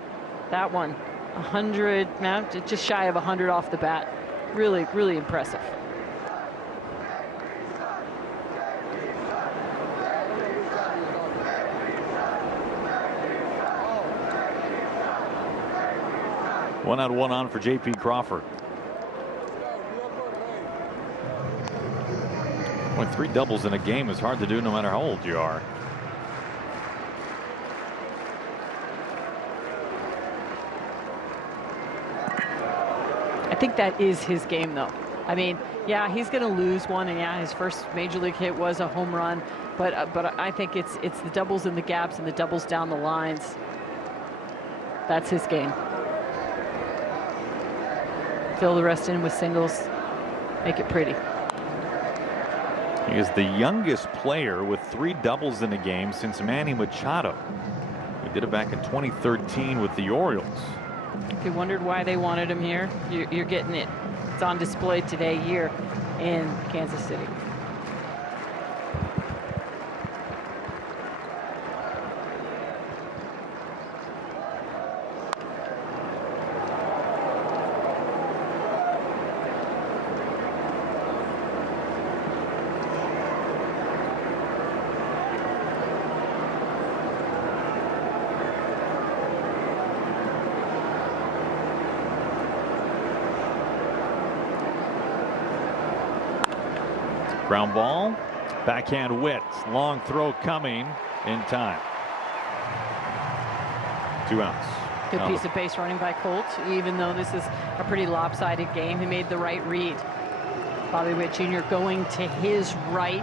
That one, 100, just shy of 100 off the bat. Really, really impressive. One out, one on for J.P. Crawford. Boy, 3 doubles in a game is hard to do no matter how old you are. I think that is his game, though. I mean, yeah, he's going to lose one, and yeah, his first major league hit was a home run, but I think it's the doubles in the gaps and the doubles down the lines. That's his game. Fill the rest in with singles, make it pretty. He is the youngest player with 3 doubles in a game since Manny Machado. He did it back in 2013 with the Orioles. If you wondered why they wanted him here, you're getting it. It's on display today here in Kansas City. Ground ball, backhand Witt, long throw coming in time. 2 outs. Good piece of base running by Colt, even though this is a pretty lopsided game. He made the right read. Bobby Witt Jr. going to his right,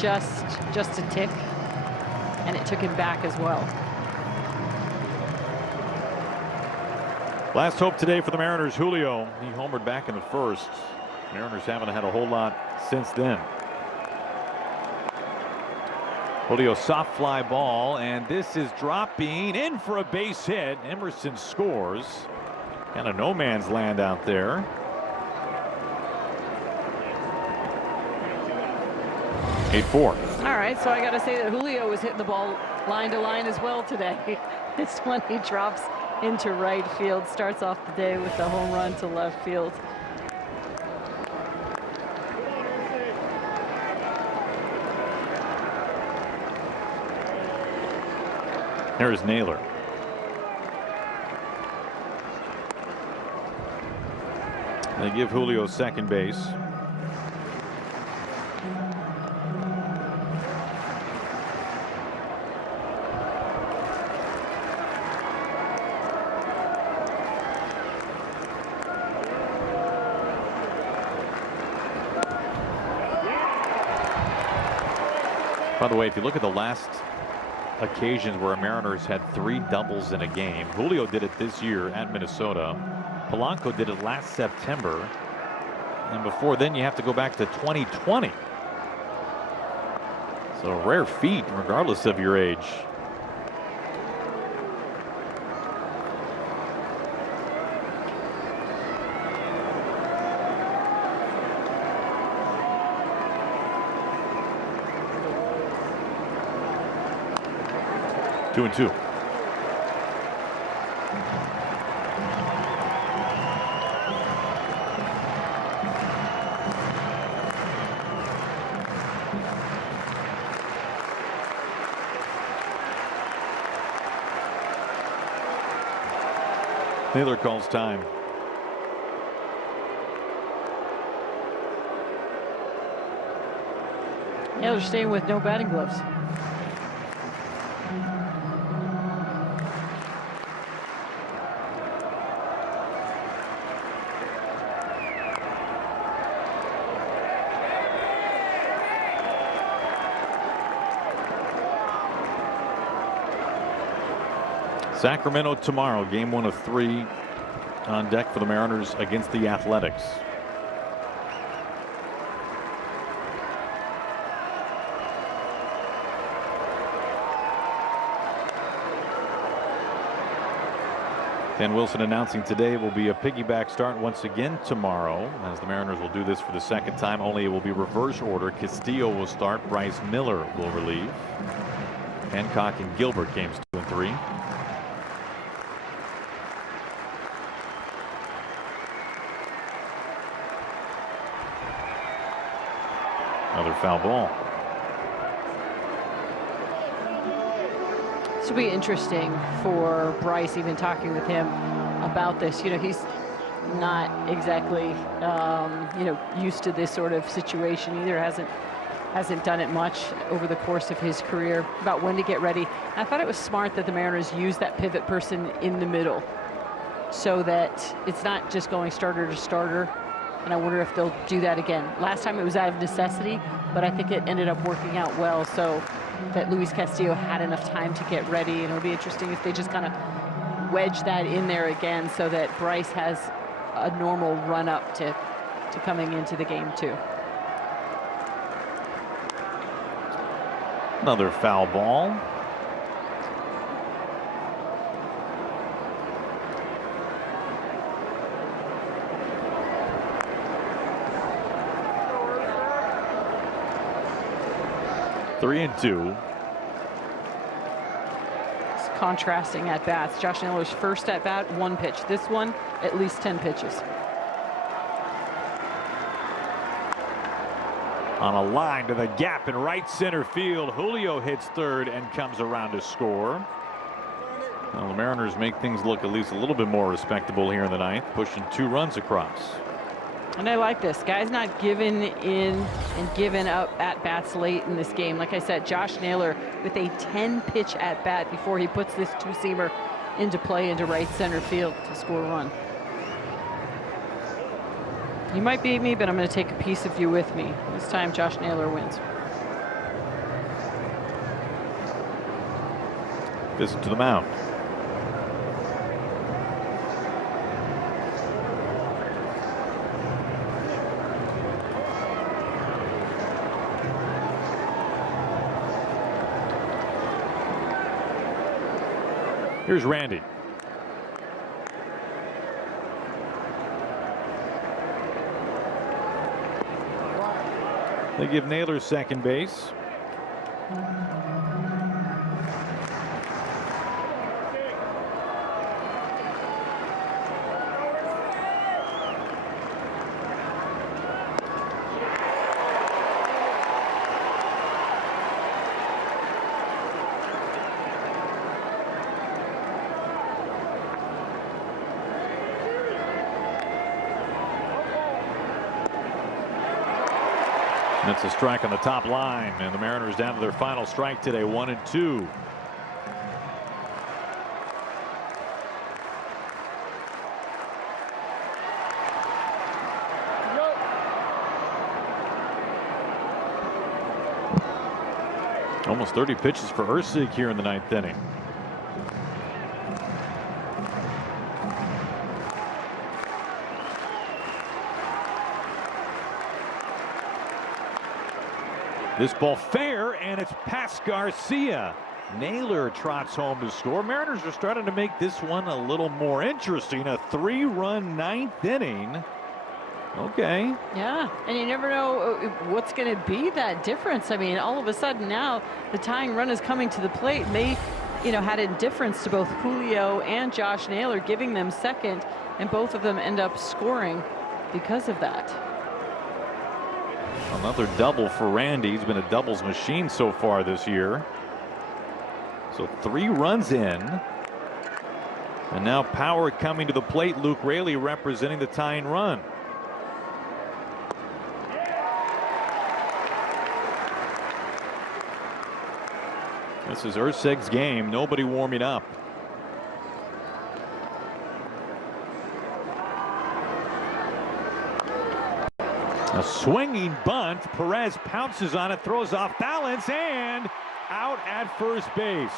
just a tick, and it took him back as well. Last hope today for the Mariners, Julio. He homered back in the first. Mariners haven't had a whole lot since then. Julio, soft fly ball, and this is dropping in for a base hit. Emerson scores. Kind of no man's land out there. Eight 4. All right, so I got to say that Julio was hitting the ball line to line as well today. This one he drops into right field, starts off the day with the home run to left field. Here's Naylor. They give Julio second base. By the way, if you look at the last occasions where Mariners had 3 doubles in a game, Julio did it this year at Minnesota. Polanco did it last September. And before then, you have to go back to 2020. So a rare feat, regardless of your age. Two and two. Naylor calls time. Yeah, they're staying with no batting gloves. Sacramento tomorrow, game 1 of 3 on deck for the Mariners against the Athletics. Ken Wilson announcing today will be a piggyback start once again tomorrow, as the Mariners will do this for the second time, only it will be reverse order. Castillo will start, Bryce Miller will relieve. Hancock and Gilbert games 2 and 3. Another foul ball. This will be interesting for Bryce, even talking with him about this. You know, he's not exactly, you know, used to this sort of situation either. Hasn't done it much over the course of his career, about when to get ready. I thought it was smart that the Mariners used that pivot person in the middle so that it's not just going starter to starter. And I wonder if they'll do that again. Last time it was out of necessity, but I think it ended up working out well so that Luis Castillo had enough time to get ready. And it'll be interesting if they just kind of wedge that in there again so that Bryce has a normal run up to coming into the game too. Another foul ball. Three and 2. It's contrasting at bats. Josh Naylor's first at bat, 1 pitch. This one, at least 10 pitches. On a line to the gap in right center field. Julio hits third and comes around to score. Well, the Mariners make things look at least a little bit more respectable here in the ninth, pushing 2 runs across. And I like this. Guys not giving in and giving up at bats late in this game. Like I said, Josh Naylor with a 10-pitch at bat before he puts this 2-seamer into play into right center field to score a run. You might beat me, but I'm going to take a piece of you with me. This time, Josh Naylor wins. Visit to the mound. Here's Randy. They give Naylor second base. That's a strike on the top line, and the Mariners down to their final strike today, 1 and 2. Almost 30 pitches for Ursig here in the ninth inning. This ball fair, and it's past Garcia. Naylor trots home to score. Mariners are starting to make this one a little more interesting. A 3-run ninth inning. Okay. Yeah, and you never know what's going to be that difference. I mean, all of a sudden now the tying run is coming to the plate. And they, you know, had indifference to both Julio and Josh Naylor, giving them second, and both of them end up scoring because of that. Another double for Randy. He's been a doubles machine so far this year. So 3 runs in. And now power coming to the plate. Luke Raley representing the tying run. This is Urseg's game. Nobody warming up. A swinging bunt. Perez pounces on it, throws off balance, and out at first base.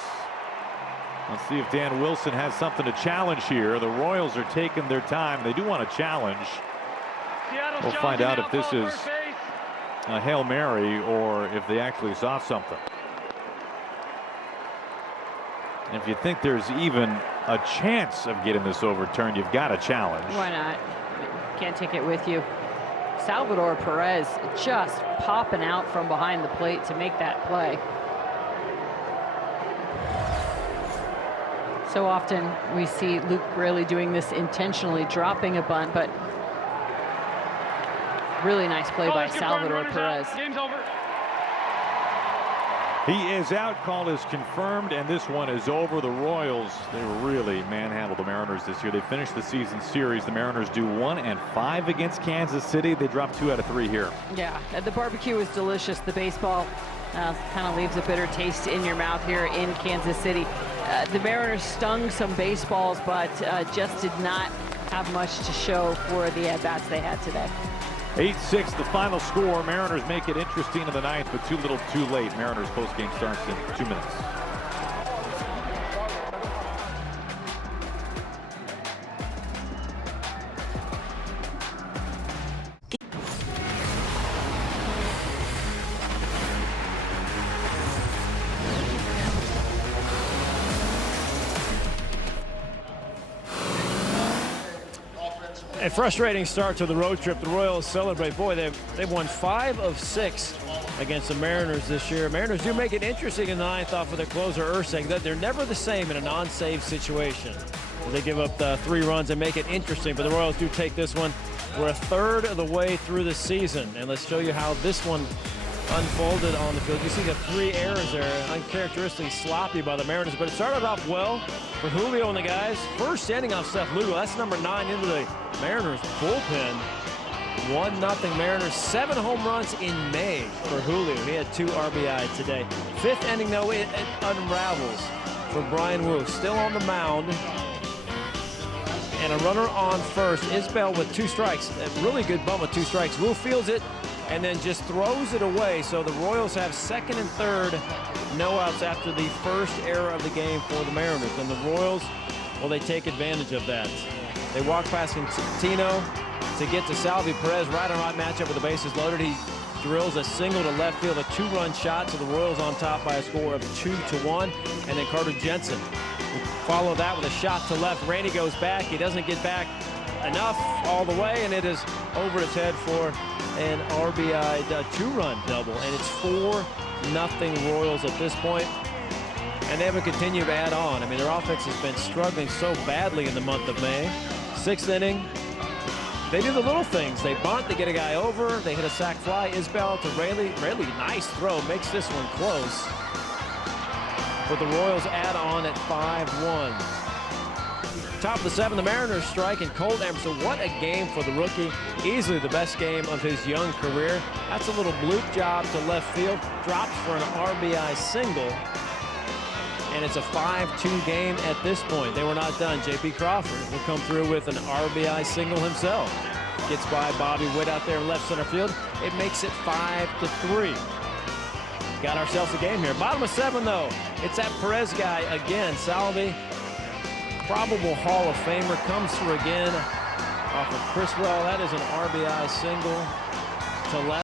Let's see if Dan Wilson has something to challenge here. The Royals are taking their time. They do want to challenge. We'll find out if this is a Hail Mary or if they actually saw something. If you think there's even a chance of getting this overturned, you've got to challenge. Why not? Can't take it with you. Salvador Perez just popping out from behind the plate to make that play. So often we see Luke Raley doing this intentionally, dropping a bunt, but really nice play by Salvador Perez. Game's over. He is out. Call is confirmed, and this one is over. The Royals, they really manhandled the Mariners this year. They finished the season series. The Mariners do 1-5 against Kansas City. They dropped 2 out of 3 here. Yeah, the barbecue was delicious. The baseball kind of leaves a bitter taste in your mouth here in Kansas City. The Mariners stung some baseballs, but just did not have much to show for the at-bats they had today. 8-6 the final score. Mariners make it interesting in the 9th, but too little too late. Mariners postgame starts in 2 minutes. A frustrating start to the road trip. The Royals celebrate. Boy, they've won 5 of 6 against the Mariners this year. Mariners do make it interesting in the 9th off of their closer Urseg. That they're never the same in a non-save situation. They give up 3 runs and make it interesting, but the Royals do take this one. We're a third of the way through the season, and let's show you how this one unfolded on the field. You see the 3 errors there, uncharacteristically sloppy by the Mariners, but it started off well for Julio and the guys. First inning off Seth Lugo. That's number 9 into the Mariners bullpen. 1-0 Mariners. 7 home runs in May for Julio. He had 2 RBI today. 5th inning, though, it unravels for Brian Wu. Still on the mound. And a runner on first. Isbell with 2 strikes. A really good bunt with 2 strikes. Wu fields it and then just throws it away. So the Royals have 2nd and 3rd no outs after the first error of the game for the Mariners. And the Royals, well, they take advantage of that. They walk past Cantino to get to Salvi. Perez right on right matchup with the bases loaded. He drills a single to left field, a 2-run shot. So the Royals on top by a score of 2-1. And then Carter Jensen will follow that with a shot to left. Randy goes back. He doesn't get back enough all the way, and it is over his head for an RBI 2-run double. And it's 4-0 Royals at this point. And they haven't continued to add on. I mean, their offense has been struggling so badly in the month of May. 6th inning, they do the little things. They bunt, they get a guy over, they hit a sac fly. Isbell to Raley. Raley, nice throw, makes this one close. But the Royals add on at 5-1. Top of the 7th, the Mariners strike, and Colt Emerson. What a game for the rookie. Easily the best game of his young career. That's a little bloop job to left field. Drops for an RBI single. And it's a 5-2 game at this point. They were not done. J.P. Crawford will come through with an RBI single himself. Gets by Bobby Witt out there in left center field. It makes it 5-3. Got ourselves a game here. Bottom of 7, though. It's that Perez guy again. Salvi, probable Hall of Famer, comes through again off of Criswell. That is an RBI single to left.